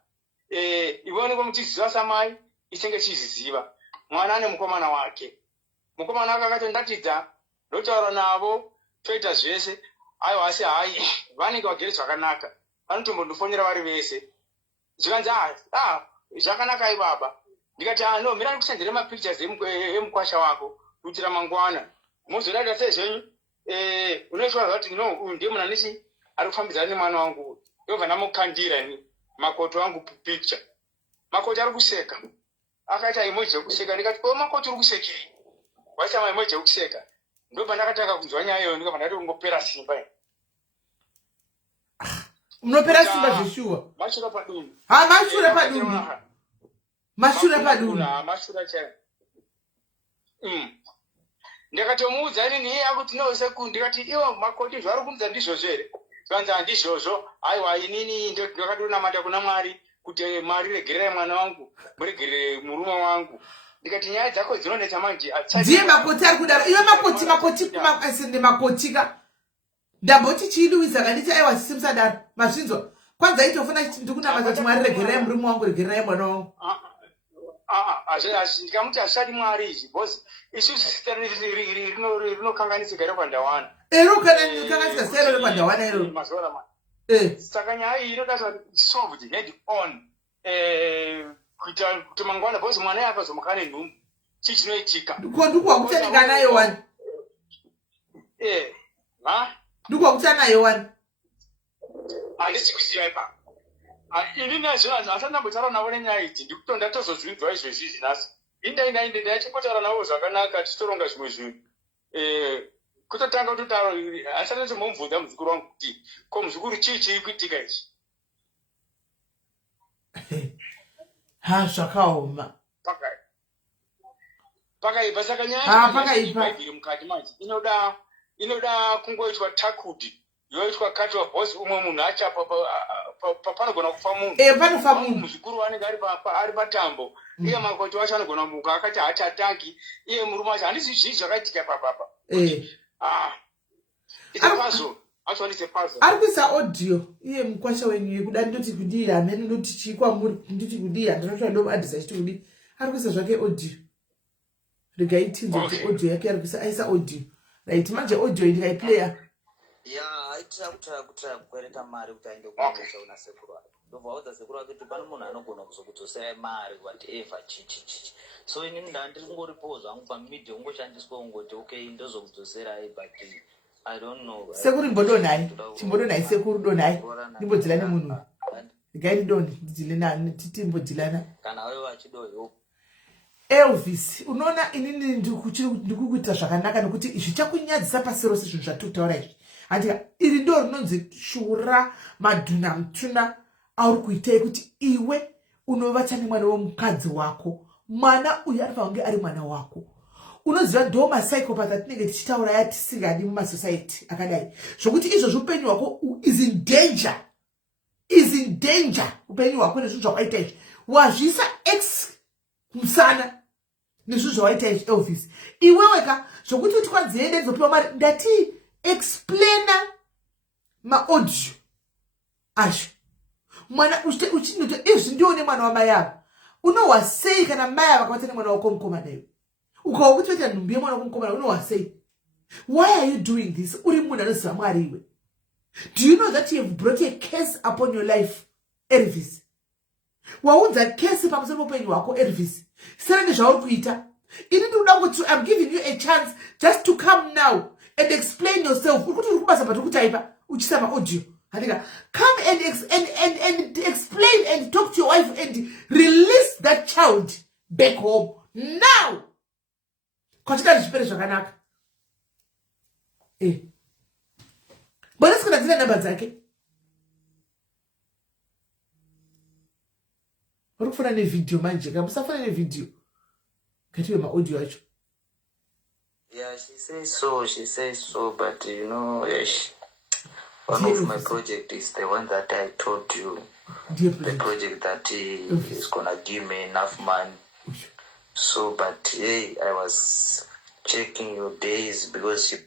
ivoneko muchiziva samai ichenge chiziziva mwana ane mukomana wake. Mukomana wake akatondatidza ndotaura navo toita zvese aiwa asi hai vanenge vagere zvakanaka vanotombondifonera vari vese zvikanzi zvakanaka ibaba. Ndikati no mira ndikusendere mapictures emukwasha wako kuitira mangwana mozodada sezvenyu unoitwa kuti no uyu ndiye munhu anichi ari kufambidzana nemwana wangu ndobva ndamukandira ni makoti wangu picture. Makoti ari kuseka akaita emoji yekuseka ndikati ko makoti uri kusekei waisa emoji yekuseka ndobva ndakatanga kunzwa nyaya iyoyo ndikabva ndati ungopera simba munopera simba zveshuwa mashure padumbu mashure padumbu mashure padumbu mashure chaiwo. Ndakatomuudza inini iye akuti no seku ndikati iwo makoti zvari kunza ndizvozvo here zvanzi handizvozvo aiwa inini ndakatonamata kuna Mwari kuti Mwari regererai mwana wangu muregerere murume wangu. Ndikati nyaya dzako dzinonetsa manje ndiye makoti ari kudaro iwe makoti kumasende makotika ndamboti chiiluwisa kanditi aiwa sisimsadaro mazvinzwa kwanza itofuna ndikunamata kuti Mwari regererai murume wangu regererai mwana wangu. Ndikamuti hazvisati Mwari izvi bhozi isusu zita rinokanganisika rekwandawana rokanganisika sero rekwandawana iro mazuva saka nyaya iyi inoda solved head on kuita kuti mangwana bhozi mwana iye akazomuka nenhumbu chii chinoitika ndikwakuta nayo wani ndikwakuta nayo wani handisi kuziva ipa ini nazvo asati ndambotaura navo nenyaya idzi ndikutonda tozozvinzwa izvezvi nhasi indainainde ndaichimbotaura navo zvakanaka tichitoronga zvimwe zvinhu kutotanga kutotaura asati ndimbomubvunza muzukuru wangu kuti ko muzukuru chii chiri kuitika ichi zvakaoma pakaipa saka nyaya pakaipa mukati manje inoda kungoitwa takudi yoitwa kati wabhosi umwe munhu acha panogona kufa munhu panofa munhu muzukuru wanenge ari patambo iye makoti wacho anogona muka akati haachataki iye murume wacho handisi zvii zvakaitika papapa ari kuisa audio iye mukwasha wenyu yekuda ndoti kudii hamene ndoti chikwamuri ndoti kudii handinotoa ndomuadhisa chiti kudii ari kuisa zvake audio regaitinza kuti audio yake ari kuisa aisa audio right manje audio ndikaiplaya aitira kutira kukwereta mari kuti aende kumusha una sekuru wake ndobva vaudza sekuru wake kuti pane munhu anogona kuzokudzosera mari whatever chichichichi so inini ndandiri kungoripowo zvangu pamidhia ungoshandiswa ungoti okay ndozokudzoserai but I don't know sekuru imbodonhai chimbodonhai sekuru donhai ndimbodzila nemunhu gaididoni ndidzile titimbodilana kana wewe wachidoyo Elvis unoona inini ndikukuita zvakanaka nekuti zvichakunyadzisa pasi rose zvinhu zvatokutaura izvi handika iri ndo rinonzi shura madhuna mutuna auri kuitai kuti iwe unovata nemwana womukadzi wako mwana uyu ari pange ari mwana wako unoziva ndo psychopath atinenge tichitaura yatisingadi mumasociety akadai zvokuti izvozvo upenyu hwako is in danger upenyu hwako nezvinhu zvawakaita izvi wazvisa x musana nezvinhu zvawakaita izvi Elvis iweweka zvokuti uti kwadziende ndizopiwa mari ndati explaina maaudio azvo mwana uchindoto izvi ndione mwana wamai ava unohwasei kana mai ava vakavata nemwana wako mukomana iwe ukawa kuti vaita nhumbi yemwana wako mukomana unohwasei why are you doing this uri munhu anoziva mwari iwe do you know that you have brought a curse upon your life Elvis waunza curse pamusoro poupenyu hwako Elvis sera nezvauri kuita ini ndinoda kuti I'm giving you a chance just to come now and explain yourself uri kuti uri kubasa pati kutaipa uchisa maaudio Hatika, come and explain and talk to your wife and release that child back home now. Kwachita zvipere zvakanaka. Bona sikuna dzina namba dzake. Uri kufuna nevideo manje, kamusafuna nevideo. Katiwe maaudio acho. Yeah, she says so, but you know, one of my project is the one that I told you. The project that is gonna give me enough money. So, but hey, I was checking your days because you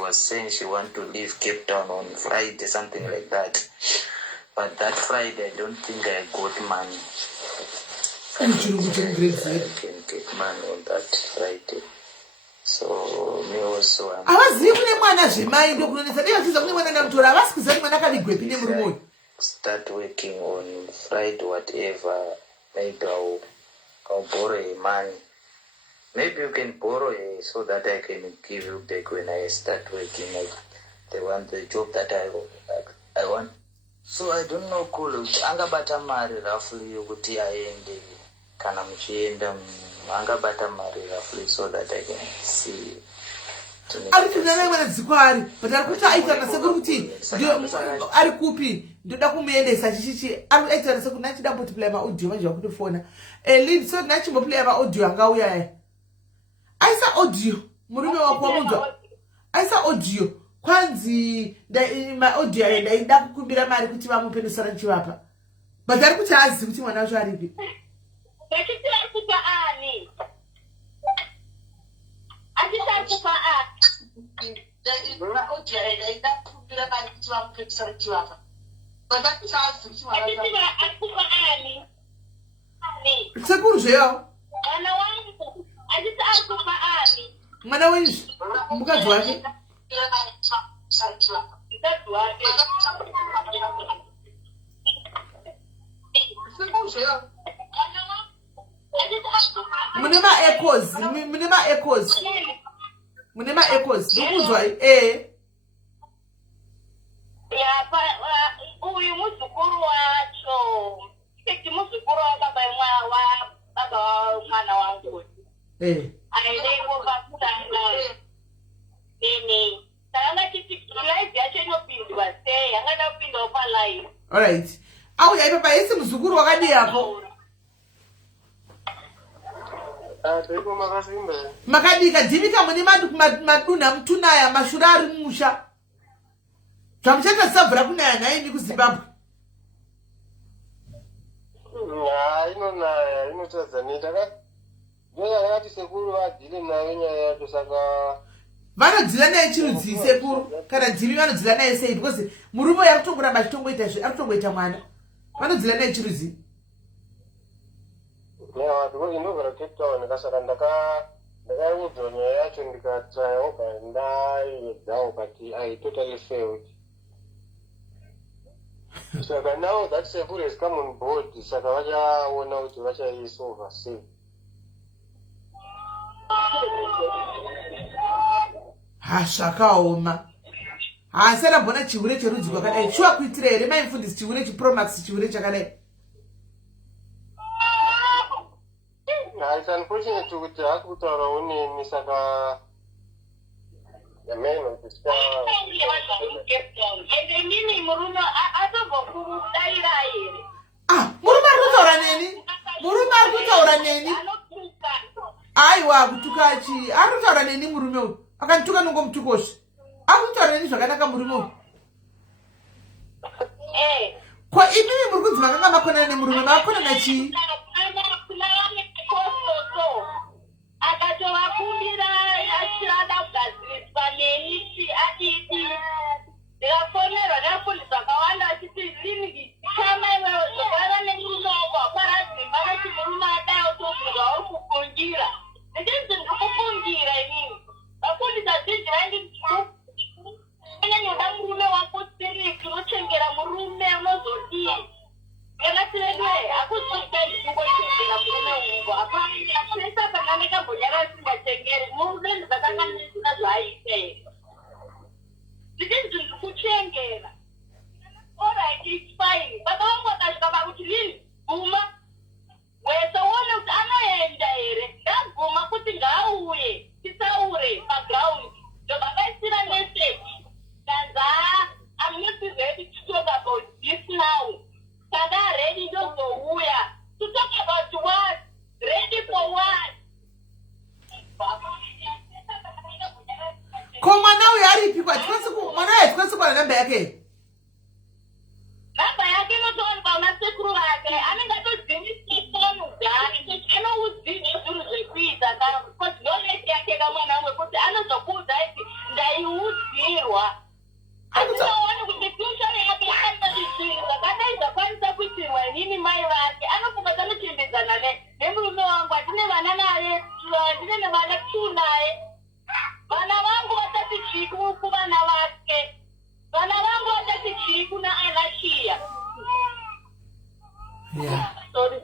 was saying she want to leave Cape Town on Friday, something like that. But that Friday, I don't think I got money. I can get money on that Friday. So me also start working on Friday, whatever. Maybe I'll borrow money. Maybe you can borrow so that I can give you back when I start working. Like the job that I want. So I don't know college. Angabata mari roughly yokuti aende kana muchienda angabata mari roughly so that I can see. Ari tunana mwana dzikwari but ari kuti aita nasekuti ari kupi ndoda kumuendesa chichichi ari aita nasekuti nachida kuti play ma audio manje wakutofona lead so nachimbo play ma audio angauya aisa audio murume wako wamunzwa aisa audio kwanzi ma audio aida kukumbira mari kuti vamupe nosara nchivapa but ari kuti azi kuti mwana wacho aripi Bekiti ari kupa ani Atisa kupa ani ma audio aida kukumbira mari kuti vamupe nosara nchivapa but ari azi kuti mwana wacho ari kupa ani sekuru zveyo mwana wangu Atisa ari kupa ani mwana wenyu mukadzi wake Munema echoes ndikuzwa uyu muzukuru wacho kuti muzukuru wa baba mwana wangu aendepo pakutanga Tanga chiti live yacho inopindwa sei angada kupinda pa live. All right. Au ya papa ese mzukuru wakadi hapo. Ndipo makasimbe. Makadika divika muni maduna mtuna ya mashurari musha. Twamchata sabra kuna ya naini ku Zimbabwe. Ino Tanzania taka. Ndoya yakati sekuru vadile na wenya ya tusaka vanodzila naye chirudzi sekuru kana dzimi vanodzila naye sei because murume yakutongoramba achitongoita akutongoita mwana vanodzila naye chirudzi because ndogara Cape Town kasaka ndakaudzwa nyaya yacho ndikatry but ndaedzawo but I totally failed. Saka now that sekuru has come on board saka vachaona kuti vachaisolva sei. Hashakaoma. Hasera bona chihure cherudzi kwakadai. Shuwa kuitira here maimfundisi chihure chipromax chihure chakadai. It's unfortunate kuti hakutaurawo nemi saka the man of the star. Ende mimi murume atobva kudaira here. murume ari kutaura neni? Murume ari kutaura neni? Aiwa, kutuka chi? Ari kutaura neni murume uyu? Akanituka nongomutukosvi. Ari kutaura neni zvakanaka murume uyu? Ko imimi muri kunzi makanga makonana nemurume, makonana chii? akatovakumbira achirada kugadziriswa nenichi atiti ndikafonerwa ndakafundiswa akawanda achiti lini kama iwewe zokava nemurume wako aparadzimba nati murume adai otobvunza uri kufungira ndinzi ndiri kufungira inini vafundisa zhinji vainditi anyanoda murume wako siriki unochengera murume unozodii Enasiwe akusuka ikungotengera murume ungo apasa pakaneka mbonyara singachengere murume ndakakanisa zvaite ndinzi kuchengera alright it's fine baba wangu akasvika pakuti lini guma wesa uone kuti anoenda here ndaguma kuti ngaauye tisaure paground ndobakaisira message kanza I'm not ready to talk about this now. Kada ready to go where? To talk about what? Ready for what? Ko mwana uyu aripi kwa mwana uyu tikwasikwana namba yake? Namba yake inotowanikwa unasekuru vake anenge atodzivisa foni udhani anoudzivisa zvinhu zvekuita kana kuti ndoneti yake kamwana umwe kuti anozokuudza iti ndaiudzirwa atinooni kuti future yake anozvizvinhu zvakadai zvakwanisa kuitirwa inini mai vake anofunga kanochembedzana nemurume wangu atine vana naye ndine nevana 2 naye vana vangu vatati chiku kuvana vake vana vangu vatati chiku naanashiya Sorry.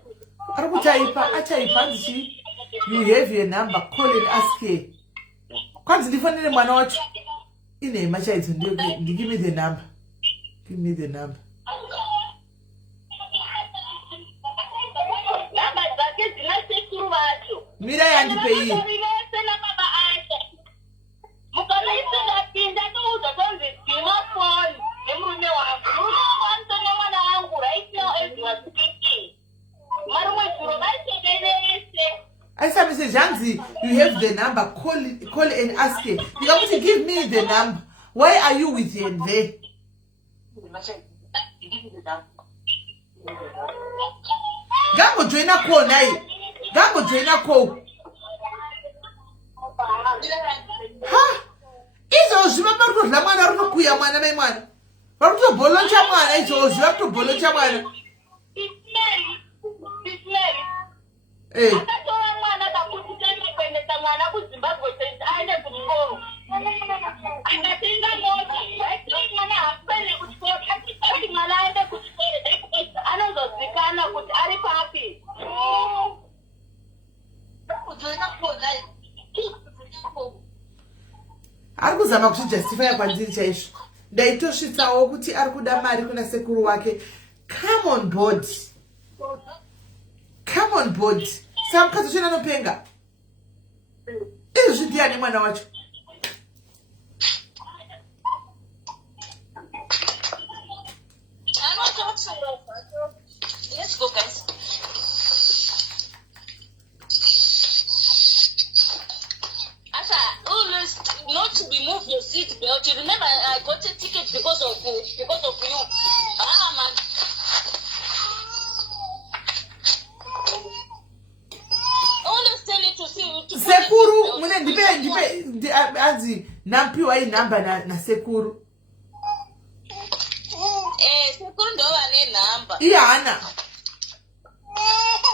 Ari kuchaipa achaipa ndichi you have a number, call and ask her. Kwanzi ndifonere mwana wacho ine machaidzo give me the number. Give me the number. Namba dzake dzina sekuru vacho. Mira yandipe iyi. Mukamaisingapinda toudzwa tonzi dzima foni nemurume wangu. Murume wangu anotonya mwana wangu right now as you are speaking. Marumwe zviro vaiteverese. Aisa message yanzi you have the number, call and ask her. You have to give me the number. Why are you with her there? Gambo joina call naye. Gambo joina call. Ha? Izvozvi vaparikudya mwana rinokuya mwana mai mwana. Varikutoboloncha mwana izvozvi varikutoboloncha mwana. Akatora mwana kakutitanya kuendesa mwana kuZimbabwe kuti aende kuchikoro. Akatenga mota, vaiti mwana hakuende kuchikoro, kuti mwana aende kuchikoro anozozikana kuti ari papi. Ari kuzama kuzvijustifya kwandiri chaizvo. Ndaitosvitsawo kuti ari kuda mari kuna sekuru wake. Come on board. Come on board. Samukadzi uchena nopenga. Izvi ndiani mwana wacho? Let's go, guys. Asa, always not to remove your seat belt. You remember I got a ticket because of you. Ah, man. Always tell it to see. Sekuru, mune ndipe anzi nampiwa hii namba na sekuru. Sekuru ndo wane namba. Iya hana.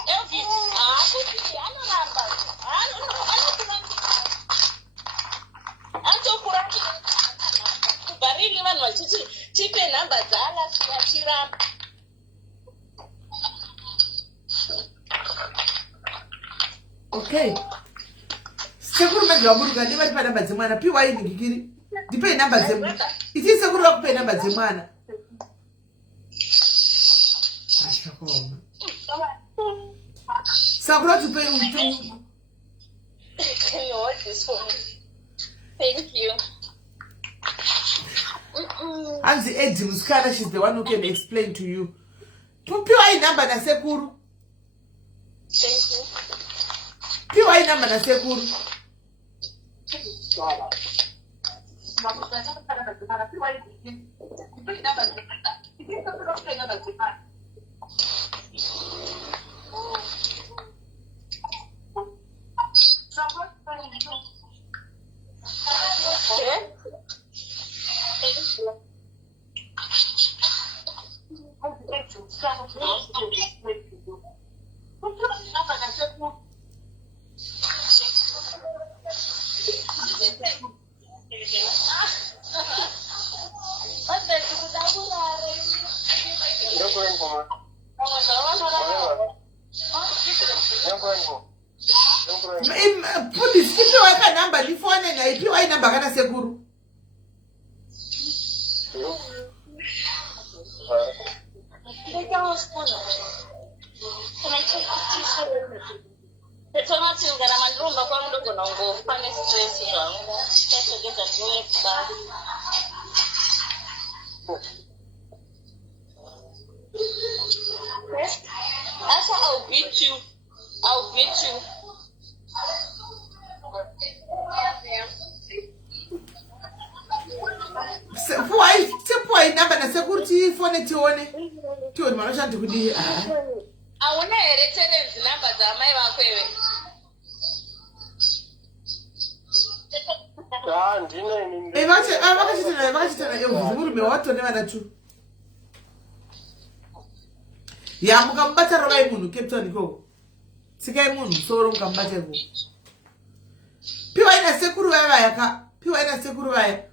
Elvis, kuti hana namba. Kubarini vanhu vachiti tipe namba dzaalachiramba. Okay. Sekuru manje waburuka ndiba tipa namba dzemwana. Piwa hii ngikiri. Ndipe namba dzemwana. Iti sekuru wakupe namba dzemwana. Ashakoma. Sakura tupe Can you hold this for me? Thank you. Anzi Eddie Muskana, she's the one who can explain to you. Piwa inamba na sekuru. Thank you. Piwa inamba na sekuru. Police, piwa ika namba nifone na piwa inamba kana sekuru. I'll beat you. I'll beat you. Puwa inamba na sekuru tifone tione. Tione manoshanti kudi. Auna reference number za mai wakwewe. Vakachitana murume watone vana tu. Ya mukambata rovai munhu Cape Town ikoko. Tsikai munhu soro mukambata ikoko. Piwa ina sekuru vaya ka. Piwa ina sekuru vaya.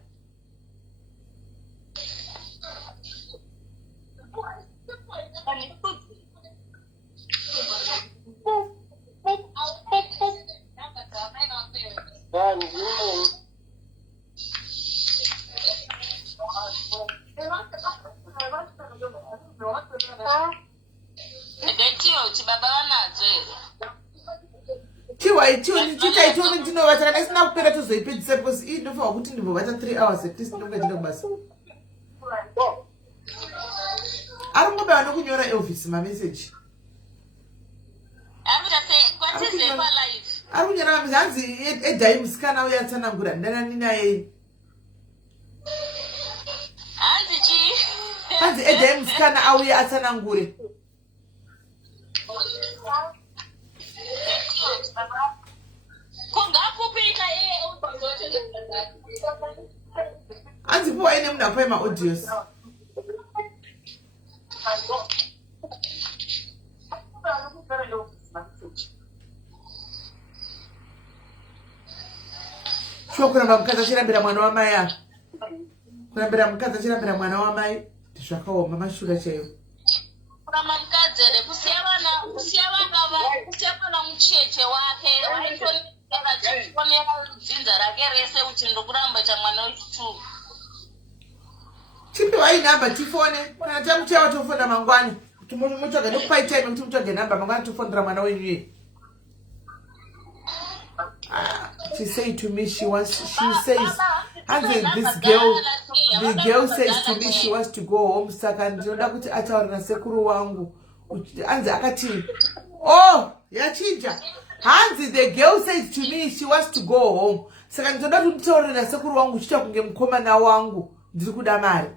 Tiwaitoni ndinovata kana isina kupera tozoipedzisa because inofanwa kuti ndimbovata 3 hours at least ndonga ndine kubasa. Ari ngobe vanokunyora Elvis mameseji. Ari kunyora mameseji hanzi edhai musikana uya atsanangura ndanani naye. Hanzi edhai musikana auya atsanangure. Hanzi puwa ine muna poema audios. Shua kuramba mkaza chirambira mwana wa maya. Kurambira mkaza chirambira mwana wa mai. Tishwakaoma mashura chayo. Kuramba mkazere kusiyabana mucheche wake waitonera dzinza rake rese uchindo kuramba chamwana wechitu. Chipi wainamba tifone kana tamuchawa tofona mangwani. Kuti mutsvaga nekupai time kuti mutsvage namba mangwani tofonera mwana wenyu ye. She said to me she says, and the girl says to me she wants to go home. Saka ndinoda kuti ataura na sekuru wangu. Anzi akati, oh, yachinja. Hanzi, the girl says to me she wants to go home. Saka ndinoda kuti taura na sekuru wangu chicha kunge mkomana wangu. Ndiri kuda mari.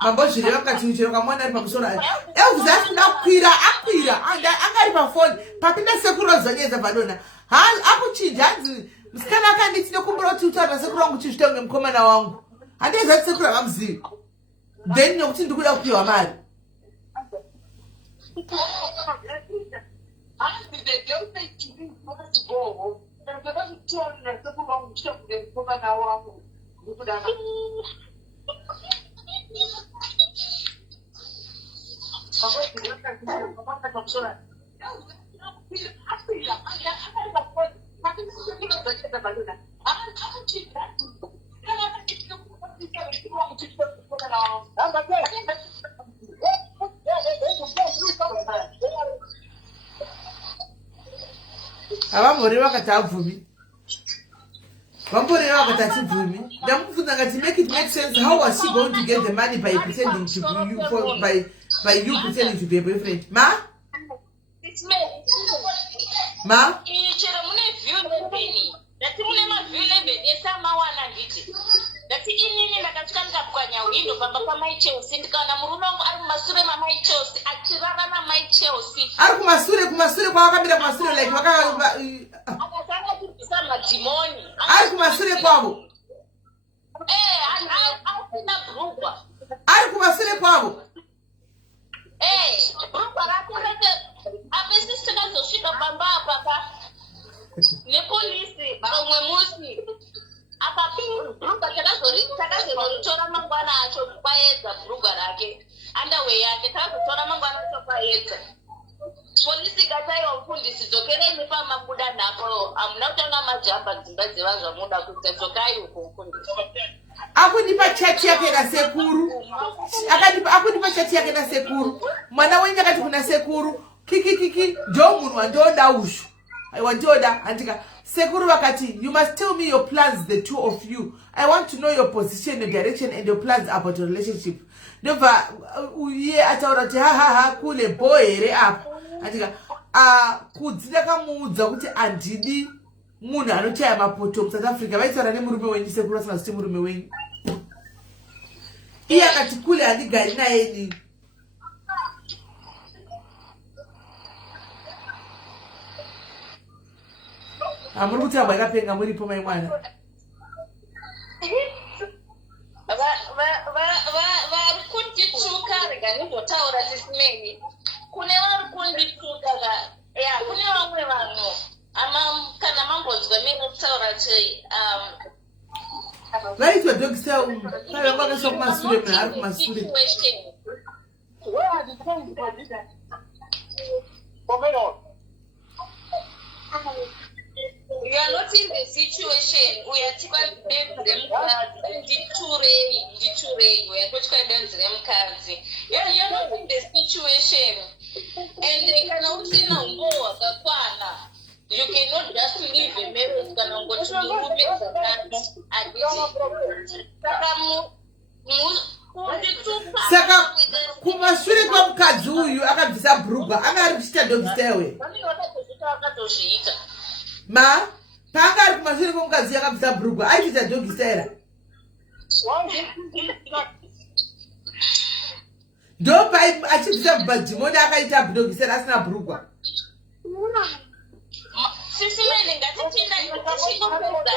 Mambo zviri vakati chero kamwana ari pamusoro ari. Elvis asina kukwira akwira angari pafoni papinda sekuru azonyedza padona. Akuchinja hanzi musikana akanditi nekumbura kuti utaura sekuru wangu chizvita kunge mukomana wangu. Handiyeza kuti sekuru avamuzivi. Then nokuti ndikuda kupiwa mari. Avamhori vakati abvumi. Vamborera vakati hatibvumi. Ndamubvunza ngati make it make sense. How was she going to get the money by pretending to be you for by you pretending to be a boyfriend? Ma? Ma? Chero mune view lebeni. Dati mune ma view lebeni esama wana nditi. Dati inini ndakatuka ndikapwanya windo baba pa my Chelsea ndikaona murume wangu ari mumasure ma my Chelsea achirara na my Chelsea. Ari kumasure kwa wakamira kumasure like waka akasanga kubvisa madhimoni. Ari kumasure kwavo. Asina brugwa. Ari kumasure kwavo. Brugwa rakunete apesi sinazosvika pamba apa nepolisi vamwe musi brugwa takazoritora mangwana acho kwaedza brugwa rake underwear yake takazotora mangwana acho kwaedza polisi ikataiwa mufundisi dzokereni pamabuda napo hamuna kutanga majamba dzimba dzeva zvamuda kuita dzokai uko mufundisi Akunipa chati yake na sekuru. Akunipa chati yake na sekuru. Mwana wenye akati kuna sekuru. Kiki jo munhu wandoda ushu. I wandoda andika sekuru wakati you must tell me your plans, the two of you. I want to know your position, your direction and your plans about your relationship. Nova uye ataura kuti ha kule boy here apa. Andika kudzida kamuudza kuti andidi munhu anochaya mapoto South Africa vaitaura nemurume wenyu sekuru asina kuti murume wenyu. Iye akati kule handigari naye ini. Muri kuti abwa yakapenga muripo mai mwana. vari kundituka rega ndingotaura tisimeni. Kune vari kundituka kune vamwe vanhu kana mambonzwa mine kutaura chei vaitwa dog style paiva kwakaiswa kumasure munhu ari kumasure. You are not in the situation. We are taking them nditurei. We are taking them kanzi. You are not in the situation. And kana usina nguo wakakwana. You cannot just leave a marriage kana ngo turume kanzi. Saka kumashure kwa mukadzi uyu akabvisa brugwa anga ari kuchita dog style. Ma, panga ari kumashure kwa mukadzi akabvisa brugwa aichita dog style. Ndo pai achibvisa bhadhimoni akaita dog style asina brugwa. Sisi mene ngatitinda ndikuchikopedza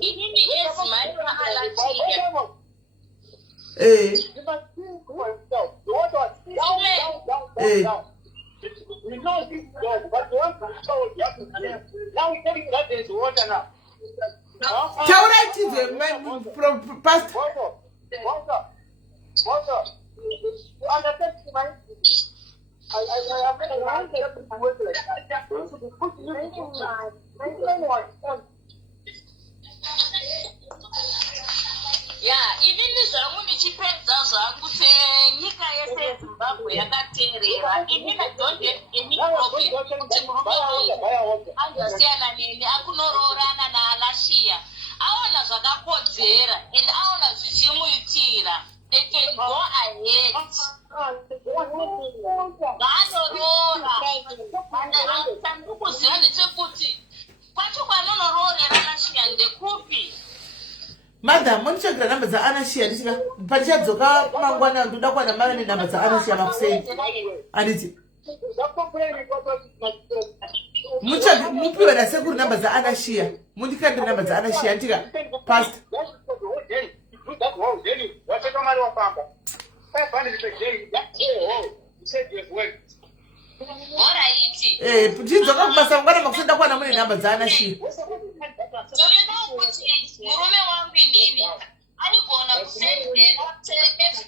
inini esimaira alatika. We know this guy, but the one who told you have to tell. Now we're telling that there's water now. Pastor. Water. You understand my I made a line that to work like that. So to put you in my inini zvangu ndichipedza zvangu senyika yese yeZimbabwe yakateerera inini don't have any problem kuti murume wangu angasiyana neni akunororana naalashiya aona zvakakodzera and aona zvichimuitira they can go ahead vanorora sandikuziva ndechekuti kwacho kwanonororera lashiya ndekupi. Madam, munitsvagira namba dzaanashiya ndichika pachadzoka mangwana ndoda kuwana mave nenamba dzaanashiya makuseni. Anditi mupiwe nasekuru namba dzaanashiya mundikandire namba dzaanashiya ndika pastor. Tidzoka kumasa mangwana makuseni ndakuwana mune namba dzaanashiya. Murume wangu inini anigona kusendera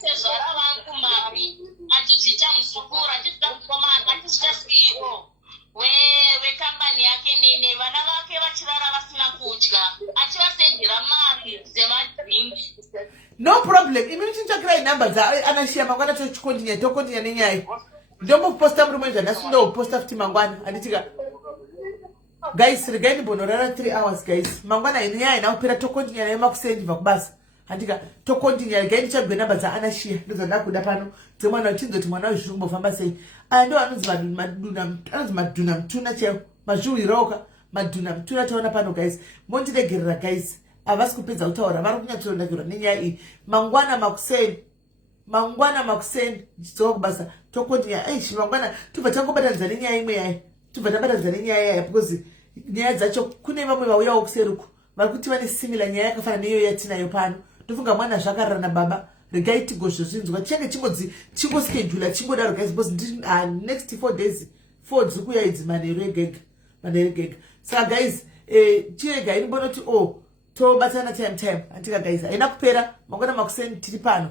tezvara vangu mari achichita muzukuru achiita mukomana achichita CEO wekambani yake nene vana vake vachirara vasina kudya achivasendera mari dzemadrinki. No problem. Imi muchitsvakirai namba dzaanashiya mangwana tokontinya nenyaya ndomboposta murume zvandasindouposta futi mangwana anditika guys regai ndimbonorara 3 hours guys mangwana ino yaina kupera tokontinya nayo makusendi bva kubasa handika tokontinya regai ndichagwe namba dzaanashiya ndozvanda kuda pano dzemwana uchinzoti mwana wezviri kumbofamba sei aya ndo anonzi madhuna mutuna chaiwo mazviwiroka madhuna mutuna taona pano guys mondiregerera guys havasi kupedza kutaura vari kunyatsorondakerwa nenyaya iyi mangwana makusendi ndichidzoka kubasa tokontinya eishi mangwana tobva tangobatanidza nenyaya imwe yayi tobva tabatanidza nenyaya yaya because nyaya dzacho kune vamwe vauyawo kuseruku vari kuti vane simila nyaya yakafanana neiyo yatinayo pano ndofunga mwana zvakarara nababa regai tigozvozvinzwa tichange chingoskedula chingodaro guys because next 4 days 4 dziri kuya idzi manheru egega saka guys chiregai ndimbonoti tobatsana time handika guys haina kupera mangwana makuseni tiri pano